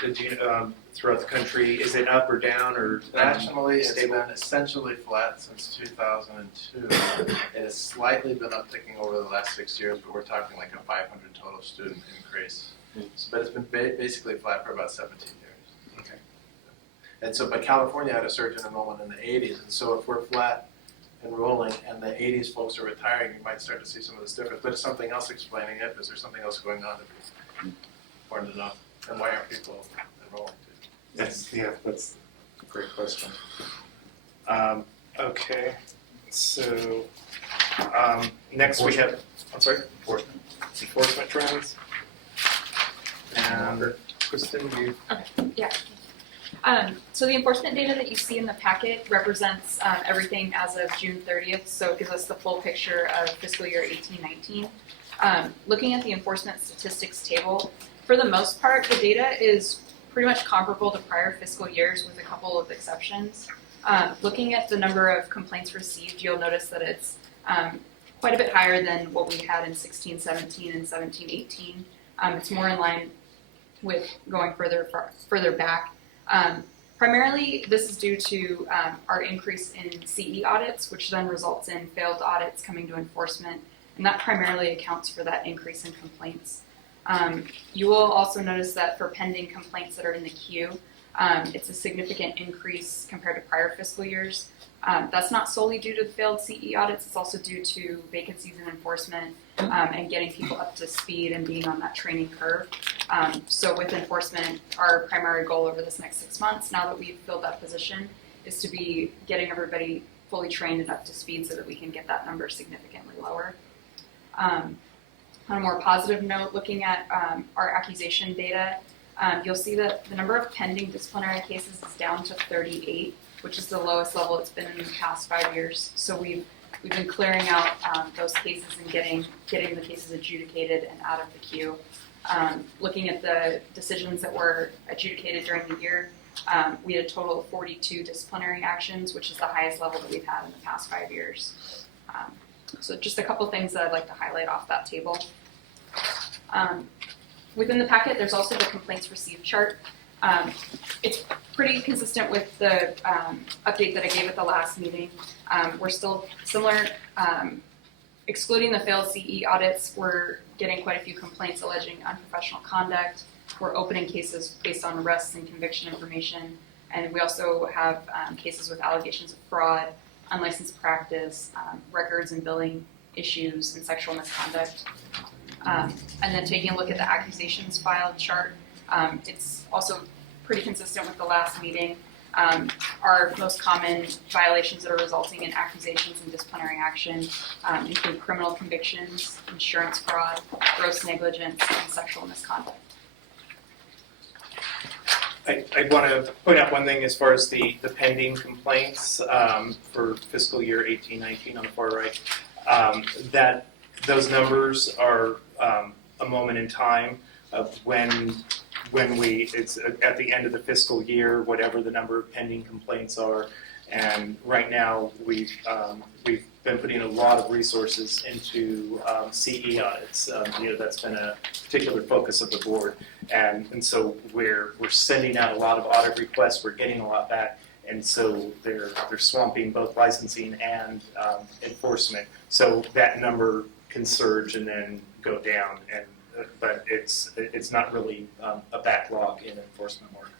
throughout the country, is it up or down or Nationally, it's stable? been essentially flat since 2002. It has slightly been upticking over the last 6 years, but we're talking like a 500 total student increase. But it's been basically flat for about 17 years. Okay. And so, but California had a surge in enrollment in the 80s, and so if we're flat enrolling and the 80s folks are retiring, you might start to see some of this difference. But is something else explaining it? Is there something else going on that we important to know? And why aren't people enrolling too? That's a great question. Okay, so next we have, I'm sorry? Enforcement trends. And Kristen, you. Yeah. So the enforcement data that you see in the packet represents everything as of June 30th, so it gives us the full picture of fiscal year 18-19. Looking at the enforcement statistics table, for the most part, the data is pretty much comparable to prior fiscal years with a couple of exceptions. Looking at the number of complaints received, you'll notice that it's quite a bit higher than what we had in 16-17 and 17-18. It's more in line with going further back. Primarily, this is due to our increase in CE audits, which then results in failed audits coming to enforcement, and that primarily accounts for that increase in complaints. You will also notice that for pending complaints that are in the queue, it's a significant increase compared to prior fiscal years. That's not solely due to the failed CE audits, it's also due to vacancies in enforcement and getting people up to speed and being on that training curve. So with enforcement, our primary goal over this next 6 months, now that we've filled that position, is to be getting everybody fully trained and up to speed so that we can get that number significantly lower. On a more positive note, looking at our accusation data, you'll see that the number of pending disciplinary cases is down to 38, which is the lowest level it's been in the past 5 years. So we've been clearing out those cases and getting the cases adjudicated and out of the queue. Looking at the decisions that were adjudicated during the year, we had a total of 42 disciplinary actions, which is the highest level that we've had in the past 5 years. So just a couple things that I'd like to highlight off that table. Within the packet, there's also the complaints received chart. It's pretty consistent with the update that I gave at the last meeting. We're still similar. Excluding the failed CE audits, we're getting quite a few complaints alleging unprofessional conduct. We're opening cases based on arrests and conviction information. And we also have cases with allegations of fraud, unlicensed practice, records and billing issues, and sexual misconduct. And then taking a look at the accusations filed chart, it's also pretty consistent with the last meeting. Our most common violations that are resulting in accusations and disciplinary action include criminal convictions, insurance fraud, gross negligence, and sexual misconduct. I want to point out one thing as far as the pending complaints for fiscal year 18-19 on the far right, that those numbers are a moment in time of when it's at the end of the fiscal year, whatever the number of pending complaints are. And right now, we've been putting a lot of resources into CE audits. That's been a particular focus of the board. And so we're sending out a lot of audit requests. We're getting a lot back. And so they're swamping both licensing and enforcement. So that number can surge and then go down. But it's not really a backlog in enforcement work.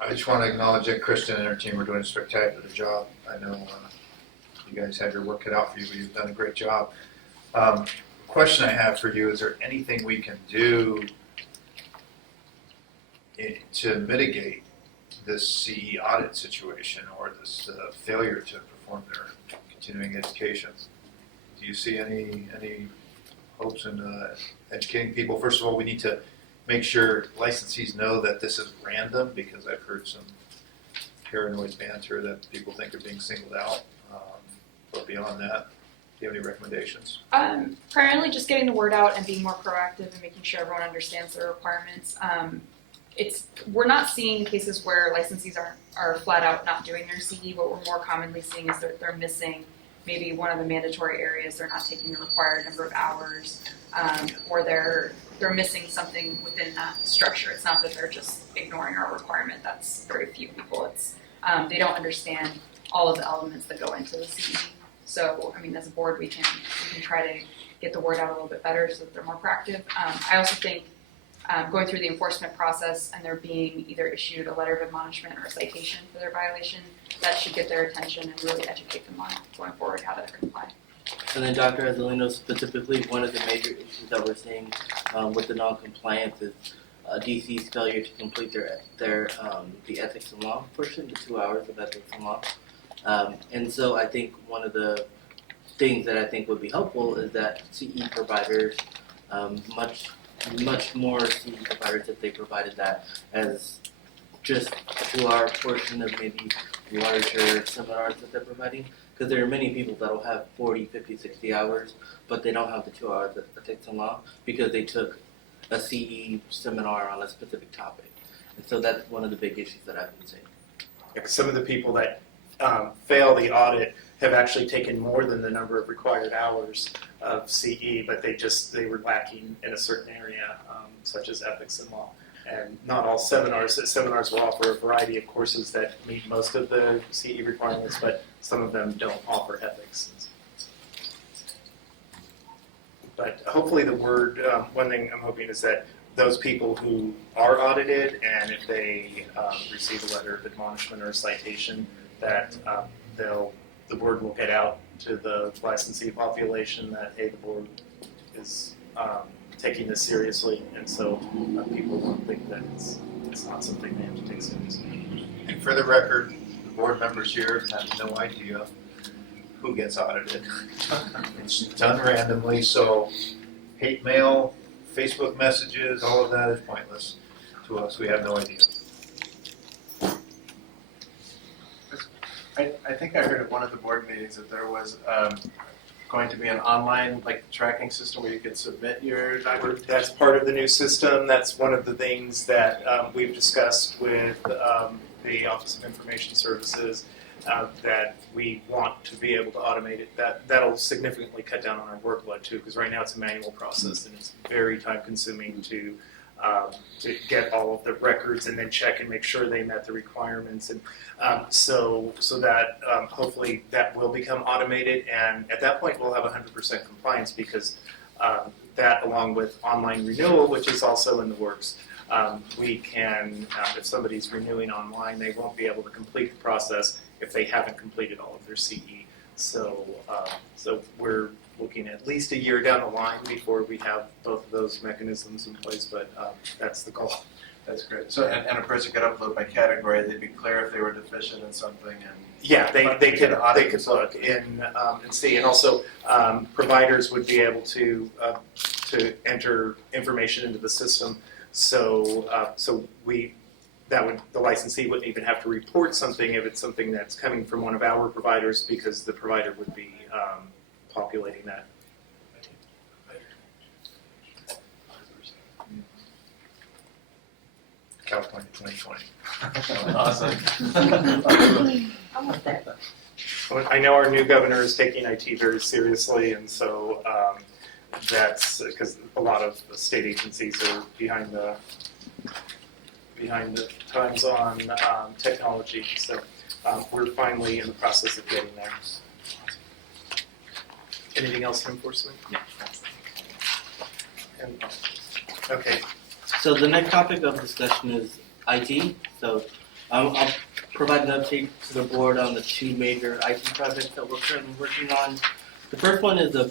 I just want to acknowledge that Kristen and her team are doing a spectacular job. I know you guys have your work cut out for you, but you've done a great job. Question I have for you, is there anything we can do to mitigate this CE audit situation or this failure to perform their continuing education? Do you see any hopes in educating people? First of all, we need to make sure licensees know that this is random, because I've heard some paranoid banter that people think are being singled out. But beyond that, do you have any recommendations? Primarily just getting the word out and being more proactive and making sure everyone understands their requirements. We're not seeing cases where licensees are flat out not doing their CE. What we're more commonly seeing is that they're missing maybe one of the mandatory areas, they're not taking the required number of hours, or they're missing something within that structure. It's not that they're just ignoring our requirement. That's very few people. It's they don't understand all of the elements that go into the CE. So, I mean, as a board, we can try to get the word out a little bit better so that they're more proactive. I also think going through the enforcement process and there being either issued a letter of admonishment or a citation for their violation, that should get their attention and really educate them on going forward how to comply. And then Dr. Azzolino, specifically, one of the major issues that we're seeing with the non-compliance is DC's failure to complete the ethics and law portion, the 2 hours of ethics and law. And so I think one of the things that I think would be helpful is that CE providers, much more CE providers, if they provided that as just a 2 hour portion of maybe larger seminars that they're providing. Because there are many people that will have 40, 50, 60 hours, but they don't have the 2 hours of ethics and law because they took a CE seminar on a specific topic. And so that's one of the big issues that I've been seeing. Some of the people that fail the audit have actually taken more than the number of required hours of CE, but they were lacking in a certain area, such as ethics and law. And not all seminars will offer a variety of courses that meet most of the CE requirements, but some of them don't offer ethics. But hopefully the word, one thing I'm hoping is that those people who are audited, and if they receive a letter of admonishment or a citation, that the word will get out to the licensee population that, hey, the board is taking this seriously, and so people won't think that it's not something they have to take seriously. And for the record, the board members here have no idea who gets audited. It's done randomly, so hate mail, Facebook messages, all of that is pointless to us. We have no idea. I think I heard at one of the board meetings that there was going to be an online tracking system where you could submit your diagram. That's part of the new system. That's one of the things that we've discussed with the Office of Information Services. that we want to be able to automate it. That'll significantly cut down on our workload too, because right now it's a manual process and it's very time consuming to get all of the records and then check and make sure they met the requirements. And so that hopefully that will become automated, and at that point we'll have 100% compliance, because that, along with online renewal, which is also in the works, we can, if somebody's renewing online, they won't be able to complete the process if they haven't completed all of their CE. So we're looking at least a year down the line before we have both of those mechanisms in place, but that's the goal. That's great. So, and a person could upload by category, they'd be clear if they were deficient in something, and yeah, they could look in and see, and also providers would be able to enter information into the system. So the licensee wouldn't even have to report something if it's something that's coming from one of our providers, because the provider would be populating that. California 2020. Awesome. Almost there. I know our new governor is taking IT very seriously, and so that's because a lot of the state agencies are behind the times on technology. So we're finally in the process of getting there. Anything else in enforcement? Yeah. Okay. So the next topic of discussion is IT. So I'll provide an update to the board on the two major IT projects that we're currently working on. The first one is a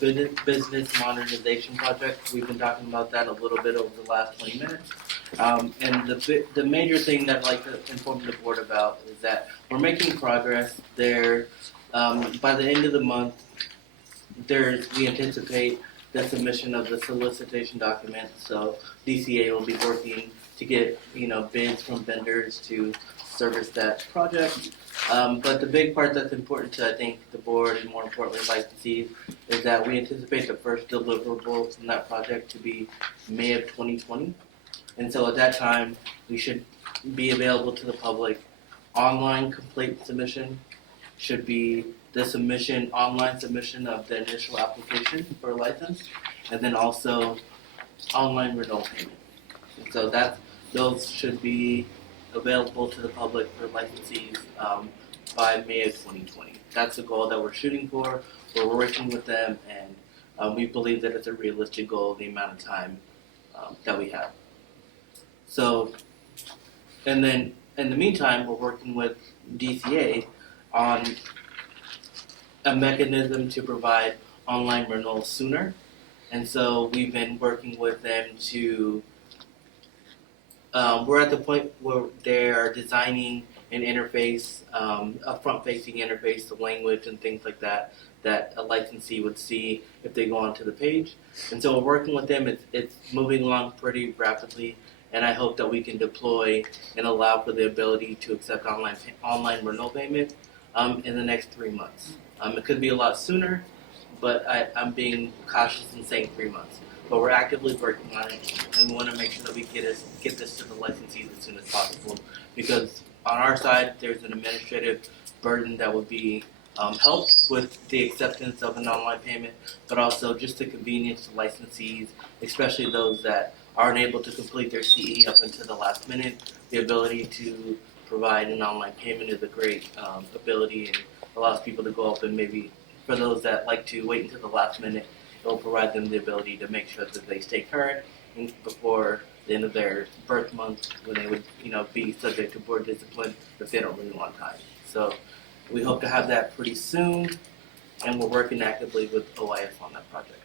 business modernization project. We've been talking about that a little bit over the last 20 minutes. And the major thing that I'd like to inform the board about is that we're making progress there. By the end of the month, we anticipate the submission of the solicitation document. So DCA will be working to get bids from vendors to service that project. But the big part that's important to, I think, the board, and more importantly licensees, is that we anticipate the first deliverable from that project to be May of 2020. And so at that time, we should be available to the public. Online complaint submission should be the online submission of the initial application for a license, and then also online renewal payment. And so those should be available to the public for licensees by May of 2020. That's the goal that we're shooting for. We're working with them, and we believe that it's a realistic goal, the amount of time that we have. So, and then in the meantime, we're working with DCA on a mechanism to provide online renewals sooner. And so we've been working with them to, we're at the point where they are designing an interface, a front-facing interface, the language and things like that, that a licensee would see if they go onto the page. And so we're working with them. It's moving along pretty rapidly, and I hope that we can deploy and allow for the ability to accept online renewal payment in the next 3 months. It could be a lot sooner, but I'm being cautious in saying 3 months. But we're actively working on it, and we want to make sure that we get this to the licensees as soon as possible. Because on our side, there's an administrative burden that would be helped with the acceptance of an online payment, but also just the convenience to licensees, especially those that aren't able to complete their CE up until the last minute. The ability to provide an online payment is a great ability, and allows people to go up, and maybe for those that like to wait until the last minute, it will provide them the ability to make sure that they stay current before the end of their birth month, when they would be subject to board discipline if they don't renew on time. So we hope to have that pretty soon, and we're working actively with OIF on that project.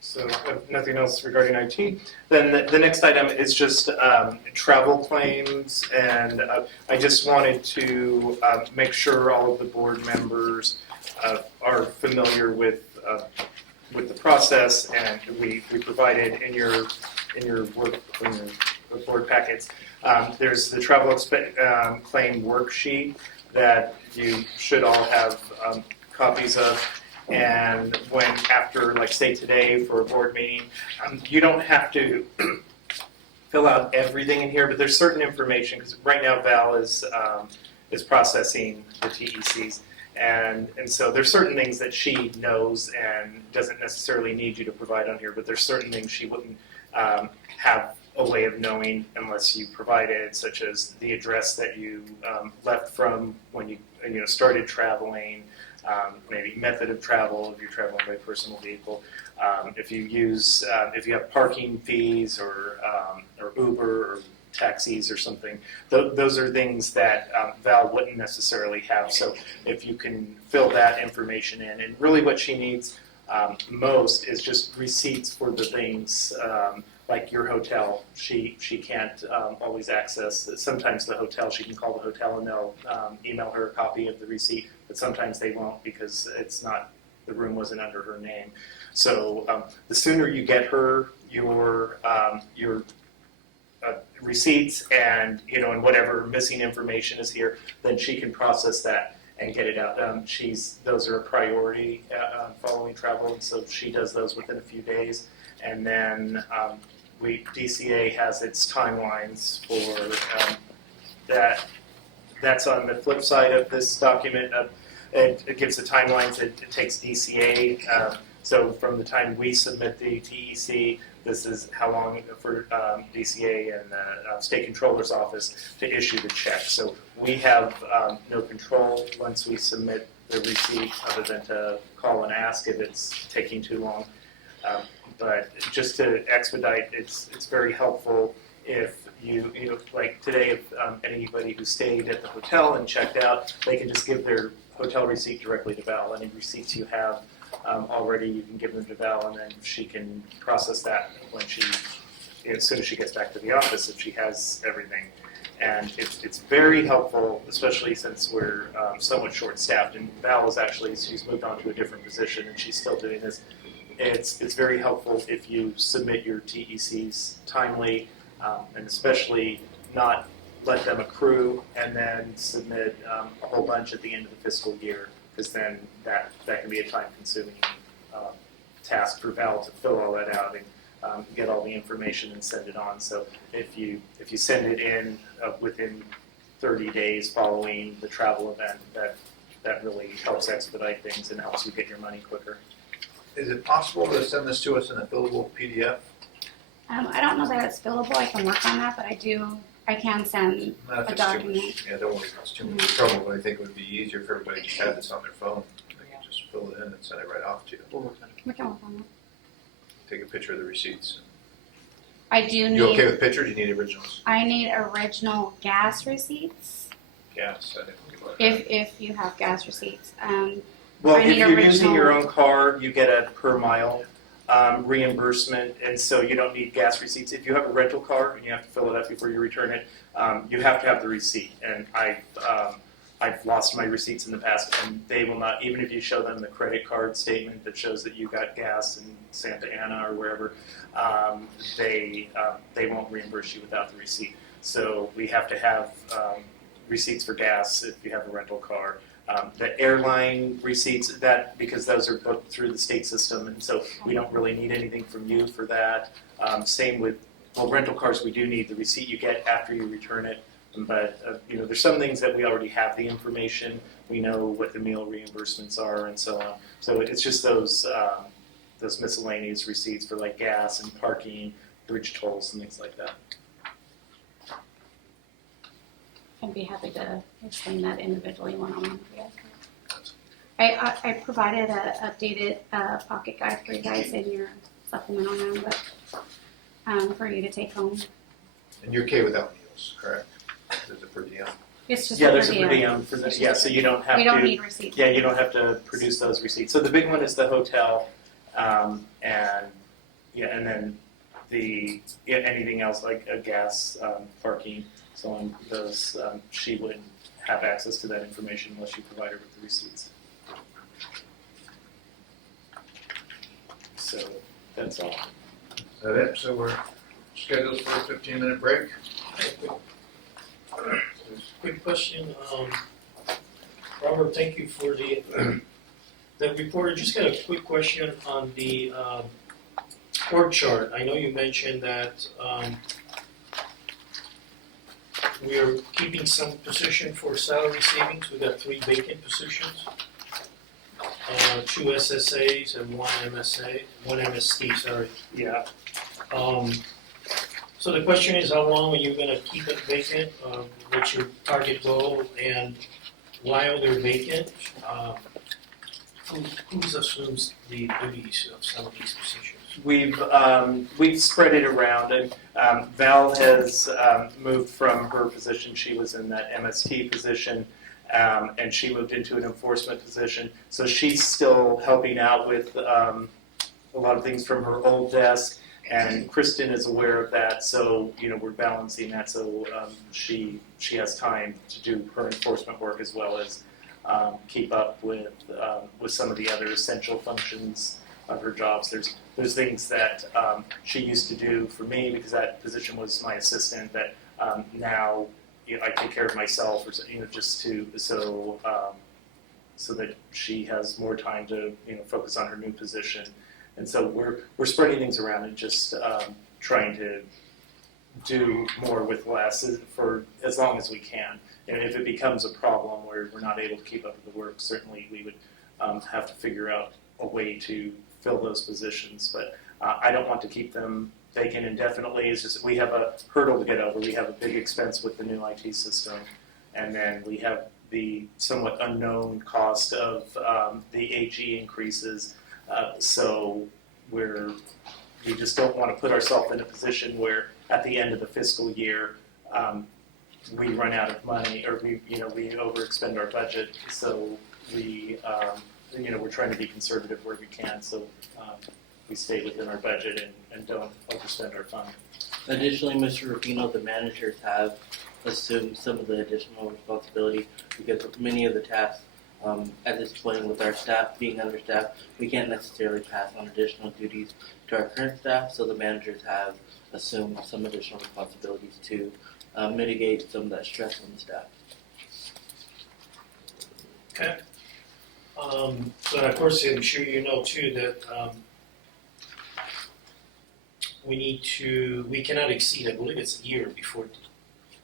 So nothing else regarding IT. Then the next item is just travel claims, and I just wanted to make sure all of the board members are familiar with the process, and we provided in your board packets. There's the travel claim worksheet that you should all have copies of. And when after, like say today for a board meeting, you don't have to fill out everything in here, but there's certain information, because right now Val is processing the TECs. And so there's certain things that she knows and doesn't necessarily need you to provide on here, but there's certain things she wouldn't have a way of knowing unless you provide it, such as the address that you left from when you started traveling, maybe method of travel if you're traveling by personal vehicle, if you have parking fees or Uber or taxis or something. Those are things that Val wouldn't necessarily have. So if you can fill that information in, and really what she needs most is just receipts for the things like your hotel. She can't always access. Sometimes the hotel, she can call the hotel and they'll email her a copy of the receipt, but sometimes they won't because the room wasn't under her name. So the sooner you get her your receipts and and whatever missing information is here, then she can process that and get it out. Those are a priority following travel, and so she does those within a few days. And then DCA has its timelines for that. That's on the flip side of this document. It gives the timelines. It takes DCA. So from the time we submit the TEC, this is how long for DCA and the State Controller's Office to issue the check. So we have no control once we submit the receipt, other than to call and ask if it's taking too long. But just to expedite, it's very helpful if you like today, if anybody who stayed at the hotel and checked out, they can just give their hotel receipt directly to Val. Any receipts you have already, you can give them to Val, and then she can process that as soon as she gets back to the office, if she has everything. And it's very helpful, especially since we're somewhat short-staffed. And Val she's moved on to a different position, and she's still doing this. It's very helpful if you submit your TECs timely, and especially not let them accrue and then submit a whole bunch at the end of the fiscal year, because then that can be a time-consuming task for Val to fill all that out and get all the information and send it on. So if you send it in within 30 days following the travel event, that really helps expedite things and helps you get your money quicker. Is it possible to send this to us in a fillable PDF? I don't know that it's fillable. I can work on that, but I can send Not if a it's too document. much, yeah, don't worry if it's too much trouble, but I think it would be easier if everybody just had this on their phone. They can just fill it in and send it right off to you. We can work on that. Take a picture of the receipts. I do need. You okay with pictures? You need originals? I need original gas receipts. Gas, I didn't think about that. If you have gas receipts. Well, I if need you're using original- your own car, you get a per mile reimbursement, and so you don't need gas receipts. If you have a rental car and you have to fill it up before you return it, you have to have the receipt. And I've lost my receipts in the past, and they will not, even if you show them the credit card statement that shows that you got gas in Santa Ana or wherever, they won't reimburse you without the receipt. So we have to have receipts for gas if you have a rental car. The airline receipts, because those are booked through the state system, and so we don't really need anything from you for that. Same with rental cars, we do need the receipt you get after you return it. But there's some things that we already have the information. We know what the meal reimbursements are and so on. So it's just those miscellaneous receipts for like gas and parking, bridge tolls, and things like that. I'd be happy to explain that individually one-on-one for you guys. I provided an updated pocket guide for you guys in your supplemental now, but for you to take home. And you're okay without meals, correct? There's a per diem. It's just There's a per diem for this. Yeah, so you don't have to. We don't need receipts. Yeah, you don't have to produce those receipts. So the big one is the hotel, and then anything else like a gas, parking, so on. Those she wouldn't have access to that information unless you provide her with the receipts. So that's all. Is that it? So we're scheduled for a 15-minute break? Quick question, Robert, thank you for the report. I just got a quick question on the org chart. I know you mentioned that we are keeping some position for salary savings. We got 3 vacant positions. 2 SSAs and 1 MST, sorry. Yeah. So the question is, how long are you gonna keep it vacant? What's your target goal, and while they're vacant, who assumes the duties of some of these positions? We've spread it around, and Val has moved from her position. She was in that MST position, and she moved into an enforcement position. So she's still helping out with a lot of things from her old desk, and Kristen is aware of that. So we're balancing that. So she has time to do her enforcement work as well as keep up with some of the other essential functions of her jobs. There's things that she used to do for me because that position was my assistant that now I take care of myself, or just to so that she has more time to focus on her new position. And so we're spreading things around and just trying to do more with less for as long as we can. And if it becomes a problem where we're not able to keep up with the work, certainly we would have to figure out a way to fill those positions. But I don't want to keep them vacant indefinitely. It's just we have a hurdle to get over. We have a big expense with the new IT system, and then we have the somewhat unknown cost of the AG increases. So we just don't want to put ourselves in a position where at the end of the fiscal year we run out of money, or we overexpend our budget. So we're trying to be conservative where we can, so we stay within our budget and don't overspend our fund. Additionally, Mr. Rufino, the managers have assumed some of the additional responsibility because many of the tasks, at this point with our staff being understaffed, we can't necessarily pass on additional duties to our current staff, so the managers have assumed some additional responsibilities to mitigate some of that stress on the staff. Okay. But of course, I'm sure you know too that we cannot exceed, I believe it's a year before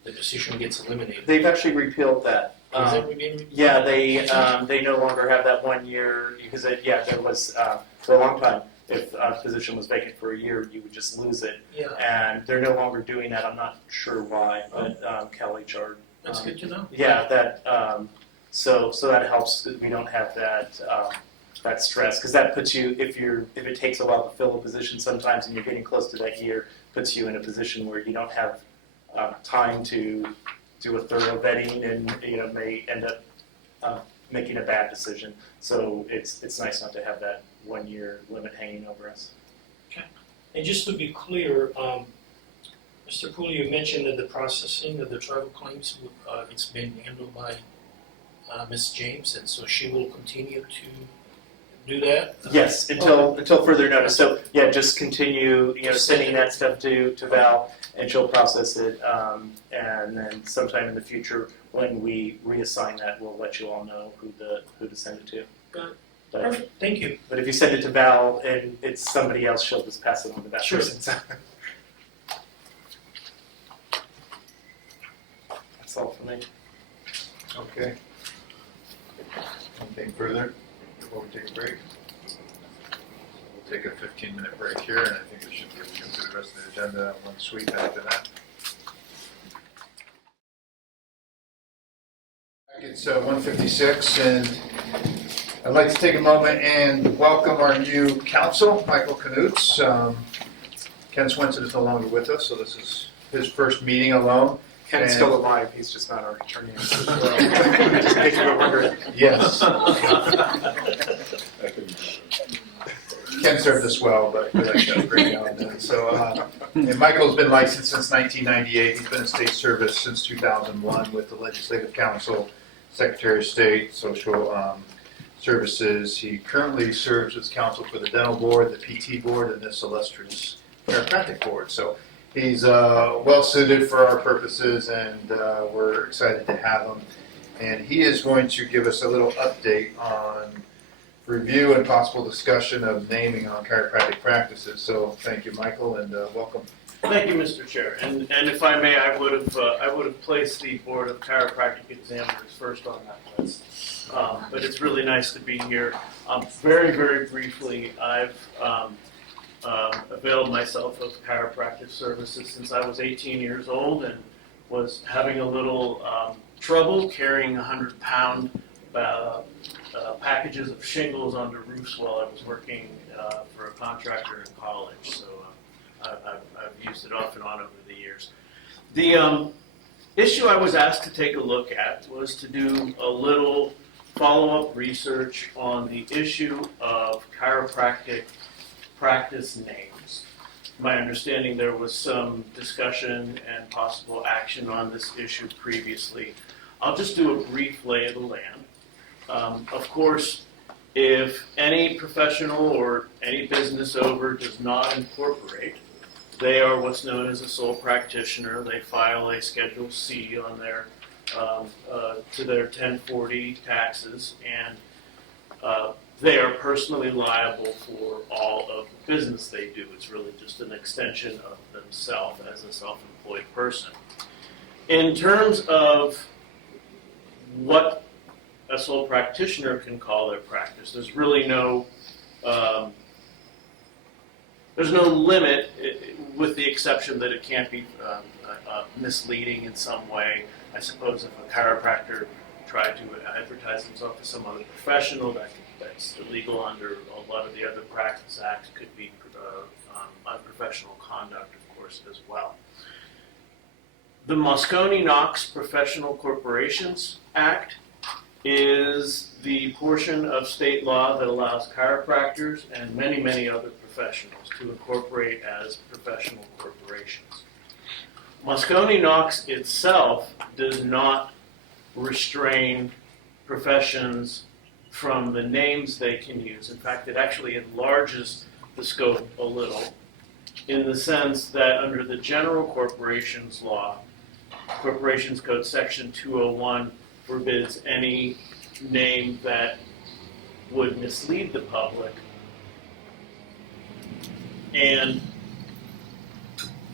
the position gets eliminated. They've actually repealed that. Is that repealed? Yeah, they no longer have that 1 year because there was for a long time. If a position was vacant for a year, you would just lose it. Yeah. And they're no longer doing that. I'm not sure why, but CalHR. That's good to know. Yeah, that so that helps. We don't have that stress because that puts you if it takes a while to fill a position sometimes and you're getting close to that year, puts you in a position where you don't have time to do a thorough vetting and may end up making a bad decision. So it's nice not to have that 1 year limit hanging over us. Okay. And just to be clear, Mr. Pooley, you mentioned that the processing of the tribal claims, it's been handled by Ms. James, and so she will continue to do that? Yes, until further notice. So yeah, just continue sending that stuff to Val, and she'll process it. And then sometime in the future, when we reassign that, we'll let you all know who to send it to. Got it. But, Perfect. Thank you. But if you send it to Val and it's somebody else, she'll just pass it on to that Sure. person. That's all for me. Okay. Anything further before we take a break? We'll take a 15-minute break here, and I think we should be able to get through the rest of the agenda one sweep after that. It's 1:56, and I'd like to take a moment and welcome our new counsel, Michael Knutz. Ken Swenson is no longer with us, so this is his first meeting alone. Ken's still alive, he's just not our attorney. Just in case you were wondering. Yes. Ken served us well, but we like to bring it on then. So, and Michael's been licensed since 1998. He's been in state service since 2001 with the Legislative Council, Secretary of State, Social Services. He currently serves as counsel for the Dental Board, the PT Board, and this illustrious Chiropractic Board. So he's well suited for our purposes, and we're excited to have him. And he is going to give us a little update on review and possible discussion of naming on chiropractic practices. So thank you, Michael, and welcome. Thank you, Mr. Chair. And if I may, I would have placed the Board of Chiropractic Examiners first on that list. But it's really nice to be here. Very, very briefly, I've availed myself of chiropractic services since I was 18 years old and was having a little trouble carrying 100-pound packages of shingles onto roofs while I was working for a contractor in college. So I've used it off and on over the years. The issue I was asked to take a look at was to do a little follow-up research on the issue of chiropractic practice names. My understanding there was some discussion and possible action on this issue previously. I'll just do a brief lay of the land. Of course, if any professional or any business owner does not incorporate, they are what's known as a sole practitioner. They file a Schedule C on their to their 1040 taxes, and they are personally liable for all of the business they do. It's really just an extension of themselves as a self-employed person. In terms of what a sole practitioner can call their practice, there's really no limit, with the exception that it can't be misleading in some way. I suppose if a chiropractor tried to advertise himself as some other professional, that's illegal under a lot of the other practice acts, could be unprofessional conduct, of course, as well. The Moscone-Knox Professional Corporations Act is the portion of state law that allows chiropractors and many, many other professionals to incorporate as professional corporations. Moscone-Knox itself does not restrain professions from the names they can use. In fact, it actually enlarges the scope a little in the sense that under the General Corporations Law, Corporations Code Section 201 forbids any name that would mislead the public, and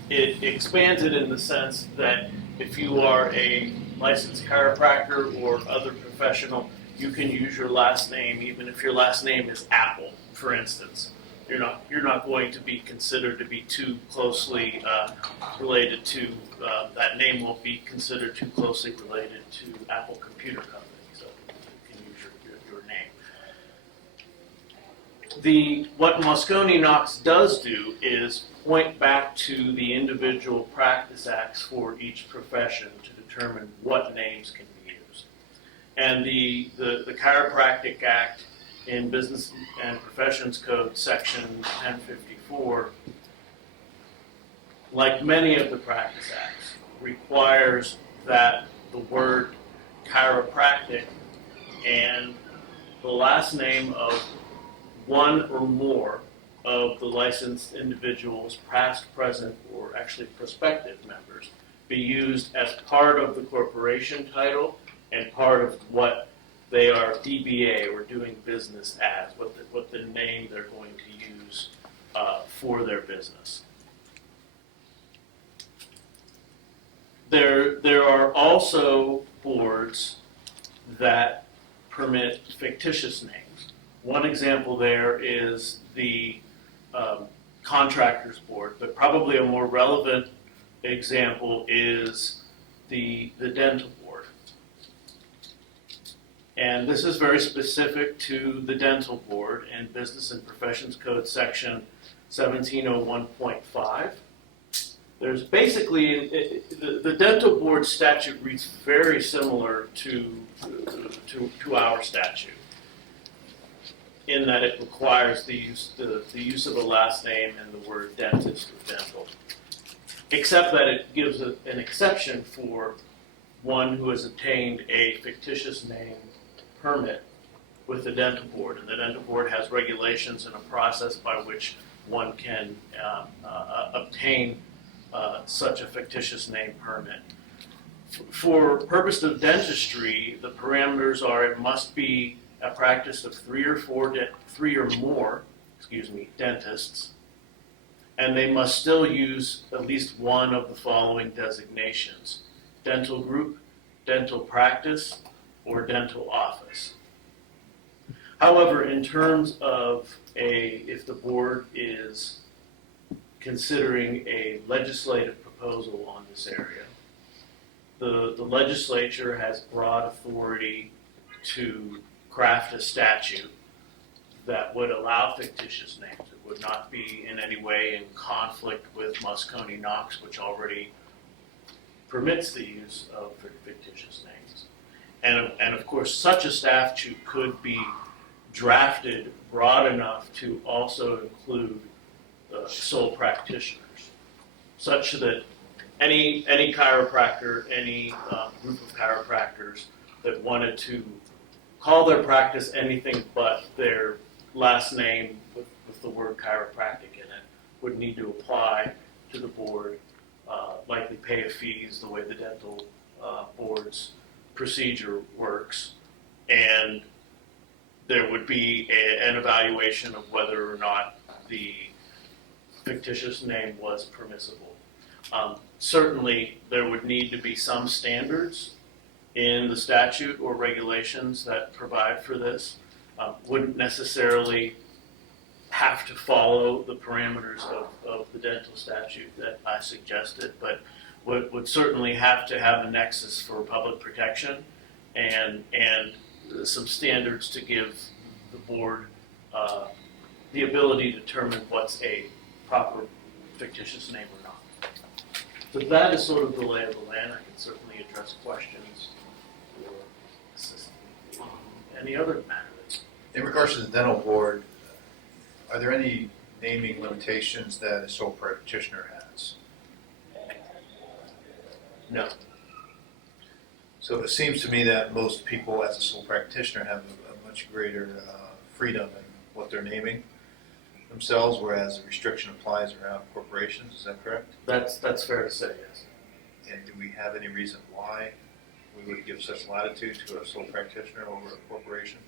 it expands it in the sense that if you are a licensed chiropractor or other professional, you can use your last name even if your last name is Apple, for instance. You're not going to be considered to be too closely related to, that name won't be considered too closely related to Apple Computer Company, so you can use your name. What Moscone-Knox does do is point back to the individual practice acts for each profession to determine what names can be used. And the Chiropractic Act in Business and Professions Code Section 1054, like many of the practice acts, requires that the word chiropractic and the last name of one or more of the licensed individuals, past, present, or actually prospective members, be used as part of the corporation title and part of what they are DBA or doing business as, what the name they're going to use for their business. There are also boards that permit fictitious names. One example there is the Contractors Board, but probably a more relevant example is the Dental Board. And this is very specific to the Dental Board in Business and Professions Code Section 1701.5. There's basically, the Dental Board statute reads very similar to our statute, in that it requires the use of a last name and the word dentist or dental, except that it gives an exception for one who has obtained a fictitious name permit with the Dental Board, and the Dental Board has regulations and a process by which one can obtain such a fictitious name permit. For purpose of dentistry, the parameters are it must be a practice of three or more dentists, and they must still use at least one of the following designations: dental group, dental practice, or dental office. However, in terms of if the board is considering a legislative proposal on this area, the legislature has broad authority to craft a statute that would allow fictitious names. It would not be in any way in conflict with Moscone Knox, which already permits the use of fictitious names. And of course, such a statute could be drafted broad enough to also include sole practitioners, such that any chiropractor, any group of chiropractors that wanted to call their practice anything but their last name with the word chiropractic in it would need to apply to the board, likely pay a fees the way the dental board's procedure works, and there would be an evaluation of whether or not the fictitious name was permissible. Certainly, there would need to be some standards in the statute or regulations that provide for this. Wouldn't necessarily have to follow the parameters of the dental statute that I suggested, but would certainly have to have a nexus for public protection and some standards to give the board the ability to determine what's a proper fictitious name or not. So that is sort of the lay of the land. I can certainly address questions or assist on any other matter. In regards to the dental board, are there any naming limitations that a sole practitioner has? No. So it seems to me that most people as a sole practitioner have a much greater freedom in what they're naming themselves, whereas the restriction applies around corporations. Is that correct? That's fair to say, yes. And do we have any reason why we would give such latitude to a sole practitioner over a corporation?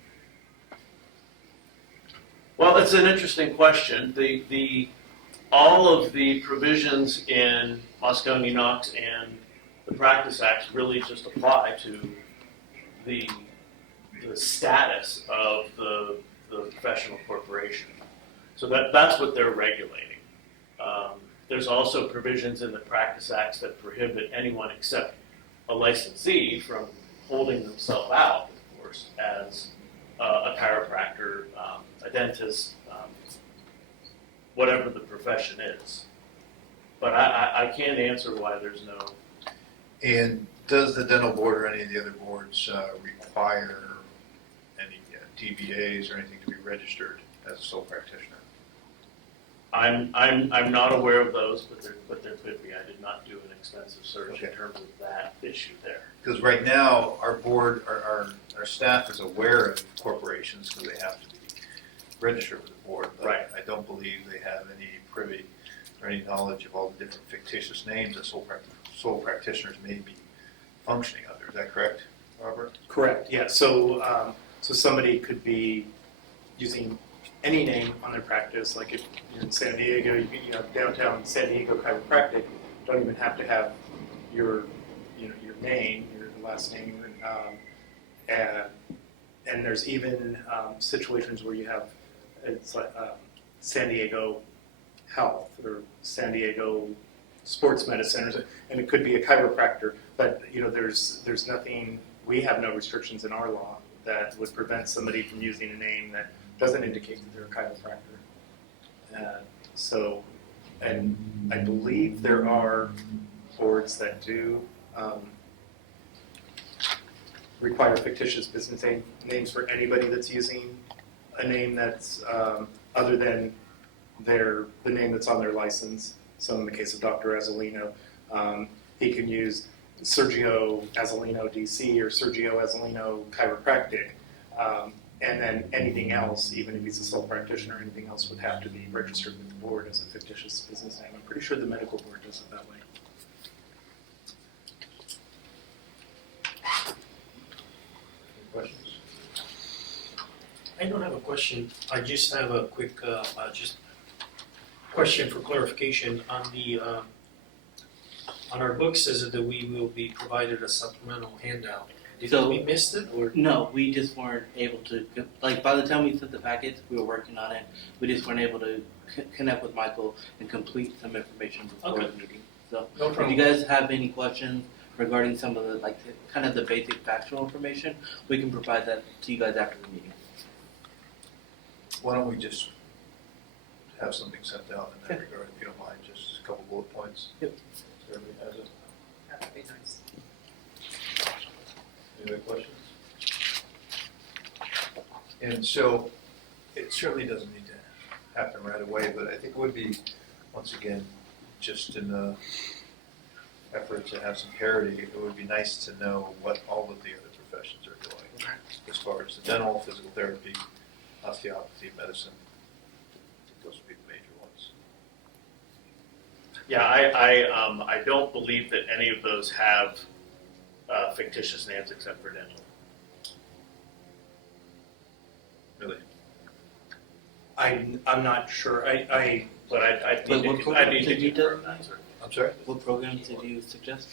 Well, that's an interesting question. All of the provisions in Moscone Knox and the Practice Act really just apply to the status of the professional corporation. So that's what they're regulating. There's also provisions in the Practice Acts that prohibit anyone except a licensee from holding themselves out, of course, as a chiropractor, a dentist, whatever the profession is. But I can't answer why there's no. And does the dental board or any of the other boards require any DBAs or anything to be registered as a sole practitioner? I'm not aware of those, but there could be. I did not do an extensive search in terms of that issue there. Because right now, our board, our staff is aware of corporations because they have to be registered with the board. But Right. I don't believe they have any privy or any knowledge of all the different fictitious names that sole practitioners may be functioning under. Is that correct, Robert? Correct, yeah, so somebody could be using any name on their practice, like if you're in San Diego, you know, downtown San Diego Chiropractic, don't even have to have your name, your last name, and there's even situations where you have, it's like San Diego Health or San Diego Sports Medicine, and it could be a chiropractor, but there's nothing, we have no restrictions in our law that would prevent somebody from using a name that doesn't indicate that they're a chiropractor. And I believe there are boards that do require fictitious business names for anybody that's using a name that's other than the name that's on their license. So in the case of Dr. Azzolino, he can use Sergio Azzolino DC or Sergio Azzolino Chiropractic. And then anything else, even if he's a sole practitioner, anything else would have to be registered with the board as a fictitious business name. I'm pretty sure the medical board does it that way. Any questions? I don't have a question. I just have a quick, Question for clarification on the, on our book says that we will be provided a supplemental handout. Did So- we missed it or? No, we just weren't able to, like, by the time we sent the packets, we were working on it. We just weren't able to connect with Michael and complete some information before Okay. the meeting. So, No if problem. you guys have any questions regarding some of the, like, kind of the basic factual information, we can provide that to you guys after the meeting. Why don't we just have something sent out in that regard, if you don't mind, just a couple bullet points? Yep. So everybody has it. That would be nice. Any other questions? And so, it certainly doesn't need to happen right away, but I think it would be, once again, just in the effort to have some parity, it would be nice to know what all of the other professions are doing, as far as the dental, physical therapy, osteopathy, medicine. I think those would be the major ones. Yeah, I don't believe that any of those have fictitious names except for dental. Really? I'm not sure. But I But need what to, I program need to did you do? confirm that. I'm sorry? What programs did you suggest?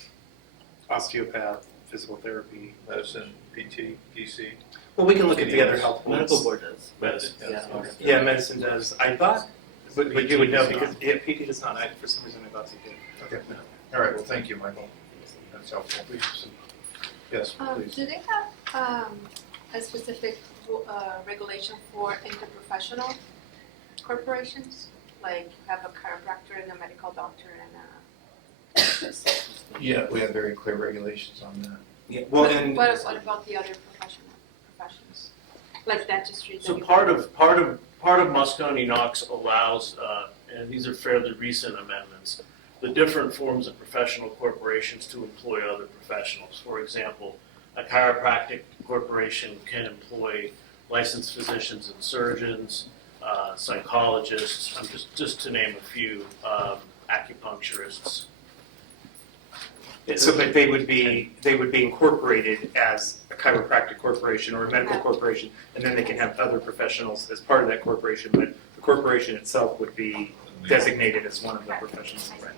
Osteopath, physical therapy. Medicine, PT, DC. Well, we can look at the other health ones. Medical board does. Medicine. Yeah. Okay. Yeah, medicine does. I thought, but you would know because PT does not. For some reason, I thought they did. Okay. All right, well, thank you, Michael. That's helpful. Yes, please. Do they have a specific regulation for interprofessional corporations? Like you have a chiropractor and a medical doctor and a. Yeah, we have very clear regulations on that. Yeah. Well, and What about the other professions? Like dentistry? that So you part have? of Moscone Knox allows, and these are fairly recent amendments, the different forms of professional corporations to employ other professionals. For example, a chiropractic corporation can employ licensed physicians and surgeons, psychologists, just to name a few, acupuncturists. so that they would be incorporated as a chiropractic corporation or a medical corporation, and then they can have other professionals as part of that corporation. But the corporation itself would be designated as one of the professionals. Right.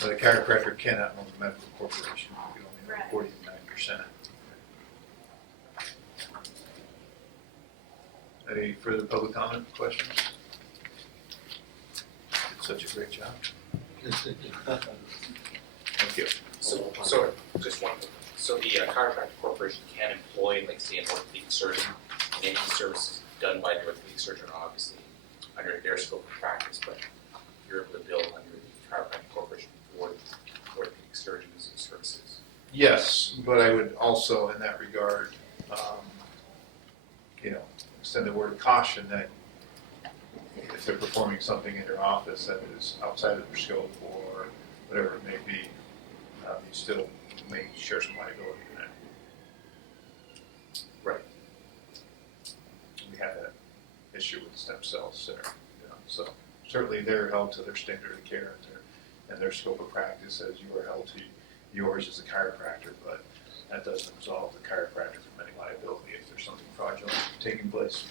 But a chiropractor cannot own a medical corporation. You can only own 49%. Any further public comment, questions? Did such a great job. Thank you. So just one, so the chiropractic corporation can employ, like, say, an orthopedic surgeon, and any services done by the orthopedic surgeon are obviously under their scope of practice, but you're able to bill under the chiropractic corporation for orthopedic surgeons and services. Yes, but I would also, in that regard, extend the word of caution that if they're performing something in your office that is outside of their scope or whatever it may be, you still may share some liability in that. Right. We have that issue with stem cells there, so certainly they're held to their standard of care and their scope of practice as you are held to yours as a chiropractor, but that doesn't absolve the chiropractor from any liability if there's something fraudulent taking place.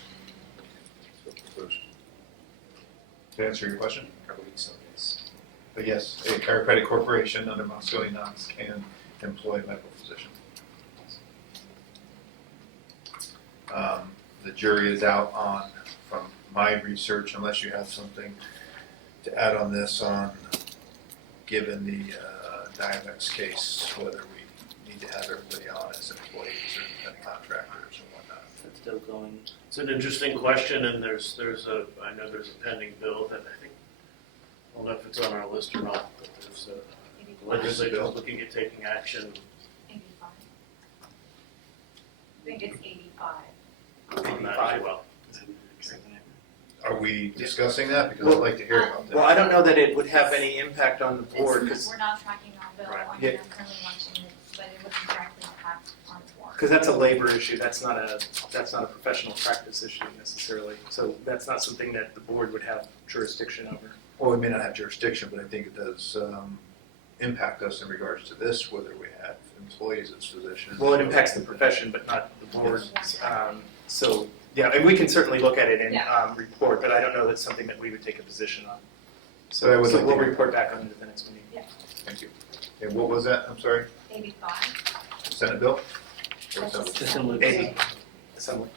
To answer your question? I believe so, yes. But yes, a chiropractic corporation under Moscone Knox can employ a medical physician. The jury is out on, from my research, unless you have something to add on this, on given the Diamex case, whether we need to have everybody on as employees or contractors and whatnot. It's still going. It's an interesting question, and I know there's a pending bill that I think, I don't know if it's on our list or not, but there's a legislature looking at taking action. 85. I think it's 85. On that as well. Are we discussing that? Because I'd like to hear about that. Well, I don't know that it would have any impact on the board because We're not tracking our bill. Right. I mean, Yeah. I'm currently watching it, but it wouldn't directly impact on the board. that's a labor issue. That's not a professional practice issue necessarily. So that's not something that the board would have jurisdiction over. Well, we may not have jurisdiction, but I think it does impact us in regards to this, whether we have employees as physicians. Well, it impacts the profession, but not the board. So Yeah, and we can certainly look at it and Yeah. report, but I don't know that's something that we would take a position on. But I would So like we'll to- report back on it at the next meeting. Thank you. And what was that? I'm sorry? Maybe 5. Senate bill? Or That's something? Just in Luke. Assembly.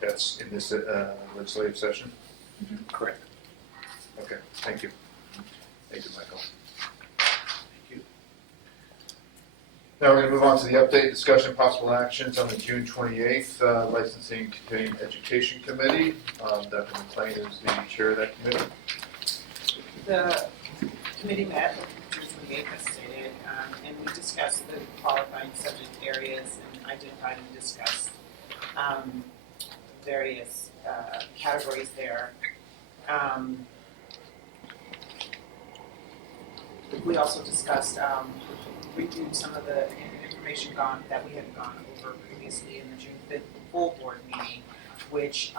That's in this legislative session? Correct. Okay, thank you. Thank you, Michael. Now we're going to move on to the update, discussion, possible actions on the June 28th Licensing Continuing Education Committee. Dr. McLean is the chair of that committee. The committee met June 28th, as stated, and we discussed the qualifying subject areas and identified and discussed various categories there. We also discussed, reviewed some of the information that we had gone over previously in the June 5th full board meeting, which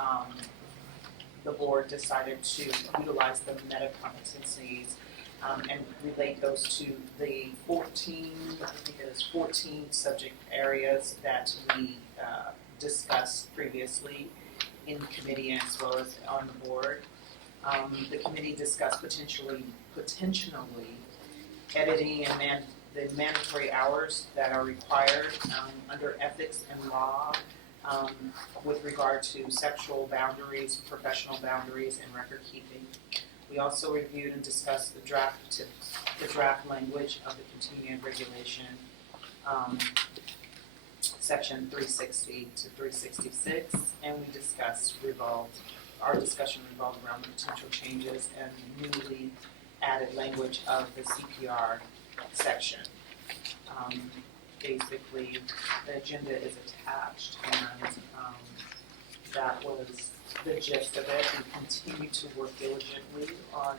the board decided to utilize the meta competencies and relate those to the 14 subject areas that we discussed previously in committee as well as on the board. The committee discussed potentially editing and the mandatory hours that are required under ethics and law with regard to sexual boundaries, professional boundaries, and record keeping. We also reviewed and discussed the draft language of the continuing ed regulation, section 360 to 366, and we discussed our discussion revolved around the potential changes and newly added language of the CPR section. Basically, the agenda is attached, and that was the gist of it. We continue to work diligently on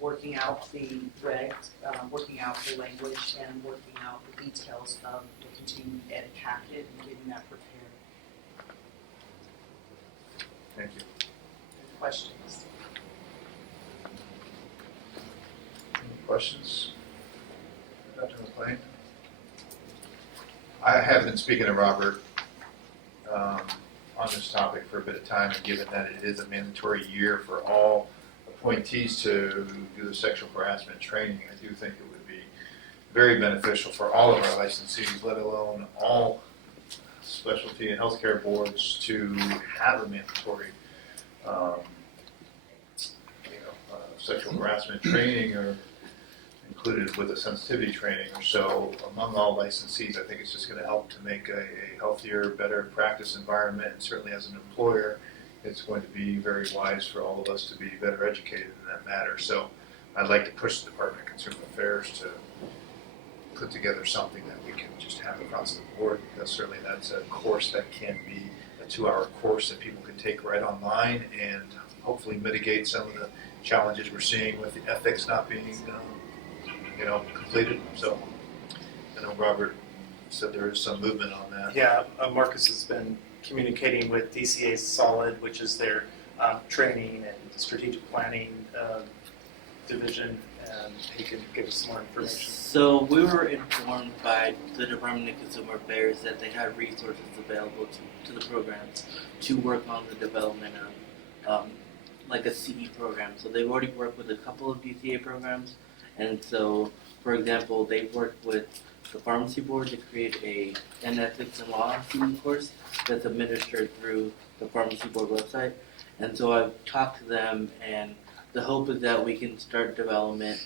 working out the regs, working out the language, and working out the details of the continuing ed packet and getting that prepared. Thank you. Any questions? Any questions? Dr. McLean? I have been speaking to Robert on this topic for a bit of time, and given that it is a mandatory year for all appointees to do the sexual harassment training, I do think it would be very beneficial for all of our licensees, let alone all specialty and healthcare boards, to have a mandatory sexual harassment training or included with a sensitivity training or so among all licensees. I think it's just going to help to make a healthier, better practice environment, and certainly as an employer, it's going to be very wise for all of us to be better educated in that matter. So I'd like to push the Department of Consumer Affairs to put together something that we can just have across the board. That's a course that can be a 2-hour course that people can take right online and hopefully mitigate some of the challenges we're seeing with the ethics not being completed. So I know Robert said there is some movement on that. Yeah, Marcus has been communicating with DCA Solid, which is their training and strategic planning division, and he can give us more information. So we were informed by the Department of Consumer Affairs that they had resources available to the programs to work on the development of like a CE program. So they've already worked with a couple of DCA programs, and so, for example, they've worked with the pharmacy board to create an ethics and law CE course that's administered through the pharmacy board website. And so I've talked to them, and the hope is that we can start development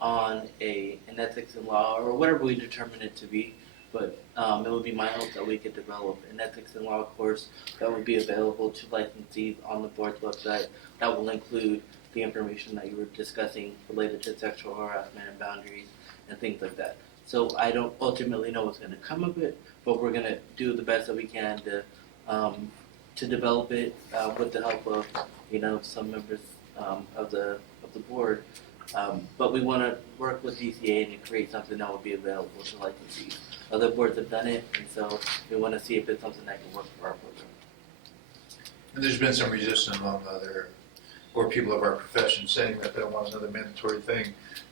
on an ethics and law, or whatever we determine it to be. But it would be my hope that we could develop an ethics and law course that would be available to licensees on the board's website that will include the information that you were discussing related to sexual harassment and boundaries and things like that. So I don't ultimately know what's going to come of it, but we're going to do the best that we can to develop it with the help of some members of the board. But we want to work with DCA and create something that will be available to licensees. Other boards have done it, and so we want to see if it's something that can work for our program. And there's been some resistance among people of our profession saying that they don't want another mandatory thing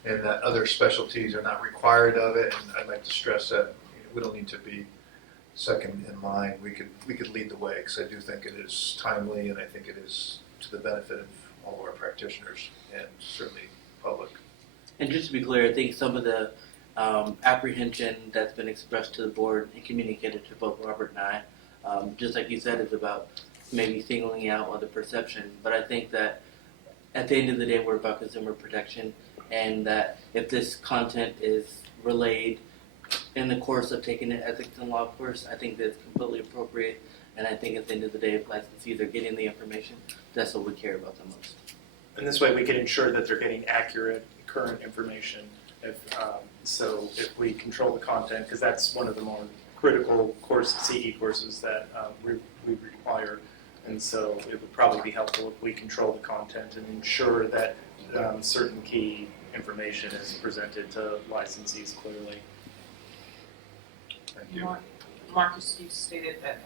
and that other specialties are not required of it. And I'd like to stress that we don't need to be second in line, we could lead the way, because I do think it is timely, and I think it is to the benefit of all of our practitioners and certainly public. And just to be clear, I think some of the apprehension that's been expressed to the board and communicated to both Robert and I, just like you said, is about maybe singling out or the perception. But I think that at the end of the day, we're about consumer protection, and that if this content is relayed in the course of taking an ethics and law course, I think that's completely appropriate. And I think at the end of the day, if licensees are getting the information, that's what we care about the most. And this way we can ensure that they're getting accurate, current information. If we control the content, because that's one of the more critical CE courses that we require. And so it would probably be helpful if we control the content and ensure that certain key information is presented to licensees clearly. Thank you. Marcus, you stated that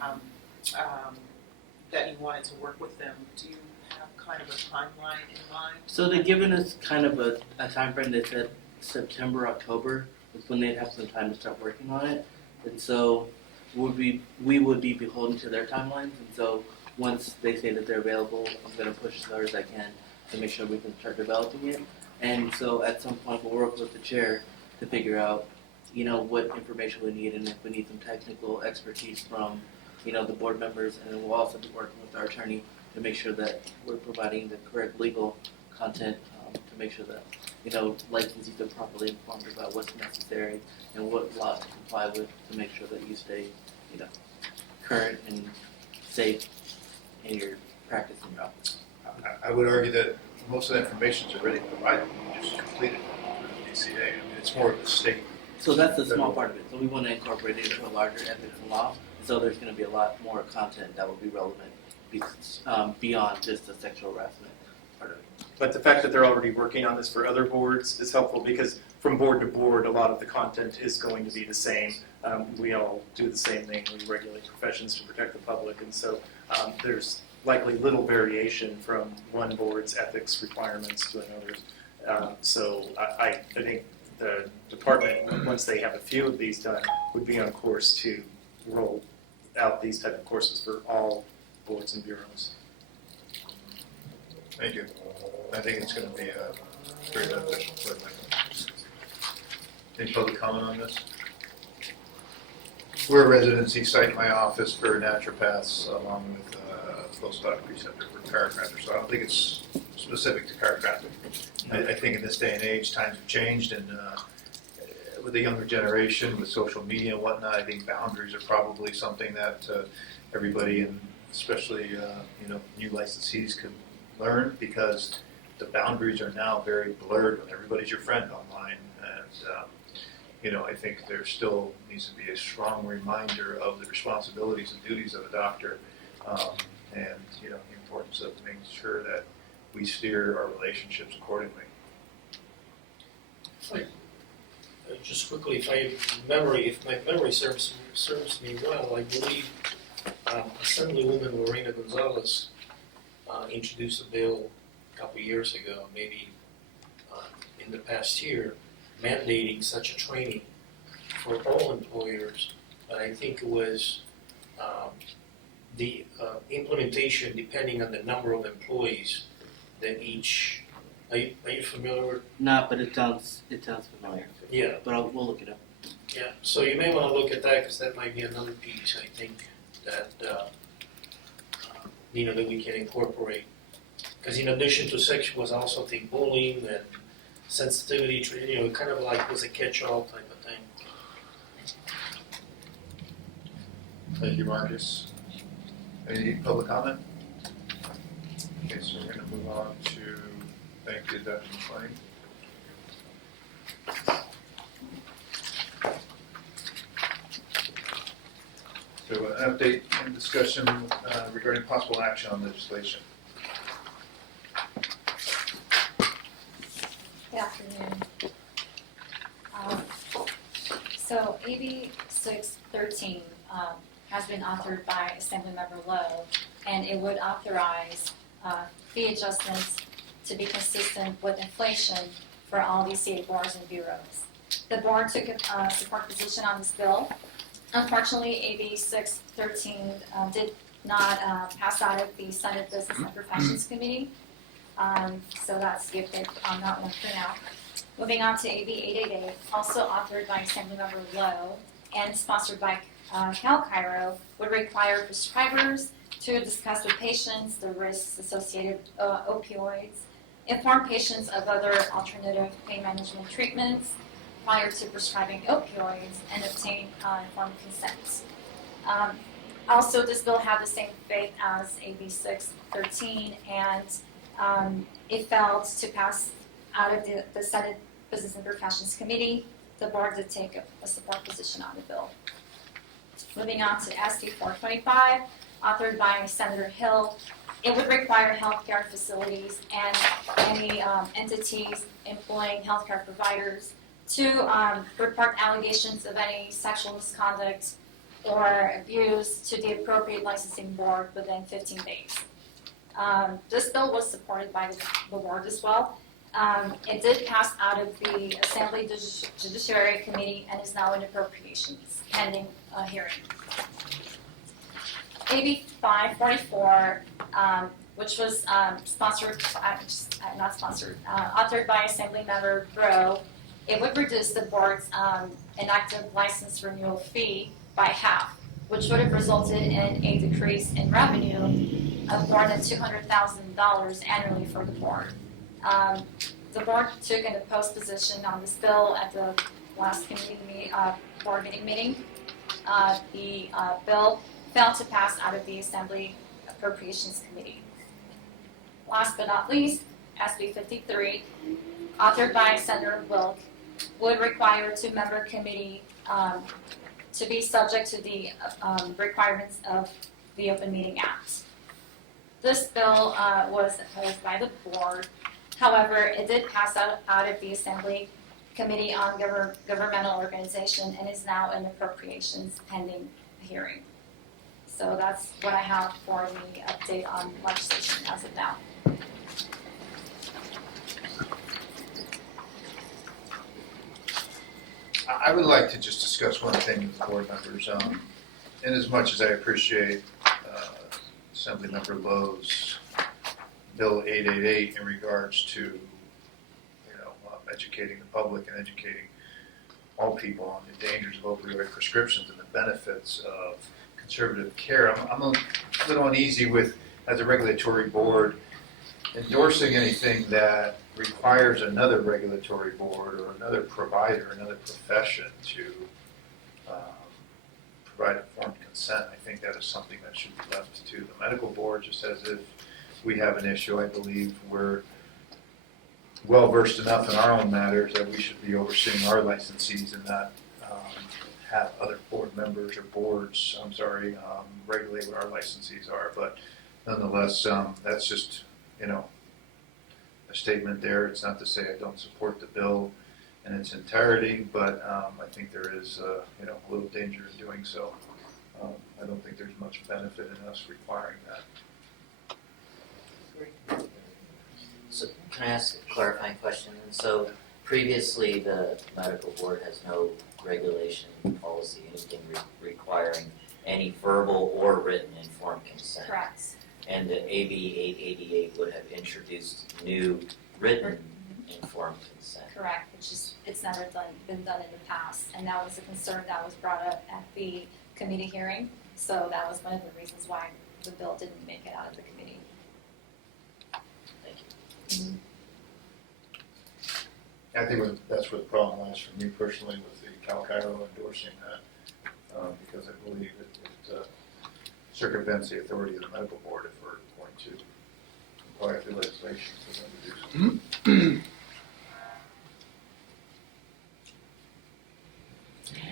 that you wanted to work with them. Do you have kind of a timeline in mind? So they've given us kind of a time frame. They said September, October is when they'd have some time to start working on it. And so we would be beholden to their timelines. And so once they say that they're available, I'm going to push as hard as I can to make sure we can start developing it. And so at some point we'll work with the chair to figure out, what information we need, and if we need some technical expertise from, the board members, and then we'll also be working with our attorney to make sure that we're providing the correct legal content to make sure that, licensees are properly informed about what's necessary and what laws to comply with to make sure that you stay, current and safe in your practice in your office. I would argue that most of the information is already provided, you just completed it through the DCA. I mean, it's more of a statement. So that's the small part of it. So we want to incorporate it into a larger ethics and law. So there's going to be a lot more content that will be relevant beyond just the sexual harassment part of it. But the fact that they're already working on this for other boards is helpful, because from board to board, a lot of the content is going to be the same. We all do the same thing. We regulate professions to protect the public, and so there's likely little variation from one board's ethics requirements to another's. So I think the department, once they have a few of these done, would be on course to roll out these type of courses for all boards and bureaus. Thank you. I think it's going to be very beneficial for everybody. Any public comment on this? We're a residency site in my office for naturopaths, along with a postdoc preceptor for chiropractors, so I don't think it's specific to chiropractic. I think in this day and age, times have changed, and with the younger generation, with social media and whatnot, I think boundaries are probably something that everybody, and especially new licensees, can learn, because the boundaries are now very blurred when everybody's your friend online. And I think there still needs to be a strong reminder of the responsibilities and duties of a doctor, and the importance of making sure that we steer our relationships accordingly. Just quickly, if my memory serves me well, I believe Assemblywoman Lorena Gonzalez introduced a bill a couple of years ago, maybe in the past year, mandating such a training for all employers. But I think it was the implementation depending on the number of employees that each. Are you familiar with? No, but it sounds familiar. Yeah. But we'll look it up. Yeah, so you may want to look at that, because that might be another piece, I think, that that we can incorporate. Because in addition to sexual, was also the bullying and sensitivity training, kind of like was a catch-all type of thing. Thank you, Marcus. Any public comment? Okay, so we're going to move on to, thank you, Dr. McLean. So an update and discussion regarding possible action on legislation. Good afternoon. So AB 613 has been authored by Assemblymember Lowe, and it would authorize fee adjustments to be consistent with inflation for all DCA boards and bureaus. The board took a support position on this bill, Unfortunately, AB 613 did not pass out of the Senate Business and Professions Committee. So that's gifted on that one for now. Moving on to AB 888, also authored by Assemblymember Lowe and sponsored by Cal Cairo, would require prescribers to discuss with patients the risks associated with opioids, inform patients of other alternative pain management treatments prior to prescribing opioids, and obtain informed consent. Also, this bill had the same fate as AB 613, and it failed to pass out of the Senate Business and Professions Committee. The board did take a support position on the bill. Moving on to SB 425, authored by Senator Hill, it would require healthcare facilities and any entities employing healthcare providers to report allegations of any sexual misconduct or abuse to the appropriate licensing board within 15 days. This bill was supported by the board as well. It did pass out of the Assembly Judiciary Committee and is now in appropriations, pending a hearing. AB 544, which was authored by Assemblymember Breaux, it would reduce the board's inactive license renewal fee by half, which would have resulted in a decrease in revenue of more than $200,000 annually for the board. The board took an opposed position on this bill at the last board meeting. The bill failed to pass out of the Assembly Appropriations Committee. Last but not least, SB 53, authored by Senator Wilk, would require a two-member committee to be subject to the requirements of the Open Meeting Act. This bill was opposed by the board. However, it did pass out of the Assembly Committee on Governmental Organization and is now in appropriations pending a hearing. So that's what I have for the update on legislation as of now. I would like to just discuss one thing with the board members. In as much as I appreciate Assemblymember Lowe's Bill 888 in regards to educating the public and educating all people on the dangers of opioid prescriptions and the benefits of conservative care, I'm a little uneasy with, as a regulatory board, endorsing anything that requires another regulatory board or another provider, another profession to provide informed consent. I think that is something that should be left to the medical board, just as if we have an issue. I believe we're well versed enough in our own matters that we should be overseeing our licensees and not have other board members or boards, regulate what our licensees are. But nonetheless, that's just, a statement there. It's not to say I don't support the bill in its entirety, but I think there is, a little danger in doing so. I don't think there's much benefit in us requiring that. So can I ask a clarifying question? And so previously the medical board has no regulation, policy, anything requiring any verbal or written informed consent. Correct. And the AB 888 would have introduced new written informed consent. Correct, it's never been done in the past, and that was a concern that was brought up at the committee hearing. So that was one of the reasons why the bill didn't make it out of the committee. Thank you. I think that's where the problem lies for me personally with the Cal Cairo endorsing that, because I believe it circumvents the authority of the medical board if we're going to comply with the legislation for them to do so.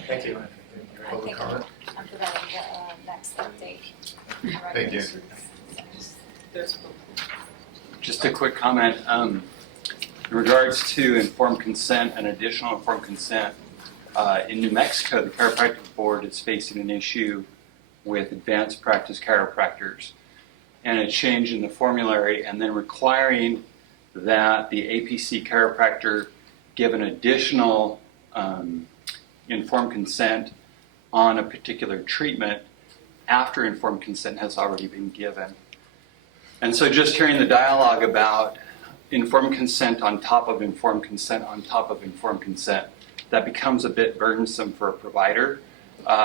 Thank you. Public comment? I'm providing the next update. Thank you. Just a quick comment. In regards to informed consent and additional informed consent, in New Mexico, the Chiropractic Board is facing an issue with advanced practice chiropractors and a change in the formulary and then requiring that the APC chiropractor give an additional informed consent on a particular treatment after informed consent has already been given. And so just hearing the dialogue about informed consent on top of informed consent on top of informed consent, that becomes a bit burdensome for a provider.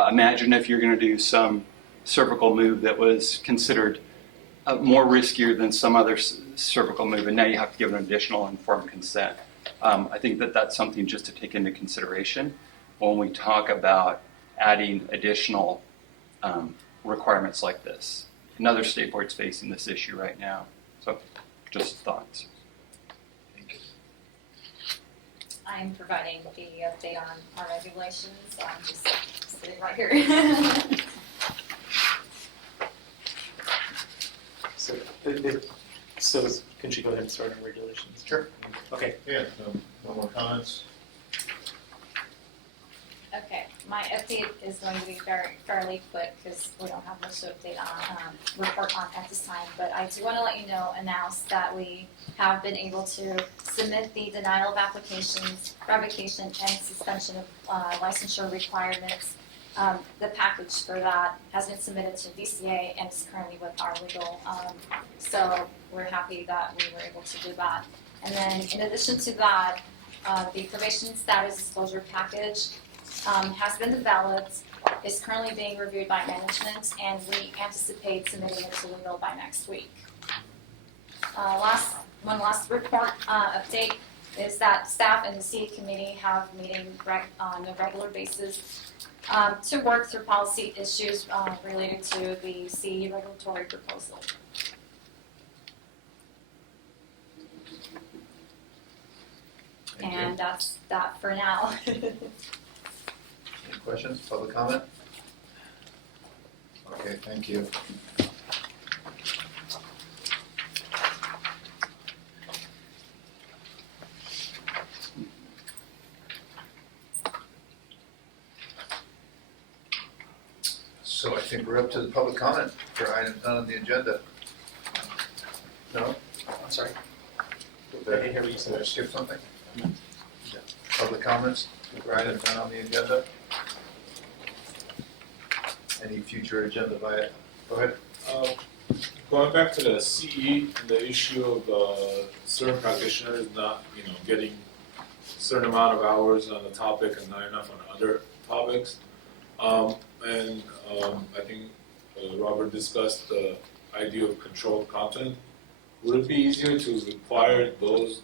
Imagine if you're going to do some cervical move that was considered more riskier than some other cervical move, and now you have to give an additional informed consent. I think that that's something just to take into consideration when we talk about adding additional requirements like this. Another state board's facing this issue right now. So just thoughts. I'm providing the update on our regulations. I'm just sitting right here. So can she go ahead and start on regulations? Sure. Okay. Yeah, no more comments? Okay, my update is going to be fairly quick because we don't have much to update on, report on at this time. But I do want to let you know, announce that we have been able to submit the denial of applications, revocation, and suspension of licensure requirements. The package for that has been submitted to DCA and is currently with our legal. So we're happy that we were able to do that. And then in addition to that, the probation status disclosure package has been developed, is currently being reviewed by management, and we anticipate submitting it to legal by next week. One last report update is that staff and the CE committee have meeting on a regular basis to work through policy issues related to the CE regulatory proposal. And that's that for now. Any questions, public comment? Okay, thank you. So I think we're up to the public comment for items not on the agenda. No? I'm sorry. Did I hear what you said? Did I skip something? Public comments for items not on the agenda? Any future agenda by, go ahead. Going back to the CE and the issue of certain practitioners not, getting a certain amount of hours on a topic and not enough on other topics. I think Robert discussed the idea of controlled content. Would it be easier to require those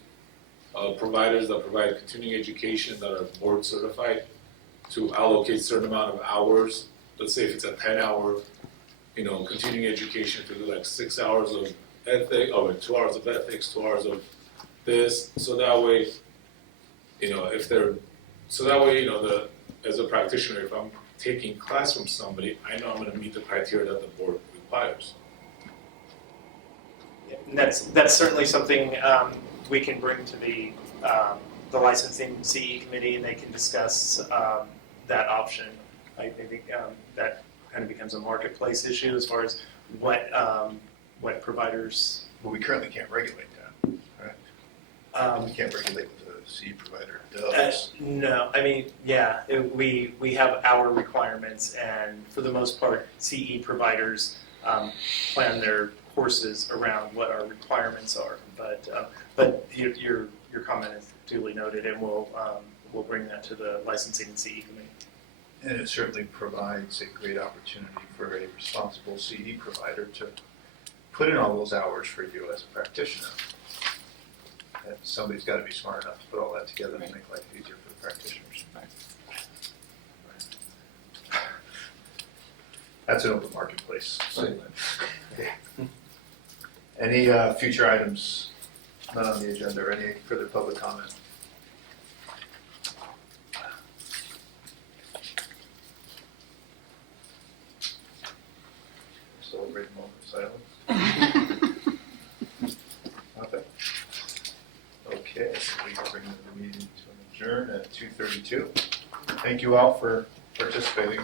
providers that provide continuing education that are board certified to allocate a certain amount of hours? Let's say if it's a 10-hour, continuing education, to do like 6 hours of ethics, or 2 hours of ethics, 2 hours of this, so that way, as a practitioner, if I'm taking class from somebody, I know I'm going to meet the criteria that the board requires. Yeah, and that's certainly something we can bring to the licensing CE committee, and they can discuss that option. I think that kind of becomes a marketplace issue as far as what providers. Well, we currently can't regulate that, right? We can't regulate what the CE provider does. No, I mean, we have our requirements, and for the most part, CE providers plan their courses around what our requirements are. But your comment is duly noted, and we'll bring that to the licensing and CE committee. And it certainly provides a great opportunity for a responsible CE provider to put in all those hours for you as a practitioner. And somebody's got to be smart enough to put all that together to make life easier for the practitioners. Right. That's an open marketplace. Right. Okay. Any future items not on the agenda, or any further public comment? Celebrate a moment of silence. Nothing? Okay, so we can bring the meeting to an adjourn at 2:32. Thank you all for participating.